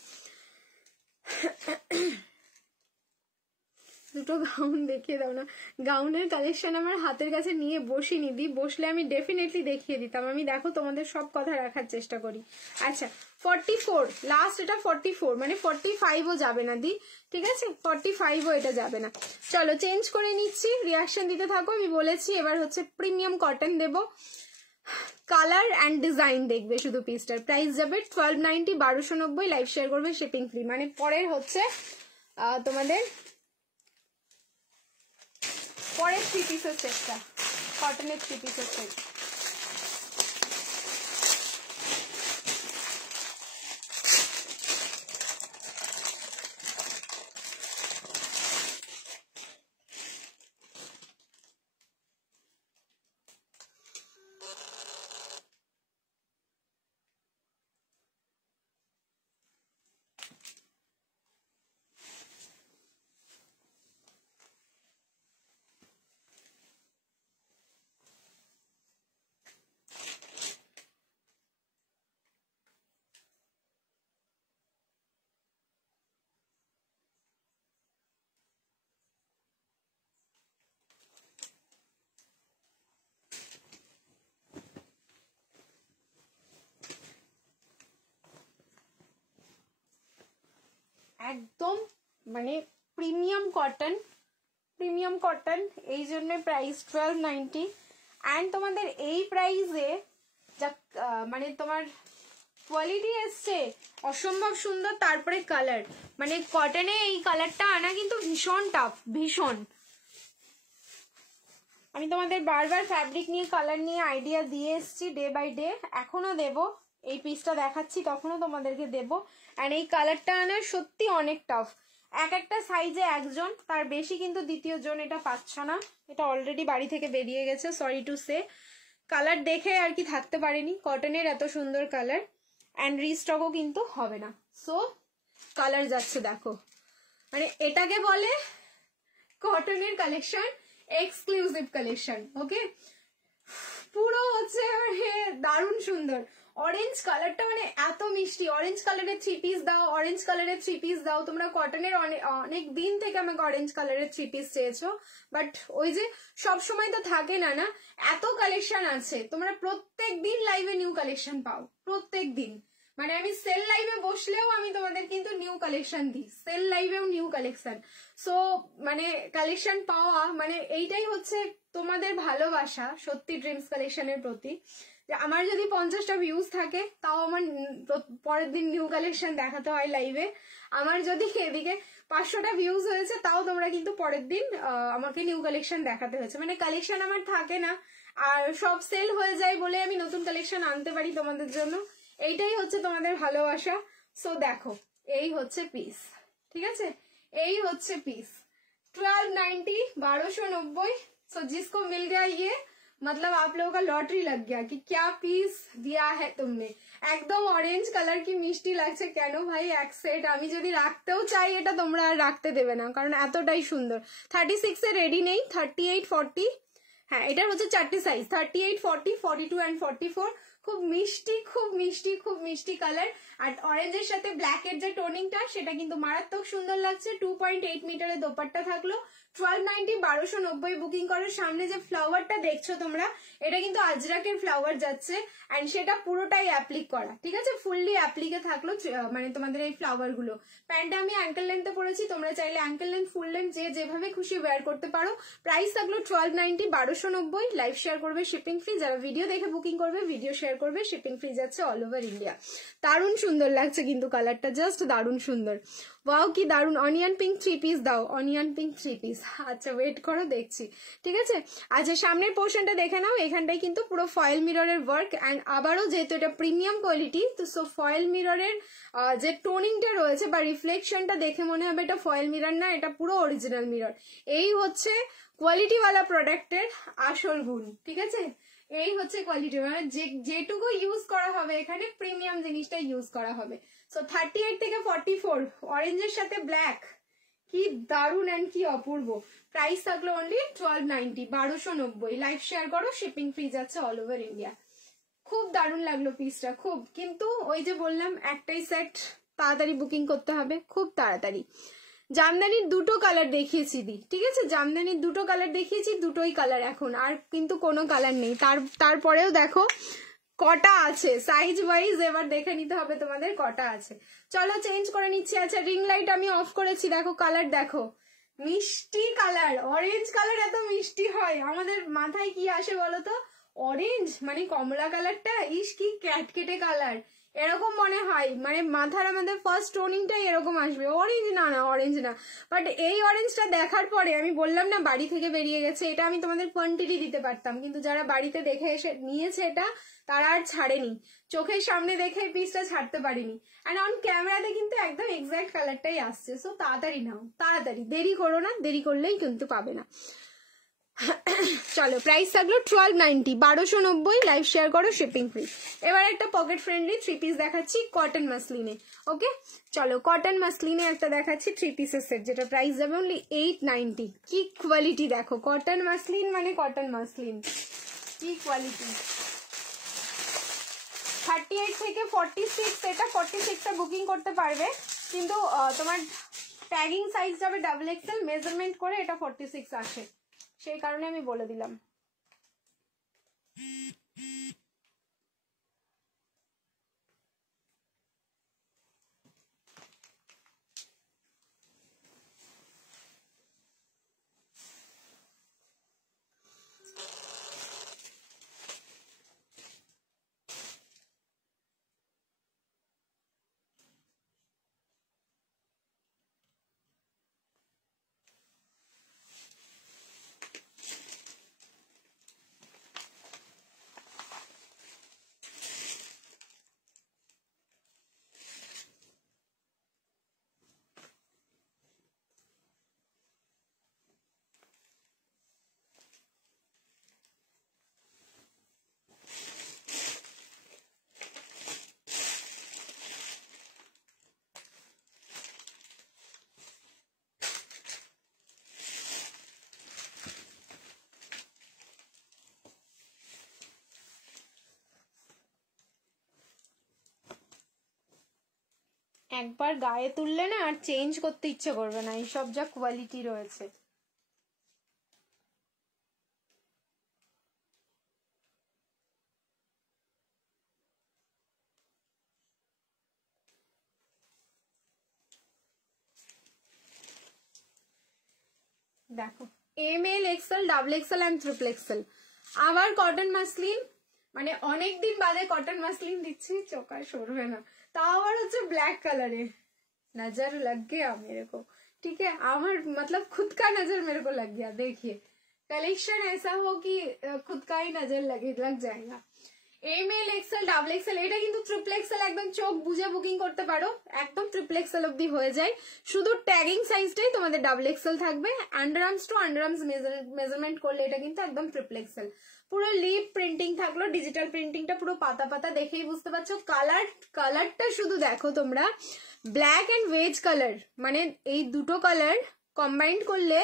দুটো গাউন দেখিয়ে দাও না। গাউনের কালেকশন আমার হাতের কাছে নিয়ে বসিনি দি, বসলে আমি ডেফিনেটলি দেখিয়ে দিতাম। আমি দেখো তোমাদের সব কথা রাখার চেষ্টা করি। আচ্ছা 44 লাস্ট, এটা 44, মানে 45ও যাবে না দি, ঠিক আছে। 45ও এটা যাবে না। চলো চেঞ্জ করে নিচ্ছি, রিয়াকশন দিতে থাকো। আমি বলেছি এবার হচ্ছে প্রিমিয়াম কটন দেবো, কালার অ্যান্ড ডিজাইন দেখবে শুধু পিসটার। প্রাইস যাবে 1290, 1290, লাইভ শেয়ার করবে, শিপিং ফ্রি। মানে পরের হচ্ছে তোমাদের পরের 3 পিসের সেটটা, কটনের 3 পিসের সেট। একদম মানে প্রিমিয়াম কটন, প্রিমিয়াম কটন, এই জন্য প্রাইস 1290। অ্যান্ড তোমাদের এই প্রাইসে যা মানে তোমার কোয়ালিটি এসছে অসম্ভব সুন্দর। তারপরে কালার, মানে কটনে এই কালারটা আনা কিন্তু ভীষণ টাফ, ভীষণ। আমি তোমাদের বারবার ফ্যাব্রিক নিয়ে, কালার নিয়ে আইডিয়া দিয়ে এসছি ডে বাই ডে, এখনো দেবো। এই পিসটা দেখাচ্ছি তখনও তোমাদেরকে দেবো। অ্যান্ড এই কালারটা আনা সত্যি অনেক টাফ। এক একটা সাইজে একজন, তার বেশি কিন্তু দ্বিতীয় জন এটা পাচ্ছ না। এটা অলরেডি বাড়ি থেকে বেরিয়ে গেছে, সরি টু সে। কালার দেখে আর কি থাকতে পারেনি, কটনের এত সুন্দর কালার। অ্যান্ড রিস্টকও কিন্তু হবে না। সো কালার যাচ্ছে দেখো, মানে এটাকে বলে কটনের কালেকশন, এক্সক্লুসিভ কালেকশন। ওকে, পুরো হচ্ছে দারুণ সুন্দর, অরেঞ্জ কালারটা মানে এত মিষ্টি। অরেঞ্জ কালারের 3 পিস দাও, অরেঞ্জ কালারের 3 পিস দাও। তোমরা কটনের অনেক দিন থেকে আমাকে অরেঞ্জ কালারের 3 পিস চেয়েছো, বাট ওই যে সব সময় তো থাকে না না, এত কালেকশন আছে। তোমরা প্রত্যেক দিন লাইভে নিউ কালেকশন পাও, প্রত্যেক দিন। মানে আমি সেল লাইভে বসলেও আমি তোমাদের কিন্তু নিউ কালেকশন দিই, সেল লাইভেও নিউ কালেকশন। সো মানে কালেকশন পাওয়া মানে এইটাই হচ্ছে তোমাদের ভালোবাসা সত্যি ড্রিমস কালেকশনের প্রতি। যে আমার যদি 50টা ভিউজ থাকে তাও আমার পরের দিন নিউ কালেকশন দেখাতে হয় লাইভে। আমার যদি এদিকে 500টা ভিউজ হয়েছে তাও তোমরা কিন্তু পরের দিন আমাকে নিউ কালেকশন দেখাতে হয়েছে। মানে কালেকশন আমার থাকে না, আর সব সেল হয়ে যায় বলে আমি নতুন কালেকশন আনতে পারি তোমাদের জন্য। এইটাই হচ্ছে তোমাদের ভালোবাসা। সো দেখো এই হচ্ছে পিস, ঠিক আছে, এই হচ্ছে পিস 1290, 1290। सो जिसको मिल गया ये मतलब आप लोगों का लॉटरी लग गया कि क्या पीस दिया है तुमने। একদম অরেঞ্জ কালার কি মিষ্টি লাগছে কেন ভাই, এক সেট আমি যদি রাখতেও চাই এটা তোমরা আর রাখতে দেবে না, কারণ এতটাই সুন্দর। 36 এ রেডি নেই, 38, 40, হ্যাঁ এটার হচ্ছে 4টে সাইজ, 38, 40, 42 and 44। খুব মিষ্টি, খুব মিষ্টি, খুব মিষ্টি কালার। আর অরেঞ্জের সাথে ব্ল্যাকের যে টোনিংটা সেটা কিন্তু মারাত্মক সুন্দর লাগছে। 2.8 মিটারের দোপাট্টা থাকলো। 1290, 1290 বুকিং করো। সামনে যে ফ্লাওয়ারটা দেখছো তোমরা, এটা কিন্তু আজরাকের ফ্লাওয়ার যাচ্ছে, অ্যান্ড সেটা পুরোটাই অ্যাপ্লিক করা, ঠিক আছে, ফুললি অ্যাপ্লিকে থাকলো মানে তোমাদের এই ফ্লাওয়ার গুলো। প্যান্টটা আমি অ্যাঙ্কেল লেন্থে পরেছি, তোমরা চাইলে অ্যাঙ্কেল লেন্থ, ফুল লেন্থ যে যেভাবে খুশি ওয়্যার করতে পারো। প্রাইস থাকলো 1290, 1290। লাইভ শেয়ার করবে, শিপিং ফ্রি। যারা ভিডিও দেখে বুকিং করবে, ভিডিও শেয়ার করবে, শিপিং ফ্রি যাচ্ছে অল ওভার ইন্ডিয়া। দারুণ সুন্দর লাগছে কিন্তু কালারটা, জাস্ট দারুণ সুন্দর। ওয়াও কি দারুণ। অনিয়ন পিঙ্ক 3 পিস দাও, অনিয়ন পিঙ্ক 3 পিস। আচ্ছা ওয়েট করো দেখছি, ঠিক আছে। আচ্ছা সামনের পোর্শনটা দেখে নাও, এখানটায় কিন্তু পুরো ফয়েল মিররের ওয়ার্ক, অ্যান্ড আবারও যেহেতু এটা প্রিমিয়াম কোয়ালিটি, তো সো ফয়েল মিররের যে টোনিংটা রয়েছে বা রিফ্লেকশনটা দেখে মনে হবে এটা ফয়েল মিরর না, এটা পুরো অরিজিনাল মিরর। এই হচ্ছে কোয়ালিটিওয়ালা প্রোডাক্টের আসল গুণ, ঠিক আছে। এই হচ্ছে কোয়ালিটি, মানে যেটুকু ইউজ করা হবে এখানে প্রিমিয়াম জিনিসটা ইউজ করা হবে। সো 38 থেকে 44 অরেঞ্জের সাথে ব্ল্যাক, কি দারুন এন্ড কি অপূর্ব। প্রাইস থাকলো অনলি 1290, 1290। লাইভ শেয়ার করো, শিপিং ফ্রি যাচ্ছে অল ওভার ইন্ডিয়া। খুব দারুণ লাগলো পিসটা খুব, কিন্তু ওই যে বললাম একটাই সেট, তাড়াতাড়ি বুকিং করতে হবে, খুব তাড়াতাড়ি। জামদানির দুটো কালার দেখিয়েছি দি, ঠিক আছে, জামদানির দুটো কালার দেখিয়েছি, দুটোই কালার এখন, আর কিন্তু কোনো কালার নেই। তারপরেও দেখো কটা আছে, সাইজ ওয়াইজ এবার দেখে নিতে হবে তোমাদের কটা আছে। চলো চেঞ্জ করে নিচ্ছি। আচ্ছা রিং লাইট আমি অফ করেছি, দেখো কালার দেখো, মিষ্টি কালার। অরেঞ্জ কালার এত মিষ্টি হয়, আমাদের মাথায় কি আসে বলতো, অরেঞ্জ মানে কমলা কালারটা, ইস কি ক্যাটকেটে কালার, এরকম মনে হয়। মানে মাথার আমাদের ফার্স্ট টোনিংটাই এরকম আসবে, অরেঞ্জ না, না অরেঞ্জ না। বাট এই অরেঞ্জটা দেখার পরে আমি বললাম না বাড়ি থেকে বেরিয়ে গেছে, এটা আমি তোমাদের কোয়ান্টিটি দিতে পারতাম, কিন্তু যারা বাড়িতে দেখে এসে নিয়েছে এটা তারা আর ছাড়েনি, চোখের সামনে দেখে পিসটা ছাড়তে পারিনি। অ্যান্ড অন ক্যামেরাতে কিন্তু একদম এক্সাক্ট কালারটাই আসছে। সো তাড়াতাড়ি নাও, তাড়াতাড়ি, দেরি করো না, দেরি করলেই কিন্তু পাবে না। চলো প্রাইস থাকলো 1290, 1290। লাইভ শেয়ার করো, শিপিং ফ্রি। এবার একটা পকেট ফ্রেন্ডলি 3 পিস দেখাচ্ছি কটন মাসলিনে। ওকে চলো কটন মাসলিনে একটা দেখাচ্ছি 3 পিসের সেট, যেটা প্রাইস যাবে অনলি 890। কি কোয়ালিটি দেখো, কটন মাসলিন মানে কটন মাসলিন, কি কোয়ালিটি। 38 থেকে 46, এটা 46টা বুকিং করতে পারবে, কিন্তু তোমার ট্যাগিং সাইজ যাবে ডাবল এক্সেল, মেজারমেন্ট করে এটা 46 আসে, সেই কারণে আমি বলে দিলাম। একবার গায়ে তুললে না আর চেঞ্জ করতে ইচ্ছে করবে না, এইসব যা কোয়ালিটি রয়েছে। দেখো ML XL double XL and triple XL। আবার কটন মাসলিন, মানে অনেকদিন বাদে কটন মাসলিন দিচ্ছি, চোখ আর সরবে না। তাও আবার হচ্ছে ব্ল্যাক কালারে। नजर लग गया मेरे को, ठीक है, আমার मतलब खुद का नजर मेरे को लग गया। देखिए कलेक्शन ऐसा हो कि खुद का ही नजर लग जाएगा। ML XL ডাবল XL, এটা কিন্তু ট্রিপল XL একদম চোখ বুঝে বুকিং করতে পারো, একদম ট্রিপল XL অবধি হয়ে যায়। শুধু ট্যাগিং সাইজটাই তোমাদের ডাবল XL থাকবে। আন্ডারআর্মস টু আন্ডারআর্মস মেজারমেন্ট করলে এটা কিন্তু একদম ট্রিপল XL। পুরো লিপ প্রিন্টিং থাকলো, ডিজিটাল প্রিন্টিংটা পুরো পাতা পাতা, দেখেই বুঝতে পারছো। কালারটা শুধু দেখো তোমরা, ব্ল্যাক এন্ড ভেজ কালার, মানে এই দুটো কালার কম্বাইন্ড করলে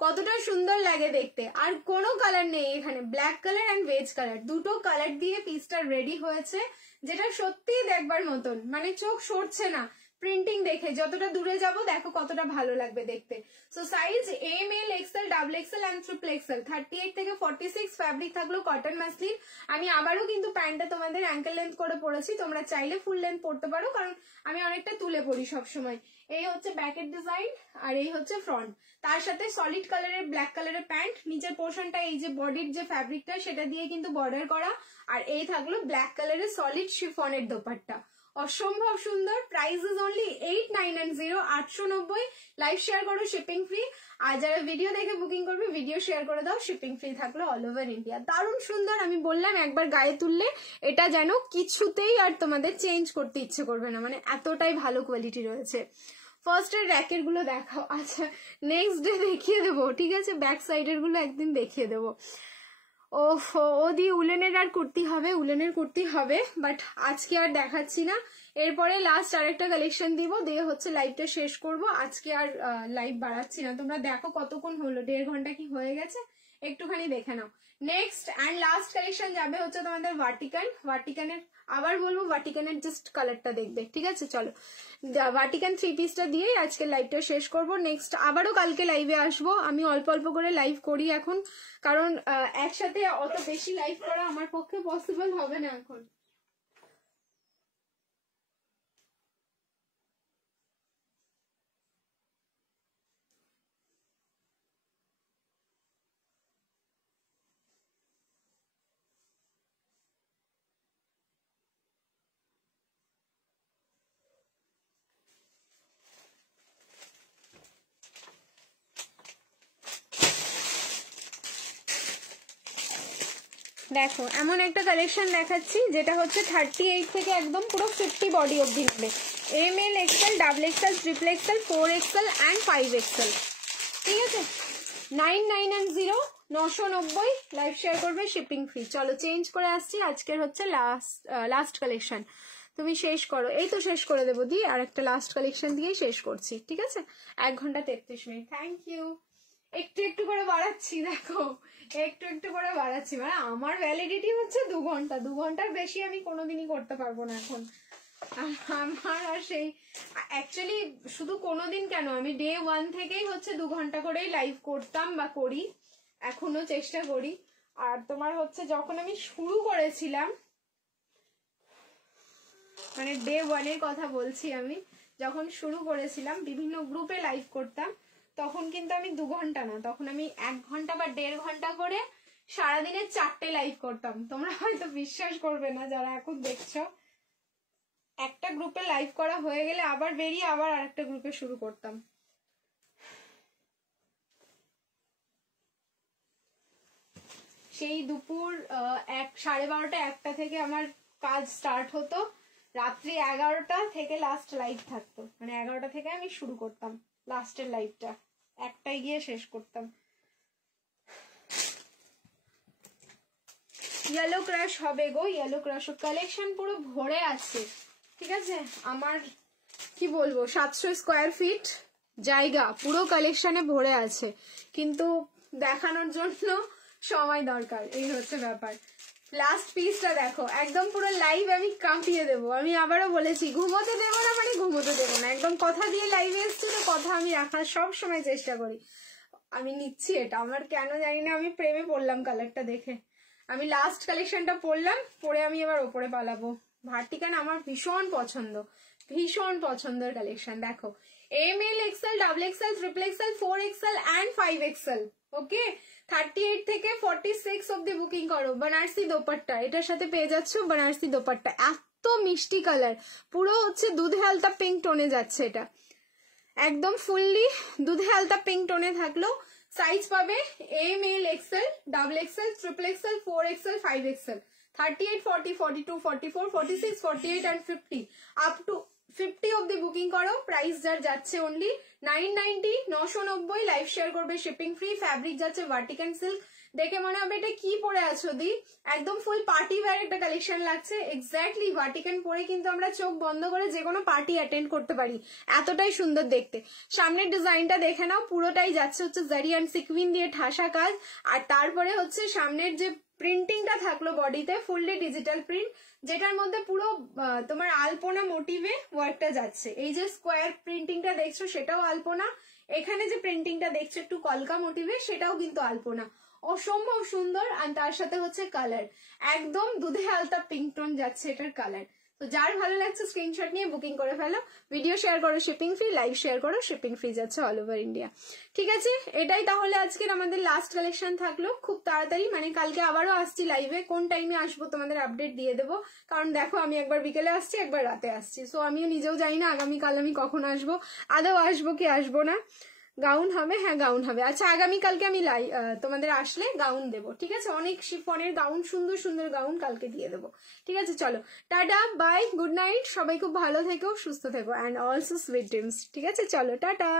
কতটা সুন্দর লাগে দেখতে। আর কোনো কালার নেই এখানে, black colour and beige colour, দুটো কালার দিয়ে পিসটা রেডি হয়েছে, যেটা সত্যি দেখবার মতন, মানে চোখ সরছে না। প্রিন্টিং দেখে যতটা দূরে যাব দেখো কতটা ভালো লাগবে দেখতে। So size ML XL double XL and triple XL, 38 থেকে 46। ফ্যাব্রিক থাকলো কটন মাসলিন। আমি আবারও কিন্তু প্যান্টটা তোমাদের অ্যাঙ্কেল লেন্থ করে পরেছি, তোমরা চাইলে ফুল লেন্থ পরতে পারো, কারণ আমি অনেকটা তুলে পরি সবসময়। এই হচ্ছে ব্যাকের ডিজাইন আর এই হচ্ছে ফ্রন্ট, তার সাথে সলিড কালারের ব্ল্যাক কালারের প্যান্ট। নিচের পোর্শনটা এই যে বডির যে ফ্যাব্রিকটা সেটা দিয়ে কিন্তু বর্ডার করা, আর এই থাকলো ব্ল্যাক কালারের সলিড শিফনের দোপাট্টা। অসম্ভব সুন্দর। Price is only 8990, 890। Live share করো, শিপিং ফ্রি। আর যারা ভিডিও দেখে বুকিং করবে ভিডিও শেয়ার করে দাও, শিপিং ফ্রি থাকলো অল ওভার ইন্ডিয়া। দারুণ সুন্দর। আমি বললাম একবার গায়ে তুললে এটা যেন কিছুতেই আর তোমাদের চেঞ্জ করতে ইচ্ছে করবে না, মানে এতটাই ভালো কোয়ালিটি রয়েছে। ফার্স্ট এর র্যাকের গুলো দেখাও, আচ্ছা নেক্সট ডে দেখিয়ে দেবো, ঠিক আছে, ব্যাক সাইডের গুলো একদিন দেখিয়ে দেবো। ও দিয়ে উলেনের আর কুর্তি হবে, উলেনের কুর্তি হবে, বাট আজকে আর দেখাচ্ছি না। এরপরে লাস্ট আরেকটা কালেকশন দিব, দিয়ে হচ্ছে লাইভটা শেষ করব। আজকে আর লাইভ বাড়াচ্ছি না, তোমরা দেখো কতক্ষণ হলো, 1.5 ঘন্টা কি হয়ে গেছে, একটুখানি দেখে নাও। নেক্সট অ্যান্ড লাস্ট কালেকশন যাবে হচ্ছে তোমাদের ভার্টিকান। ভার্টিকানের আবার বলবো, ভার্টিকানের জাস্ট কালারটা দেখবে, ঠিক আছে। চলো ভার্টিকান 3 পিসটা দিয়ে আজকে লাইভটা শেষ করব। নেক্সট আবারও কালকে লাইভে আসবো। আমি অল্প অল্প করে লাইভ করি এখন, কারণ একসাথে অত বেশি লাইভ করা আমার পক্ষে পসিবল হবে না এখন। দেখো এমন একটা কালেকশন দেখাচ্ছি যেটা হচ্ছে 38 থেকে একদম পুরো 50 বডি অবধি নেবে। ML XL double XL triple XL 4XL and 5XL, ঠিক আছে। 990 990 লাইভ শেয়ার করবে, শিপিং ফ্রি। চলো চেঞ্জ করে আসছি, আজকের হচ্ছে লাস্ট কালেকশন। তুমি শেষ করো, এই তো শেষ করে দেবো দিয়ে, আর একটা লাস্ট কালেকশন দিয়েই শেষ করছি, ঠিক আছে। 1 ঘন্টা 33 মিনিট। Thank you. একটু একটু করে বাড়াচ্ছি, দেখো একটু একটু করে বাড়াচ্ছি, মানে আমার ভ্যালিডিটি হচ্ছে 2 ঘন্টা, 2 ঘন্টার বেশি আমি কোনোদিনই করতে পারবো না এখন। আমার আর সেই অ্যাকচুয়ালি শুধু কোনোদিন কেন, আমি ডে 1 থেকেই হচ্ছে 2 ঘন্টা করেই লাইভ করতাম বা করি, এখনো চেষ্টা করি। আর তোমার হচ্ছে যখন আমি শুরু করেছিলাম, মানে ডে 1 এর কথা বলছি, আমি যখন শুরু করেছিলাম বিভিন্ন গ্রুপে লাইভ করতাম, তখন কিন্তু আমি 2 ঘন্টা না, তখন আমি 1 ঘন্টা বা 1.5 ঘন্টা করে সারাদিনে 4টে লাইভ করতাম। তোমরা হয়তো বিশ্বাস করবে না যারা এখন দেখছো। একটা গ্রুপে লাইভ করা হয়ে গেলে আবার বেরিয়ে আবার আরেকটা গ্রুপে শুরু করতাম। সেই দুপুর 12:30 1টা থেকে আমার কাজ স্টার্ট হতো, রাত্রি 11টা থেকে লাস্ট লাইভ থাকতো, মানে 11টা থেকে আমি শুরু করতাম, লাস্টের লাইভটা 1টায় গিয়ে শেষ করতাম। ইয়েলো ক্রাশ হবে গো, ইয়েলো ক্রাশ কালেকশন পুরো ভরে আছে, ঠিক আছে। আমার কি বলবো, 700 স্কোয়ার ফিট জায়গা পুরো কালেকশনে ভরে আছে, কিন্তু দেখানোর জন্য সময় দরকার, এই হচ্ছে ব্যাপার। লাস্ট পিসটা দেখো, একদম পুরো লাইভ আমি কাঁপিয়ে দেবো। আমি আবারও বলেছি ঘুমোতে দেবো না মানে ঘুমোতে দেবো না, একদম কথা দিয়ে লাইভে এসছি তো কথা আমি রাখার সব সময় চেষ্টা করি। আমি নিচ্ছি এটা, আমার কেন জানি না আমি প্রেমে পড়লাম কালারটা দেখে। আমি লাস্ট কালেকশনটা পরলাম, পরে আমি এবার ওপরে পালাবো। ভার্টিকান আমার ভীষণ পছন্দ, ভীষণ পছন্দের কালেকশন। দেখো M L, XL, double XL, triple XL, 4XL and 5XL। Okay, 38 থেকে 46 অব্দি বুকিং করো। বানারসি দোপাট্টা এটার সাথে পেয়ে যাচ্ছ, বানারসি দোপাট্টা এত মিষ্টি কালার, পুরো হচ্ছে দুধে হালতা পিঙ্ক টোনে যাচ্ছে এটা, একদম ফুললি দুধে হালতা পিঙ্ক টোনে থাকলো। সাইজ পাবে M L, XL, double XL, triple XL, 4XL, 5XL, 38, 40, 42, 44, 46, 48 and 50 up to 50 অব্দি বুকিং করো। প্রাইস যার যাচ্ছে অনলি 990, 990। লাইভ শেয়ার করবে, শিপিং ফ্রি। ফ্যাব্রিক যাচ্ছে ভার্টিকান সিল্ক। দেখে মনে হবে এটা কি পরে আছো দি, একদম ফুল পার্টি ওয়্যার একটা কালেকশন লাগছে। এক্স্যাক্টলি ভার্টিকান পরে কিন্তু আমরা চোখ বন্ধ করে যে কোনো পার্টি অ্যাটেন্ড করতে পারি, এতটাই সুন্দর দেখতে। সামনের ডিজাইনটা দেখে নাও, পুরোটাই যাচ্ছে হচ্ছে জারি অ্যান্ড সিকুইন দিয়ে ঠাসা কাজ। আর তারপরে হচ্ছে সামনের যে প্রিন্টিংটা থাকলো বডিতে ফুললি ডিজিটাল প্রিন্ট, যেটার মধ্যে পুরো তোমার আলপনা মোটিভে ওয়ার্কটা যাচ্ছে। এই যে স্কোয়ার প্রিন্টিংটা দেখছো সেটাও আলপনা, এখানে যে প্রিন্টিংটা দেখছো একটু কলকা মোটিভে সেটাও কিন্তু আলপনা। অসম্ভব সুন্দর। আর তার সাথে হচ্ছে কালার একদম দুধে আলতা পিঙ্ক টোন যাচ্ছে এটার কালার। তো যার ভালো লাগছে স্ক্রিনশট নিয়ে বুকিং করে ফেলো, ভিডিও শেয়ার করো, শিপিং ফ্রি, লাইভ শেয়ার করো, শিপিং ফ্রি যাচ্ছে অল ওভার ইন্ডিয়া। ঠিক আছে, এটাই তাহলে আজকের আমাদের লাস্ট কালেকশন থাকলো। খুব তাড়াতাড়ি মানে কালকে আবারও আসছি লাইভে, কোন টাইমে আসবো তোমাদের আপডেট দিয়ে দেবো। কারণ দেখো আমি একবার বিকেলে আসছি, একবার রাতে আসছি, সো আমিও নিজেও জানি না আগামীকাল আমি কখন আসবো, আদৌ আসবো কি আসবো না। গাউন হবে, হ্যাঁ গাউন হবে। আচ্ছা আগামীকালকে আমি তোমাদের আসলে গাউন দেবো, ঠিক আছে? অনেক শিফনের গাউন, সুন্দর সুন্দর গাউন কালকে দিয়ে দেবো। ঠিক আছে, চলো টাটা, বাই, গুড নাইট, সবাই খুব ভালো থেকো, সুস্থ থেকো, অ্যান্ড অলসো সুইট ড্রিমস। ঠিক আছে, চলো টাটা।